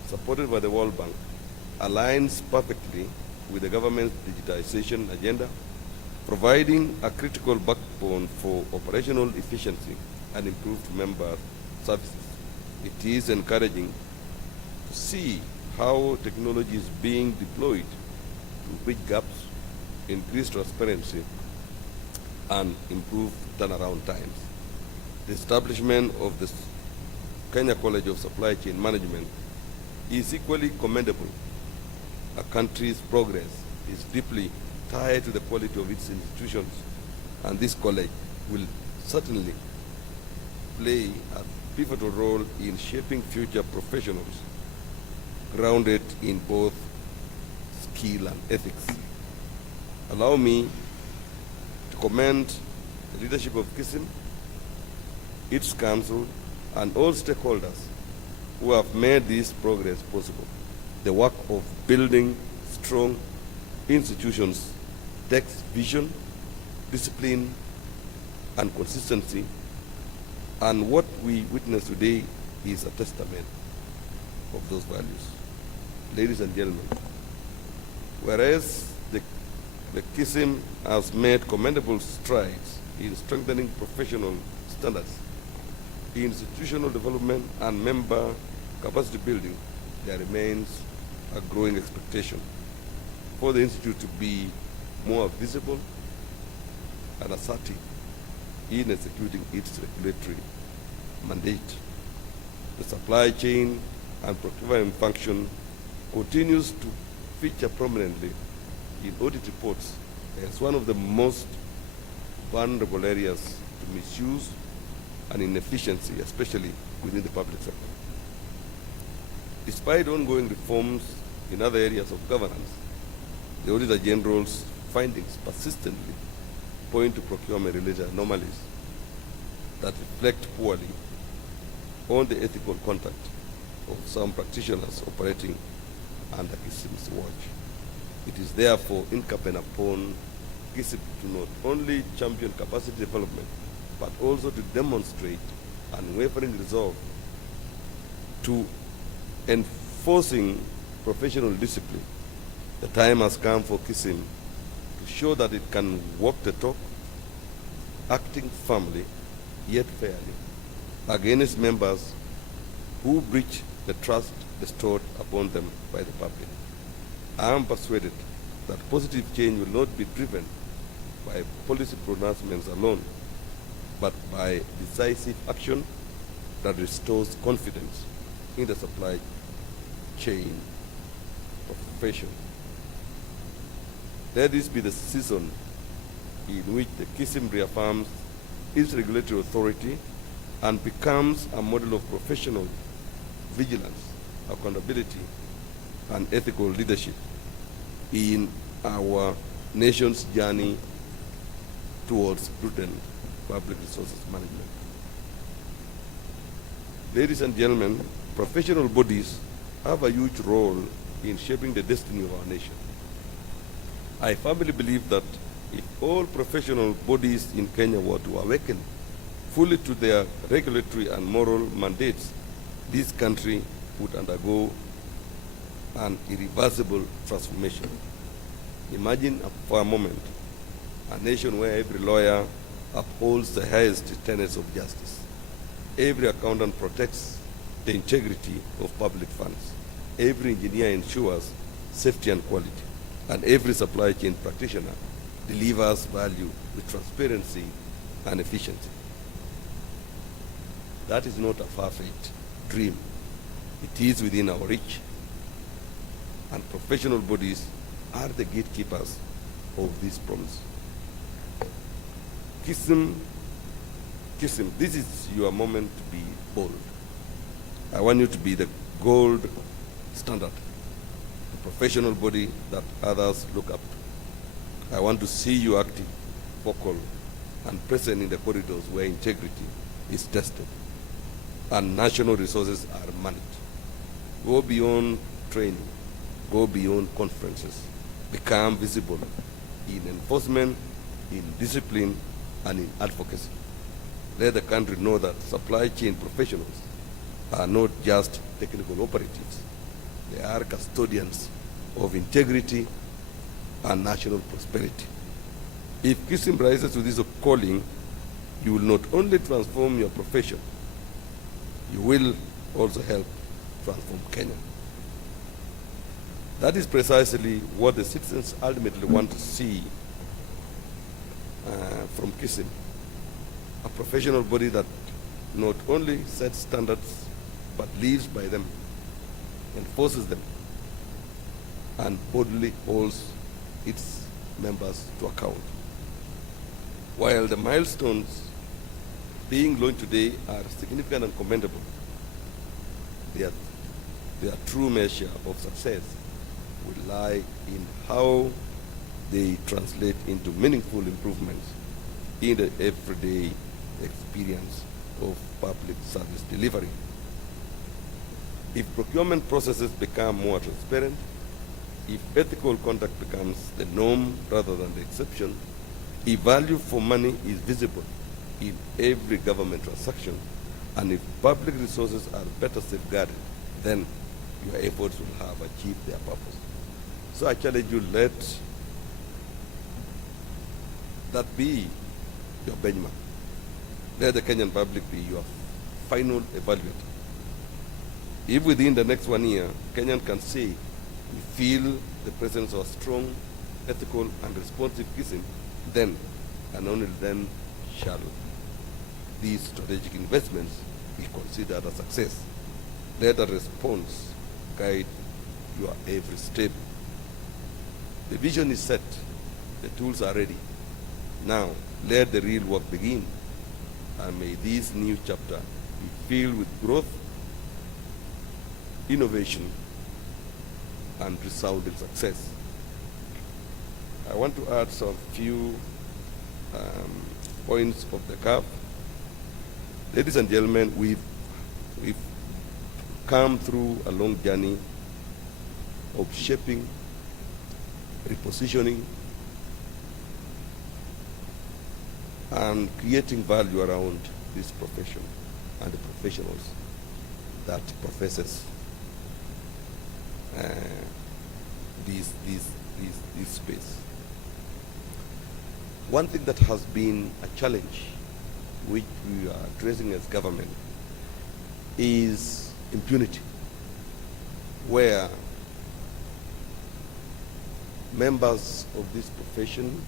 supported by the World Bank aligns perfectly with the government's digitization agenda, providing a critical backbone for operational efficiency and improved member services. It is encouraging to see how technology is being deployed to bridge gaps, increase transparency, and improve turnaround times. The establishment of the Kenya College of Supply Chain Management is equally commendable. A country's progress is deeply tied to the quality of its institutions, and this college will certainly play a pivotal role in shaping future professionals grounded in both skill and ethics. Allow me to commend the leadership of Kism, its council, and all stakeholders who have made this progress possible. The work of building strong institutions takes vision, discipline, and consistency, and what we witness today is a testament of those values. Ladies and gentlemen, whereas the Kism has made commendable strides in strengthening professional standards, institutional development, and member capacity building, there remains a growing expectation for the Institute to be more visible and assertive in executing its regulatory mandate. The supply chain and procurement function continues to feature prominently in audit reports as one of the most vulnerable areas to misuse and inefficiency, especially within the public sector. Despite ongoing reforms in other areas of governance, the Auditor General's findings persistently point to procurement-related anomalies that reflect poorly on the ethical conduct of some practitioners operating under Kism's watch. It is therefore incumbent upon Kism to not only champion capacity development, but also to demonstrate unwavering resolve to enforcing professional discipline. The time has come for Kism to show that it can walk the talk, acting firmly yet fairly against members who breach the trust bestowed upon them by the public. I am persuaded that positive change will not be driven by policy pronouncements alone, but by decisive action that restores confidence in the supply chain profession. Let this be the season in which the Kism reaffirms its regulatory authority and becomes a model of professional vigilance, accountability, and ethical leadership in our nation's journey towards prudent public resources management. Ladies and gentlemen, professional bodies have a huge role in shaping the destiny of our nation. I firmly believe that if all professional bodies in Kenya were to awaken fully to their regulatory and moral mandates, this country would undergo an irreversible transformation. Imagine for a moment a nation where every lawyer upholds the highest tenets of justice. Every accountant protects the integrity of public funds. Every engineer ensures safety and quality. And every supply chain practitioner delivers value with transparency and efficiency. That is not a far-fetched dream. It is within our reach. And professional bodies are the gatekeepers of this promise. Kism, this is your moment to be bold. I want you to be the gold standard, the professional body that others look up to. I want to see you active, vocal, and present in the corridors where integrity is tested and national resources are managed. Go beyond training, go beyond conferences, become visible in enforcement, in discipline, and in advocacy. Let the country know that supply chain professionals are not just technical operatives. They are custodians of integrity and national prosperity. If Kism rises to this calling, you will not only transform your profession, you will also help transform Kenya. That is precisely what the citizens ultimately want to see from Kism, a professional body that not only sets standards, but lives by them, enforces them, and boldly holds its members to account. While the milestones being launched today are significant and commendable, their true measure of success will lie in how they translate into meaningful improvements in the everyday experience of public service delivery. If procurement processes become more transparent, if ethical conduct becomes the norm rather than the exception, if value for money is visible in every government transaction, and if public resources are better safeguarded, then your efforts will have achieved their purpose. So I challenge you, let that be your benchmark. Let the Kenyan public be your final evaluator. If within the next 1 year, Kenyan can say, we feel the presence of a strong, ethical, and responsive Kism, then and only then shall these strategic investments be considered a success. Let the response guide your every step. The vision is set, the tools are ready. Now, let the real work begin, and may this new chapter be filled with growth, innovation, and resounding success. I want to add some few points of the curve. Ladies and gentlemen, we've come through a long journey of shaping, repositioning, and creating value around this profession and the professionals that professes this space. One thing that has been a challenge which we are addressing as government is impunity, where members of this profession,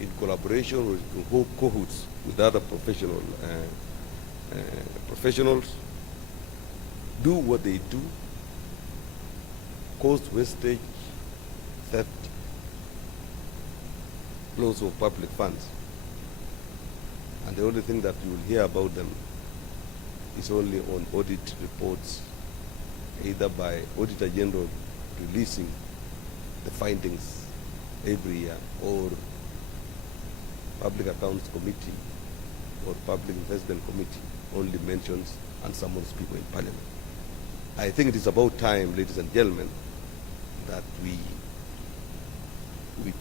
in collaboration with cahoots with other professionals, do what they do, cause wastage, theft, loss of public funds. And the only thing that you will hear about them is only on audit reports, either by Auditor General releasing the findings every year, or Public Accounts Committee or Public Investment Committee only mentions and summons people in Parliament. I think it is about time, ladies and gentlemen, that we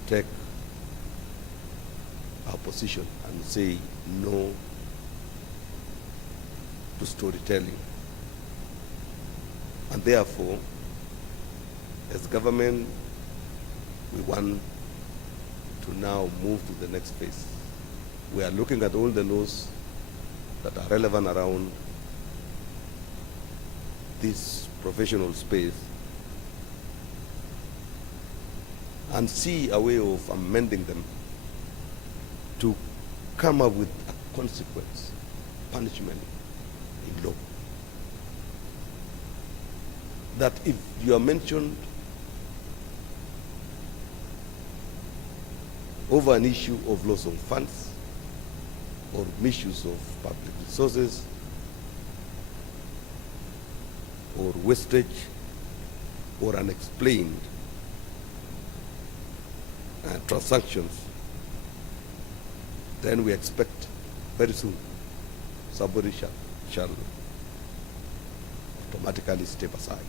take our position and say no to storytelling. And therefore, as government, we want to now move to the next phase. We are looking at all the laws that are relevant around this professional space and see a way of amending them to come up with a consequence, punishment in law. That if you are mentioned over an issue of loss of funds or misuse of public resources or wastage or unexplained transactions, then we expect very soon somebody shall automatically step aside.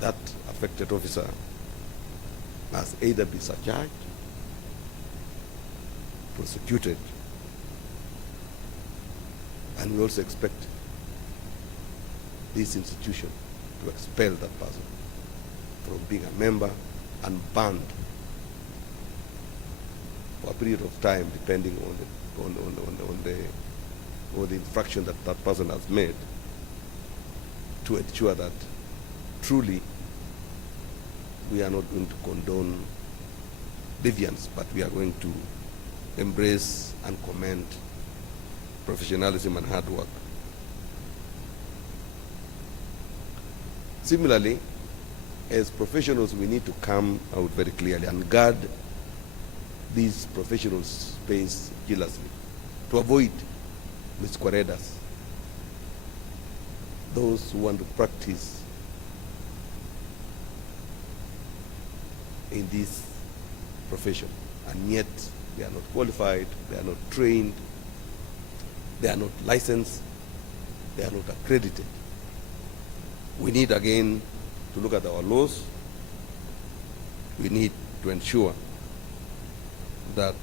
That affected officer must either be surcharged, prosecuted, and we also expect this institution to expel that person from being a member and banned for a period of time, depending on the infraction that that person has made, to ensure that truly we are not going to condone deviance, but we are going to embrace and commend professionalism and hard work. Similarly, as professionals, we need to come out very clearly and guard these professional space jealously to avoid misqueredas, those who want to practice in this profession, and yet they are not qualified, they are not trained, they are not licensed, they are not accredited. We need again to look at our laws. We need to ensure that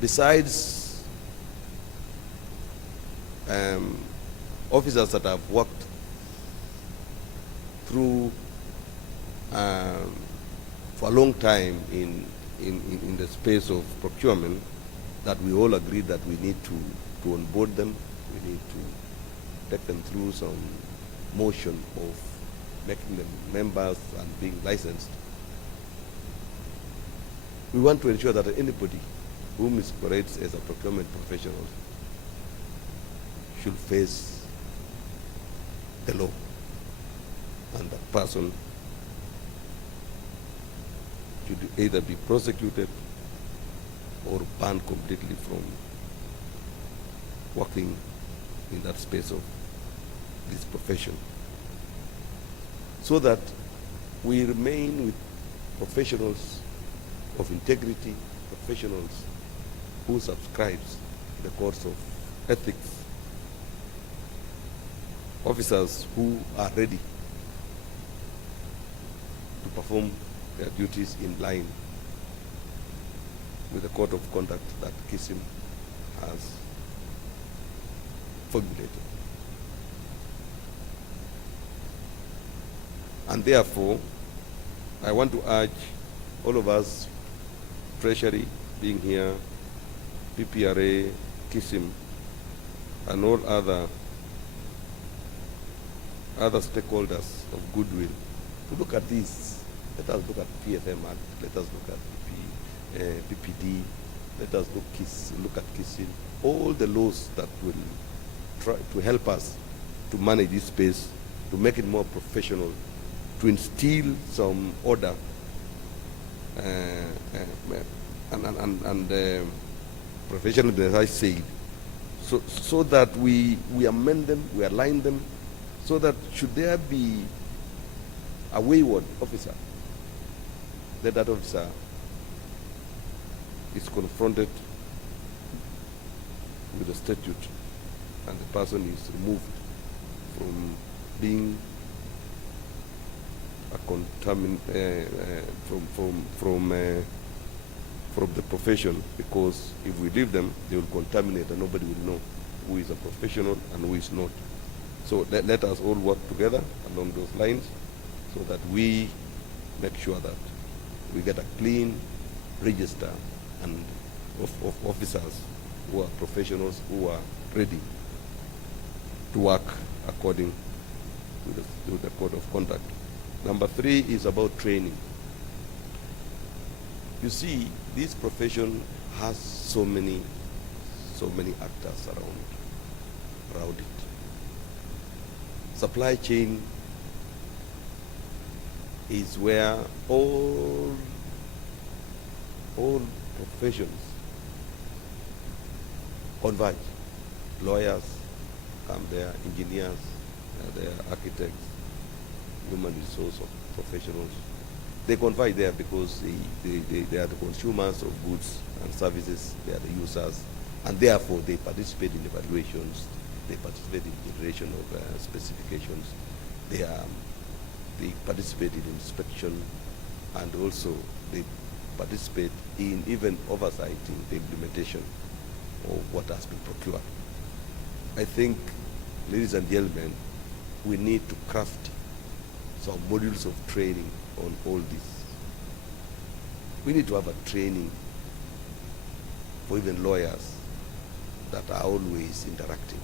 besides officers that have worked through for a long time in the space of procurement, that we all agree that we need to onboard them, we need to take them through some motion of making them members and being licensed. We want to ensure that anybody who masquerades as a procurement professional should face the law, and that person should either be prosecuted or banned completely from working in that space of this profession, so that we remain with professionals of integrity, professionals who subscribes to the codes of ethics, officers who are ready to perform their duties in line with the code of conduct that Kism has formulated. And therefore, I want to urge all of us, Treasury being here, PPRA, Kism, and all other stakeholders of goodwill, to look at this. Let us look at PFM Act, let us look at PPD, let us look at Kism, all the laws that will try to help us to manage this space, to make it more professional, to instill some order and professionalism, as I said, so that we amend them, we align them, so that should there be a wayward officer, that officer is confronted with the statute, and the person is removed from being a from the profession, because if we leave them, they will contaminate and nobody will know who is a professional and who is not. So let us all work together along those lines, so that we make sure that we get a clean register and of officers who are professionals, who are ready to work according to the code of conduct. Number 3 is about training. You see, this profession has so many actors around it. Supply chain is where all professions converge. Lawyers come there, engineers, there, architects, human resource professionals. They converge there because they are the consumers of goods and services, they are the users, and therefore they participate in evaluations, they participate in generation of specifications, they participate in inspection, and also they participate in even oversighting the implementation of what has been procured. I think, ladies and gentlemen, we need to craft some modules of training on all this. We need to have a training for even lawyers that are always interacting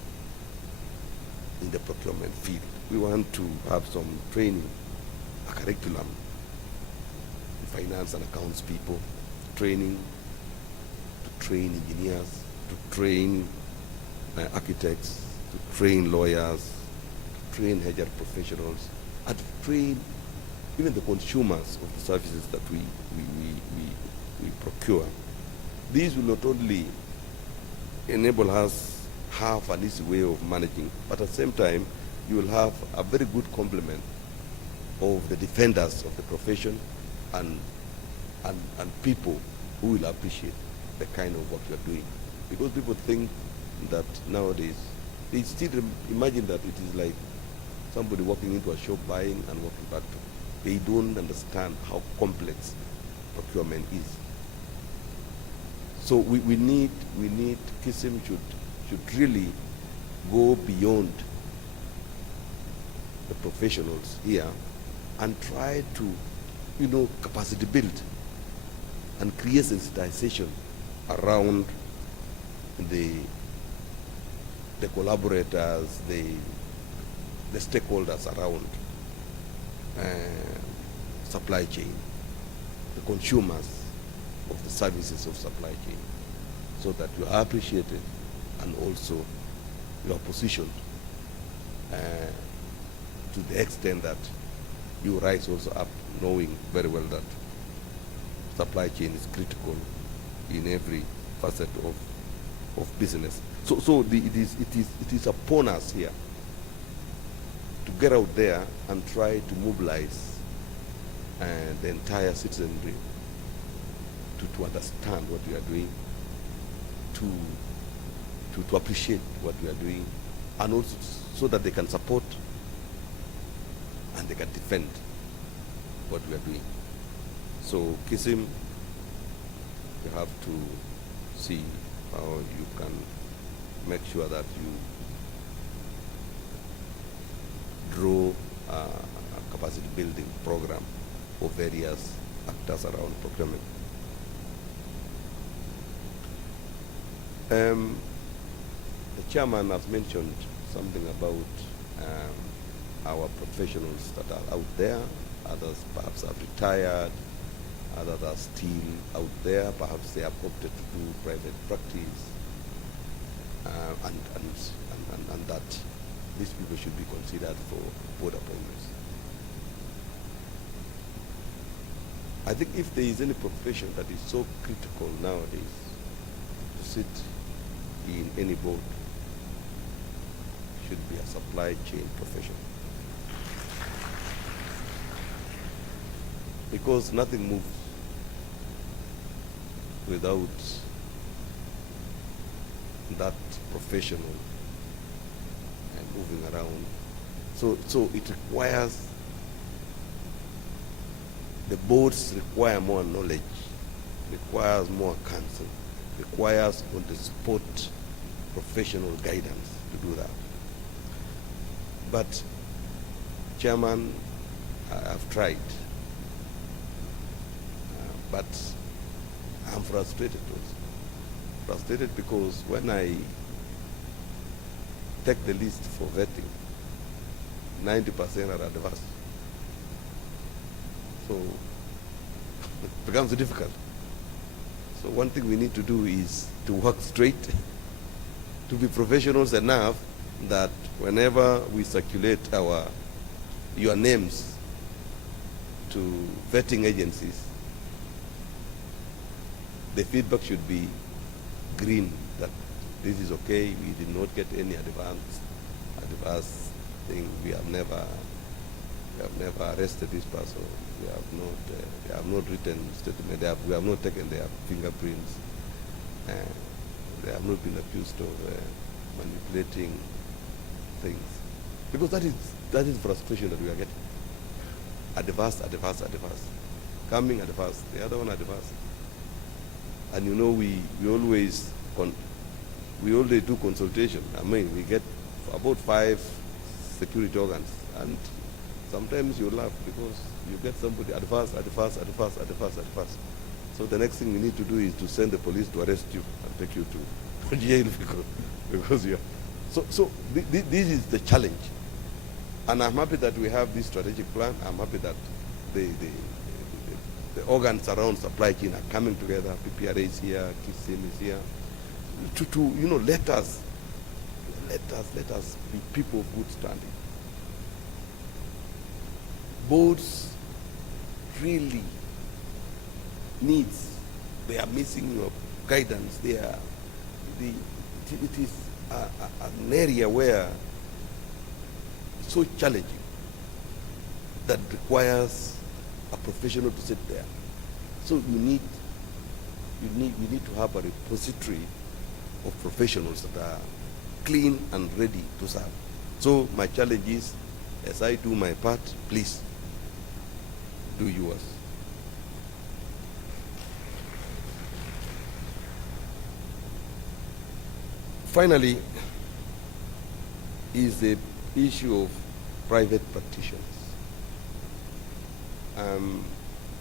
in the procurement field. We want to have some training, a curriculum, finance and accounts people, training, to train engineers, to train architects, to train lawyers, to train HR professionals, and train even the consumers of the services that we procure. These will not only enable us have an easy way of managing, but at the same time, you will have a very good complement of the defenders of the profession and people who will appreciate the kind of work you are doing. Because people think that nowadays, they still imagine that it is like somebody walking into a shop buying and walking back to. They don't understand how complex procurement is. So we need Kism should really go beyond the professionals here and try to, capacity build and create sensitization around the collaborators, the stakeholders around supply chain, the consumers of the services of supply chain, so that you are appreciated and also you are positioned to the extent that you rise also up knowing very well that supply chain is critical in every facet of business. So it is upon us here to get out there and try to mobilize the entire citizenry to understand what we are doing, to appreciate what we are doing, and also so that they can support and they can defend what we are doing. So Kism, you have to see how you can make sure that you draw a capacity building program for various actors around procurement. The chairman has mentioned something about our professionals that are out there. Others perhaps have retired, others are still out there. Perhaps they have opted to do private practice, and that these people should be considered for board appointments. I think if there is any profession that is so critical nowadays to sit in any board, should be a supply chain profession. Because nothing moves without that professional moving around. So it requires, the boards require more knowledge, requires more counsel, requires on-the-spot professional guidance to do that. But, Chairman, I've tried, but I'm frustrated also. Frustrated because when I take the list for vetting, 90% are adverse. So it becomes difficult. So one thing we need to do is to work straight, to be professionals enough that whenever we circulate your names to vetting agencies, the feedback should be green, that this is okay, we did not get any adverse thing, we have never arrested this person, they have not written statement, we have not taken their fingerprints, they have not been accused of manipulating things. Because that is frustration that we are getting. Adverse. Coming adverse, the other one adverse. And you know, we always do consultation. I mean, we get about 5 security organs, and sometimes you laugh because you get somebody adverse. So the next thing we need to do is to send the police to arrest you and take you to jail because you are. So this is the challenge. And I'm happy that we have this strategic plan. I'm happy that the organs around supply chain are coming together. PPRA is here, Kism is here, to let us be people of good standing. boards really needs, they are missing guidance. It is an area where it's so challenging that requires a professional to sit there. So you need to have a repository of professionals that are clean and ready to serve. So my challenge is, as I do my part, please do yours. Finally, is the issue of private practitioners.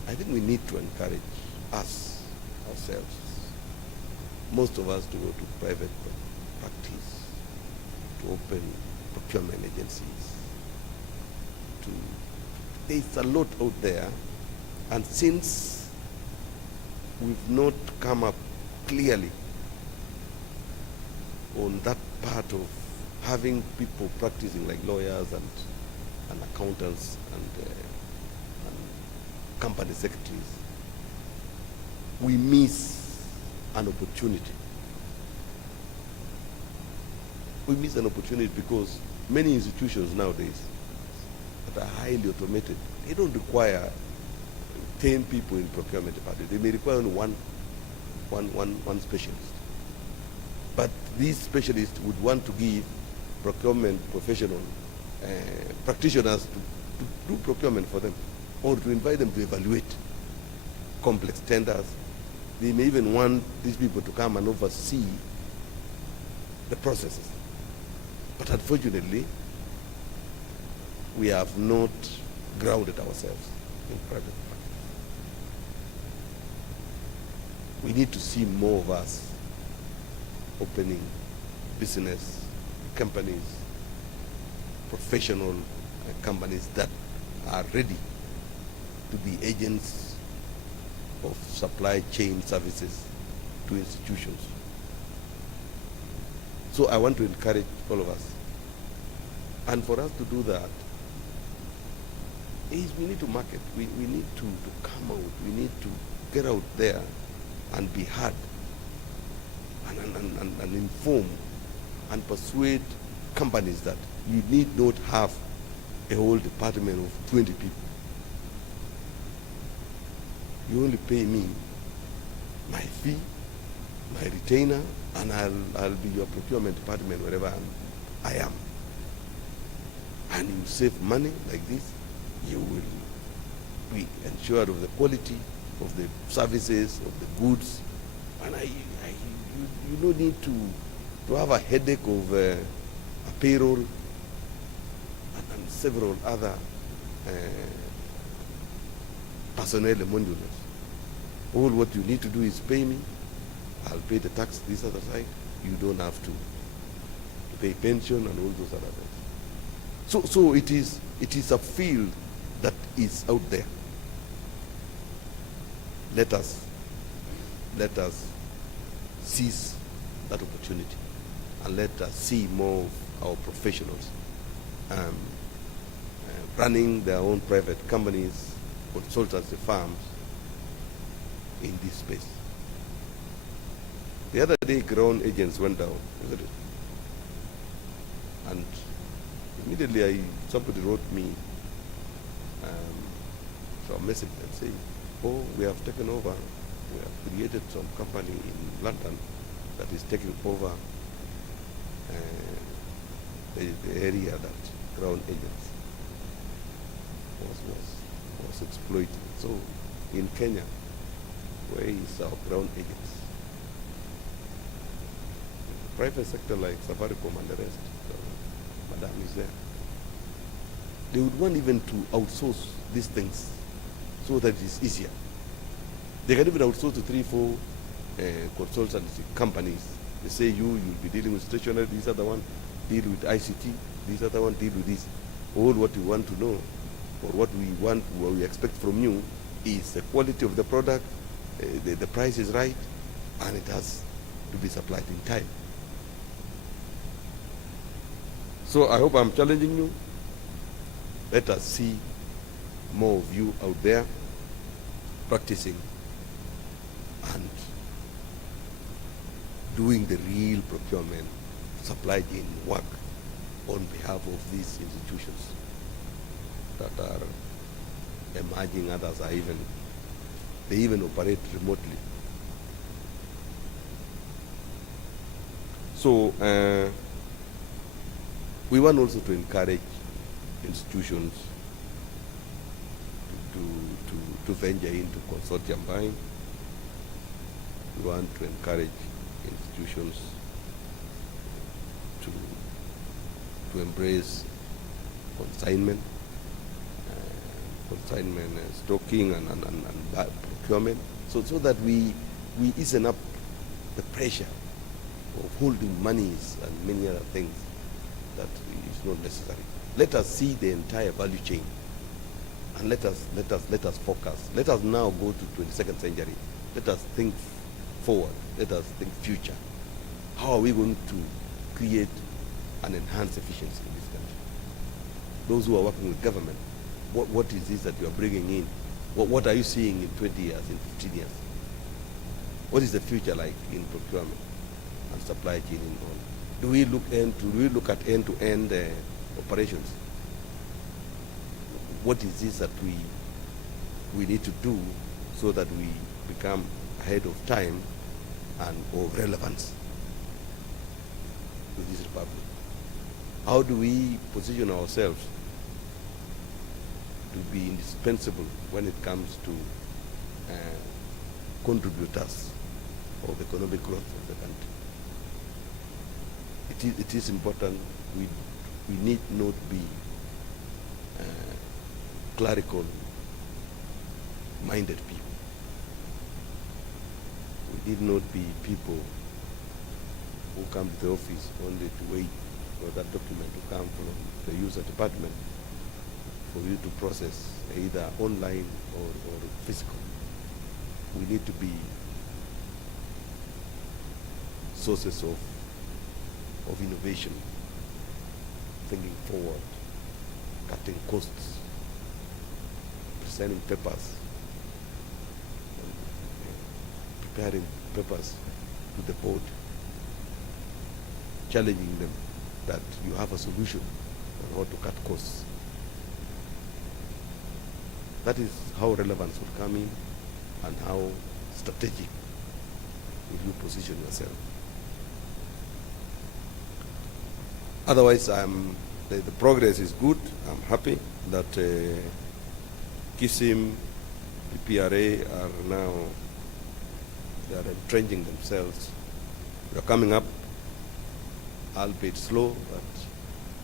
I think we need to encourage ourselves, most of us, to go to private practice, to open procurement agencies. There's a lot out there, and since we've not come up clearly on that part of having people practicing like lawyers and accountants and company secretaries, we miss an opportunity. We miss an opportunity because many institutions nowadays that are highly automated, they don't require 10 people in procurement department. They may require only one specialist. But these specialists would want to give procurement professional practitioners to do procurement for them, or to invite them to evaluate complex tenders. They may even want these people to come and oversee the processes. But unfortunately, we have not grounded ourselves in private practice. We need to see more of us opening business companies, professional companies that are ready to be agents of supply chain services to institutions. So I want to encourage all of us. And for us to do that, is we need to market. We need to come out. We need to get out there and be heard and inform and persuade companies that you need not have a whole department of 20 people. You only pay me my fee, my retainer, and I'll be your procurement department wherever I am. And you save money like this, you will be ensured of the quality of the services, of the goods, and you don't need to have a headache of a payroll and several other personnel emoluments. All what you need to do is pay me. I'll pay the tax this other side. You don't have to pay pension and all those other things. So it is a field that is out there. Let us seize that opportunity, and let us see more of our professionals running their own private companies, consultancy firms in this space. The other day, ground agents went down, isn't it? And immediately somebody wrote me a message and saying, oh, we have taken over, we have created some company in London that is taking over the area that ground agents was exploiting. So in Kenya, where is our ground agents? Private sector like Safaricom and the rest, Madam is there. They would want even to outsource these things so that it's easier. They can even outsource to 3-4 consultancy companies. They say you'll be dealing with stationery, this other one deal with ICT, this other one deal with this. All what we want to know, or what we expect from you, is the quality of the product, the price is right, and it has to be supplied in time. So I hope I'm challenging you. Let us see more of you out there practicing and doing the real procurement, supply chain work on behalf of these institutions that are emerging. Others are they even operate remotely. So we want also to encourage institutions to venture into consortium buying. We want to encourage institutions to embrace consignment, stocking and procurement, so that we easen up the pressure of holding monies and many other things that is not necessary. Let us see the entire value chain, and let us focus. Let us now go to 22nd century. Let us think forward. Let us think future. How are we going to create and enhance efficiency in this country? Those who are working with government, what is this that you are bringing in? What are you seeing in 20 years, in 15 years? What is the future like in procurement and supply chain and all? Do we look at end-to-end operations? What is this that we need to do so that we become ahead of time and of relevance to this republic? How do we position ourselves to be indispensable when it comes to contributors of economic growth of the country? It is important. We need not be clerical minded people. We need not be people who come to the office only to wait for that document to come from the user department for you to process either online or physical. We need to be sources of innovation, thinking forward, cutting costs, presenting papers, preparing papers to the board, challenging them that you have a solution on how to cut costs. That is how relevance will come in and how strategic will you position yourself. Otherwise, the progress is good. I'm happy that Kism, the PRA are now, they are entrenching themselves. We are coming up, albeit slow, but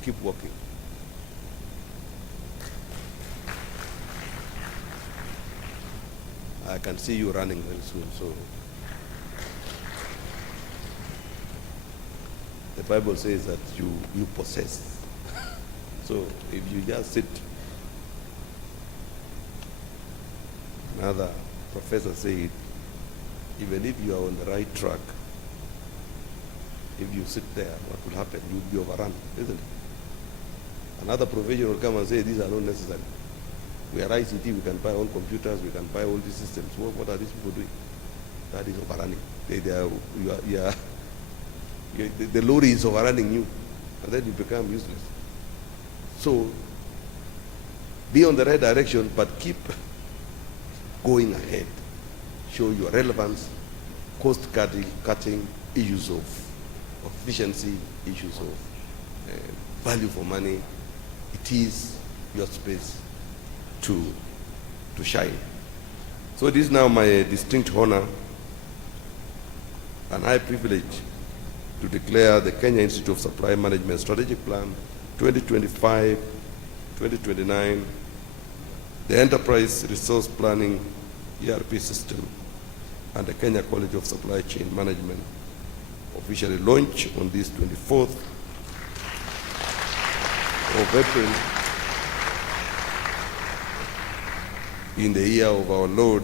keep working. I can see you running very soon, so the Bible says that you possess. So if you just sit, another professor said, even if you are on the right track, if you sit there, what will happen? You will be overrun, isn't it? Another profession will come and say, these are not necessary. We are ICT, we can buy all computers, we can buy all these systems. What are these people doing? That is overrunning. The lorry is overrunning you, and then you become useless. So be on the right direction, but keep going ahead. Show your relevance, cost cutting, issues of efficiency, issues of value for money. It is your space to shine. So it is now my distinct honor and high privilege to declare the Kenya Institute of Supply Management Strategic Plan 2025-2029, the Enterprise Resource Planning ERP system, and the Kenya College of Supply Chain Management officially launched on this 24th of April in the year of our Lord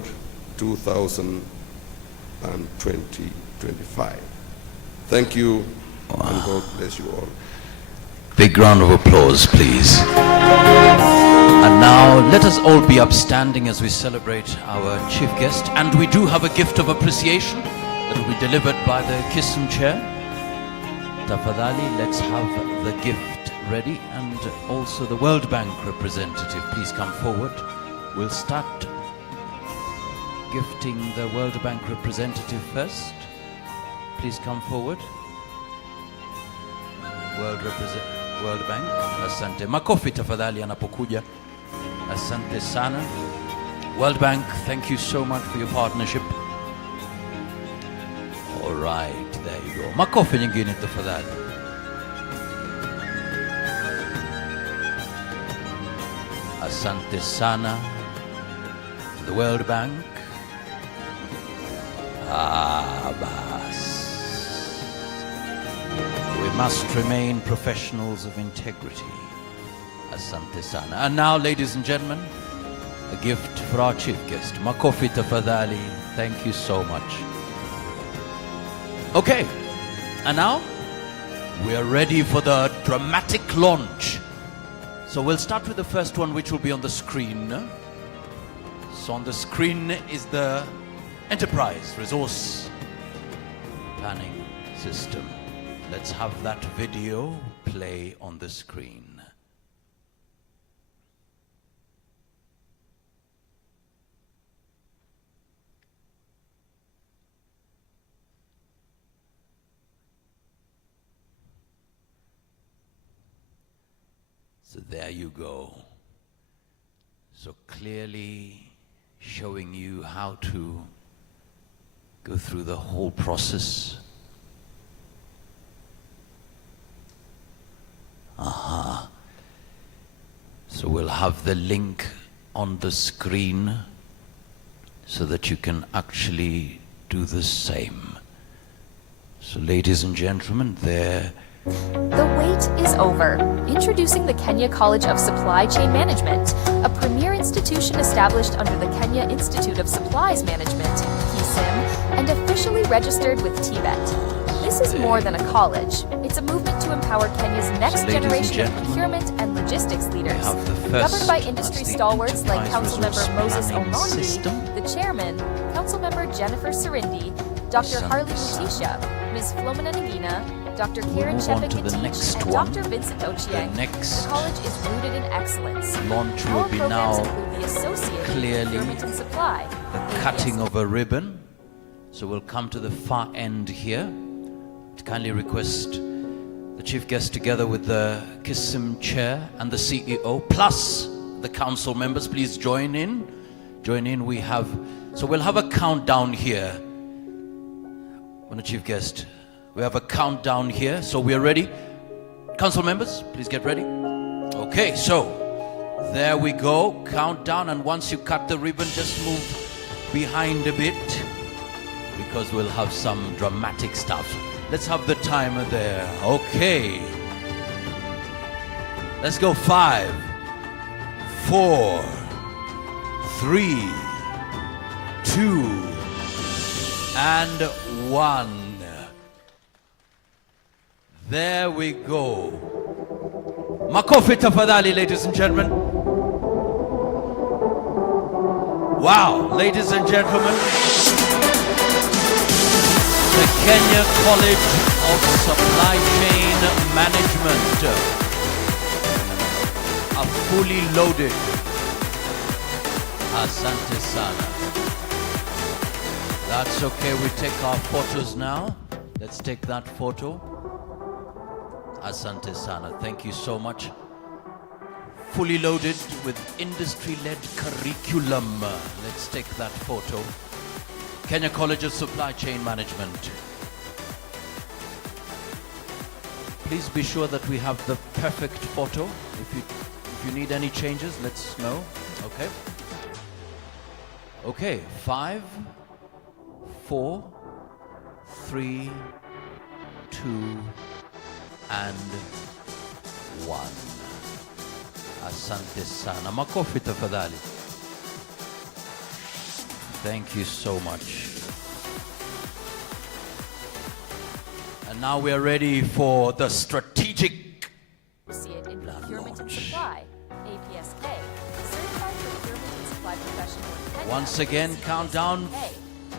2025. Thank you, and God bless you all. Big round of applause, please. And now Let us all be upstanding as we celebrate our chief guest. And we do have a gift of appreciation that will be delivered by the Kism chair. Tafadhali, let's have the gift ready. And also the World Bank representative, please come forward. We'll start gifting the World Bank representative first. Please come forward. World Bank. Asante. Makofi tafadhali anapokuja. Asante sana. World Bank, thank you so much for your partnership. All right, there you go. Makofi nyingine tafadhali. Asante sana. The World Bank. Bas. We must remain professionals of integrity. Asante sana. And now, ladies and gentlemen, a gift for our chief guest. Makofi tafadhali. Thank you so much. Okay, and now we are ready for the dramatic launch. So we'll start with the first one, which will be on the screen. So on the screen is the Enterprise Resource Planning System. Let's have that video play on the screen. So there you go. So clearly showing you how to go through the whole process. So we'll have the link on the screen so that you can actually do the same. So ladies and gentlemen, there. The wait is over. Introducing the Kenya College of Supply Chain Management, a premier institution established under the Kenya Institute of Supplies Management, Kism, and officially registered with TBET. This is more than a college. It's a movement to empower Kenya's next generation of procurement and logistics leaders. Governed by industry stalwarts like Councilmember Moses Omondi, the chairman, Councilmember Jennifer Sirindi, Dr. Harley Mutisha, Ms. Flomena Nagina, Dr. Karen Chepekatich, and Dr. Vincent Ochieng. The college is rooted in excellence. Launch will Our be programs now include the Associate in clearly Procurement and Supply, the cutting of a ribbon. So we'll come to the far end here. To kindly request the chief guest together with the Kism chair and the CEO plus the council members, please join in. Join in. We'll have a countdown here. When the chief guest, we have a countdown here. So we are ready. Council members, please get ready. Okay, so there we go. Countdown, and once you cut the ribbon, just move behind a bit because we'll have some dramatic stuff. Let's have the timer there. Okay. Let's go. 5, 4, 3, 2, and 1. There we go. Makofi tafadhali, ladies and gentlemen. Wow, ladies and gentlemen. The Kenya College of Supply Chain Management are fully loaded. Asante sana. That's okay, we take our photos now. Let's take that photo. Asante sana, thank you so much. Fully loaded with industry-led curriculum. Let's take that photo. Kenya College of Supply Chain Management. Please be sure that we have the perfect photo. If you need any changes, let us know. Okay. Okay. 5, 4, 3, 2, and 1. Asante sana. Makofi tafadhali. Thank you so much. And now we are ready for the strategic Associate in Procurement and Supply, APSK, certified Once again, countdown. A,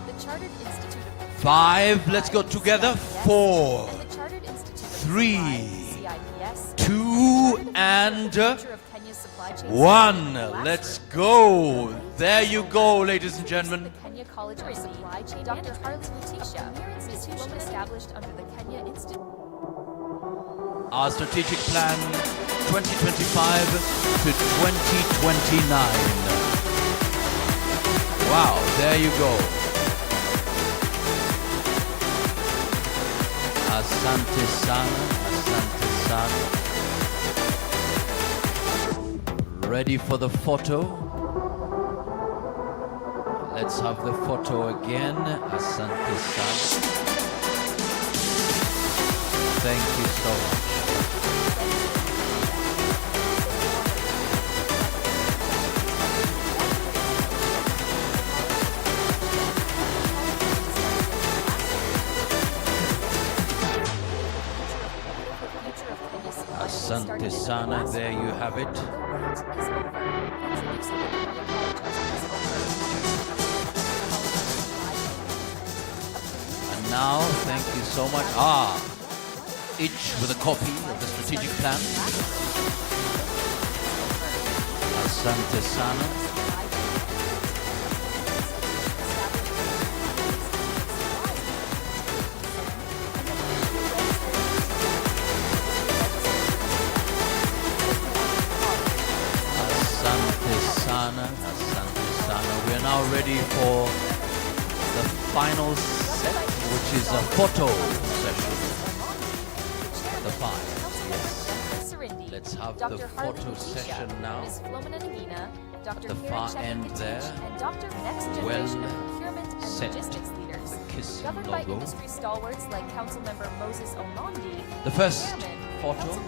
the Chartered Institute of 5, let's go together. 4, and the Chartered Institute of 3, CIPS, 2, and Future of Kenya's Supply Chain 1. Last Let's go. There you go, ladies and gentlemen. Kenya College of Supply Chain Dr. Harley Mutisha, a premier institution established under the Kenya Institute. Our strategic plan 2025 to 2029. Wow, there you go. Asante sana, asante sana. Ready for the photo? Let's have the photo again. Asante sana. Thank you so much. Asante sana, there you have it. And now, thank you so much. Each with a copy of the strategic plan. Asante sana. Asante sana. We are now ready for the final set, which is a photo session. The 5, yes. Let's have the photo session now. At the far end there, well set, the Kism logo. The first photo,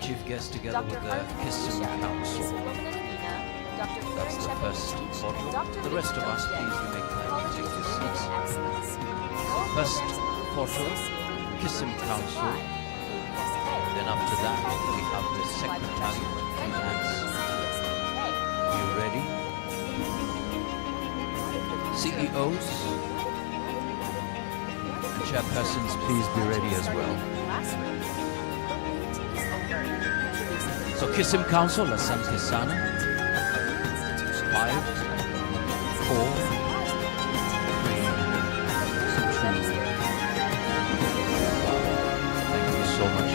chief guest together with the Kism Council. That's the first photo. The rest of us, please, you may kindly take your seats. First photo, Kism Council. Then after that, we have the Secretariat candidates. You ready? CEOs and chairpersons, please be ready as well. So Kism Council, asante sana. 5, 4, 3, 2, 1. Thank you so much.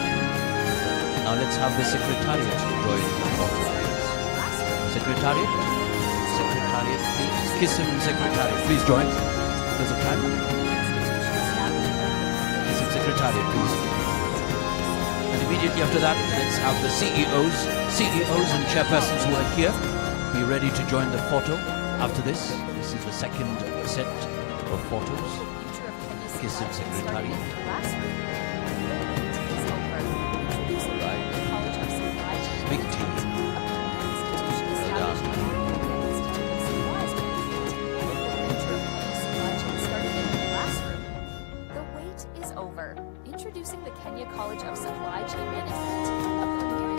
Now let's have the Secretariat join the photo, please. Secretariat, please. Kism Secretariat, please join. There's a time. Kism Secretariat, please. And immediately after that, let's have the CEOs and chairpersons who are here be ready to join the photo. After this is the second set of photos. Kism Secretariat. Big team. Well done. The wait is over. Introducing the Kenya College of Supply Chain Management, a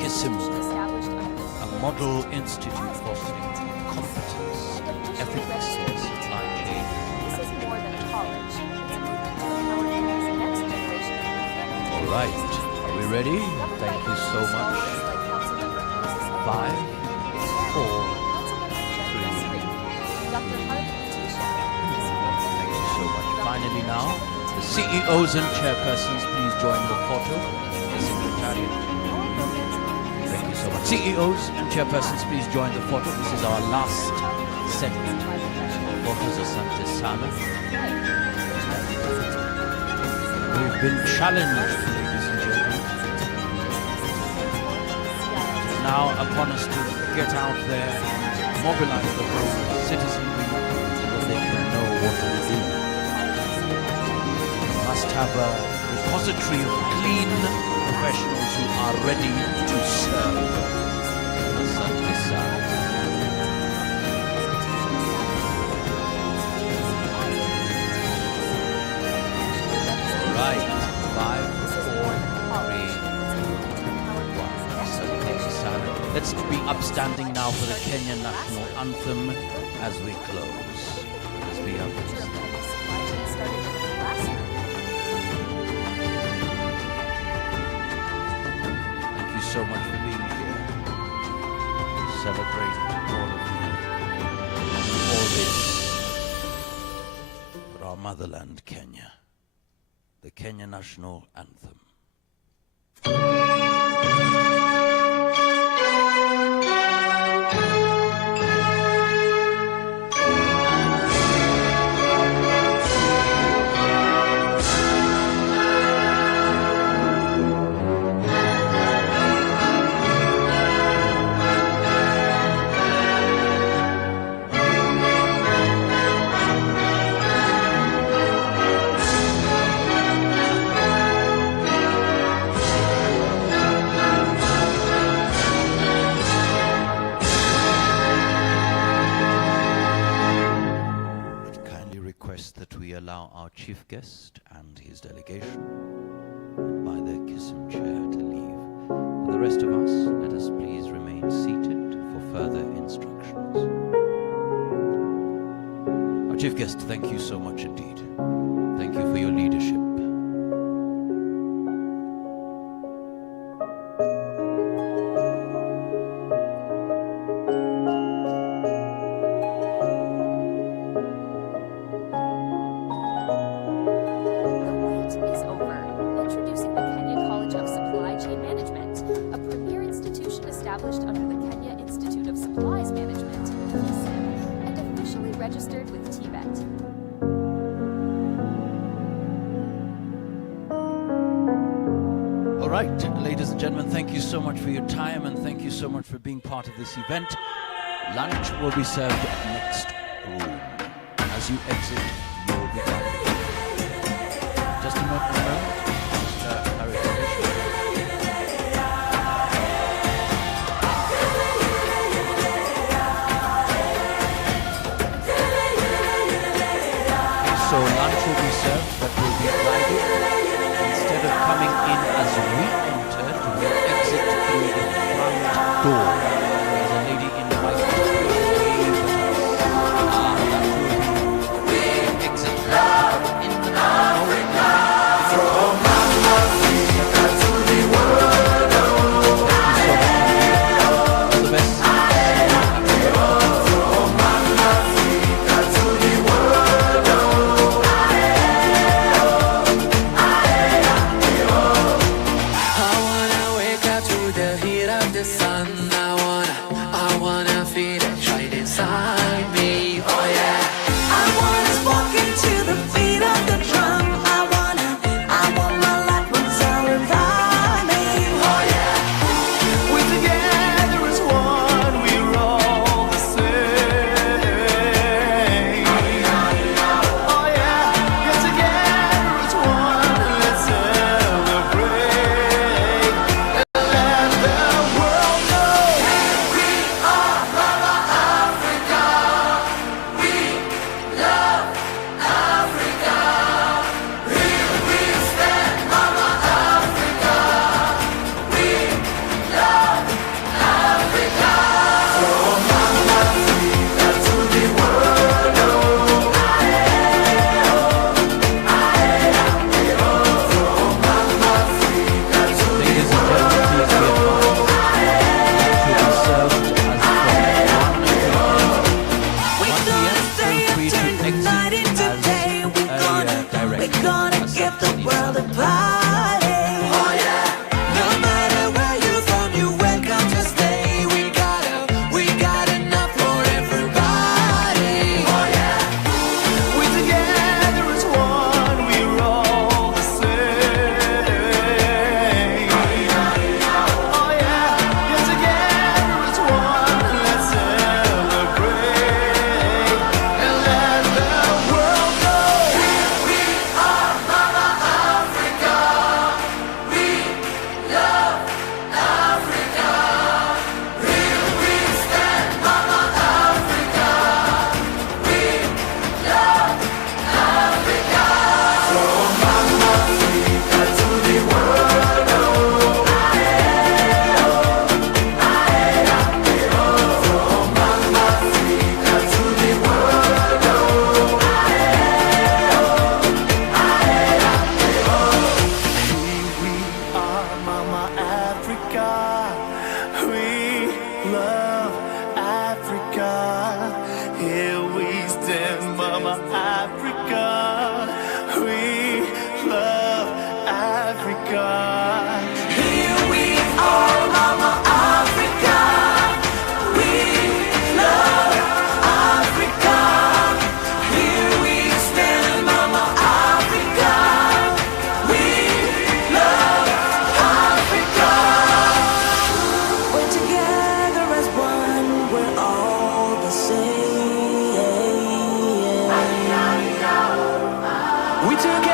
Kism, established under a model institute fostering competence, ethics, and supply chain. This is more than a college. It's a movement to empower Kenya's next generation of procurement. All right, are we ready? Thank you so much. 5, 4, 3. Thank you so much. Finally now, the CEOs and chairpersons, please join the photo. The Secretariat. Thank you so much. CEOs and chairpersons, please join the photo. This is our last set of photos of Asante sana. We've been challenged, ladies and gentlemen. It's now upon us to get out there and mobilize the whole citizenry so that they can know what to do. We must have a repository of clean professionals who are ready to serve. Asante sana. Right. 5, 4, 3, 2, 1. Asante sana. Let's be upstairs. standing now for the Kenyan national anthem as we close. Let us be up. Thank you so much for being here. Celebrate all of you. All this for our motherland, Kenya. The Kenya national anthem. That we allow our chief guest and his delegation by the Kism chair to leave. For the rest of us, let us please remain seated for further instructions. Our chief guest, thank you so much indeed. Thank you for your leadership. Established under the Kenya Institute of Supplies Management, Kism, and officially registered with TBET. All right, ladies and gentlemen, thank you so much for your time and thank you so much for being part of this event. Lunch will be served next room. As you exit, you will be guided. Just a moment. So lunch will be served, but will be guided. Instead of coming in as we entered, we exit through the front door. There's a lady in white wave at us. That will be the exit in the now. together.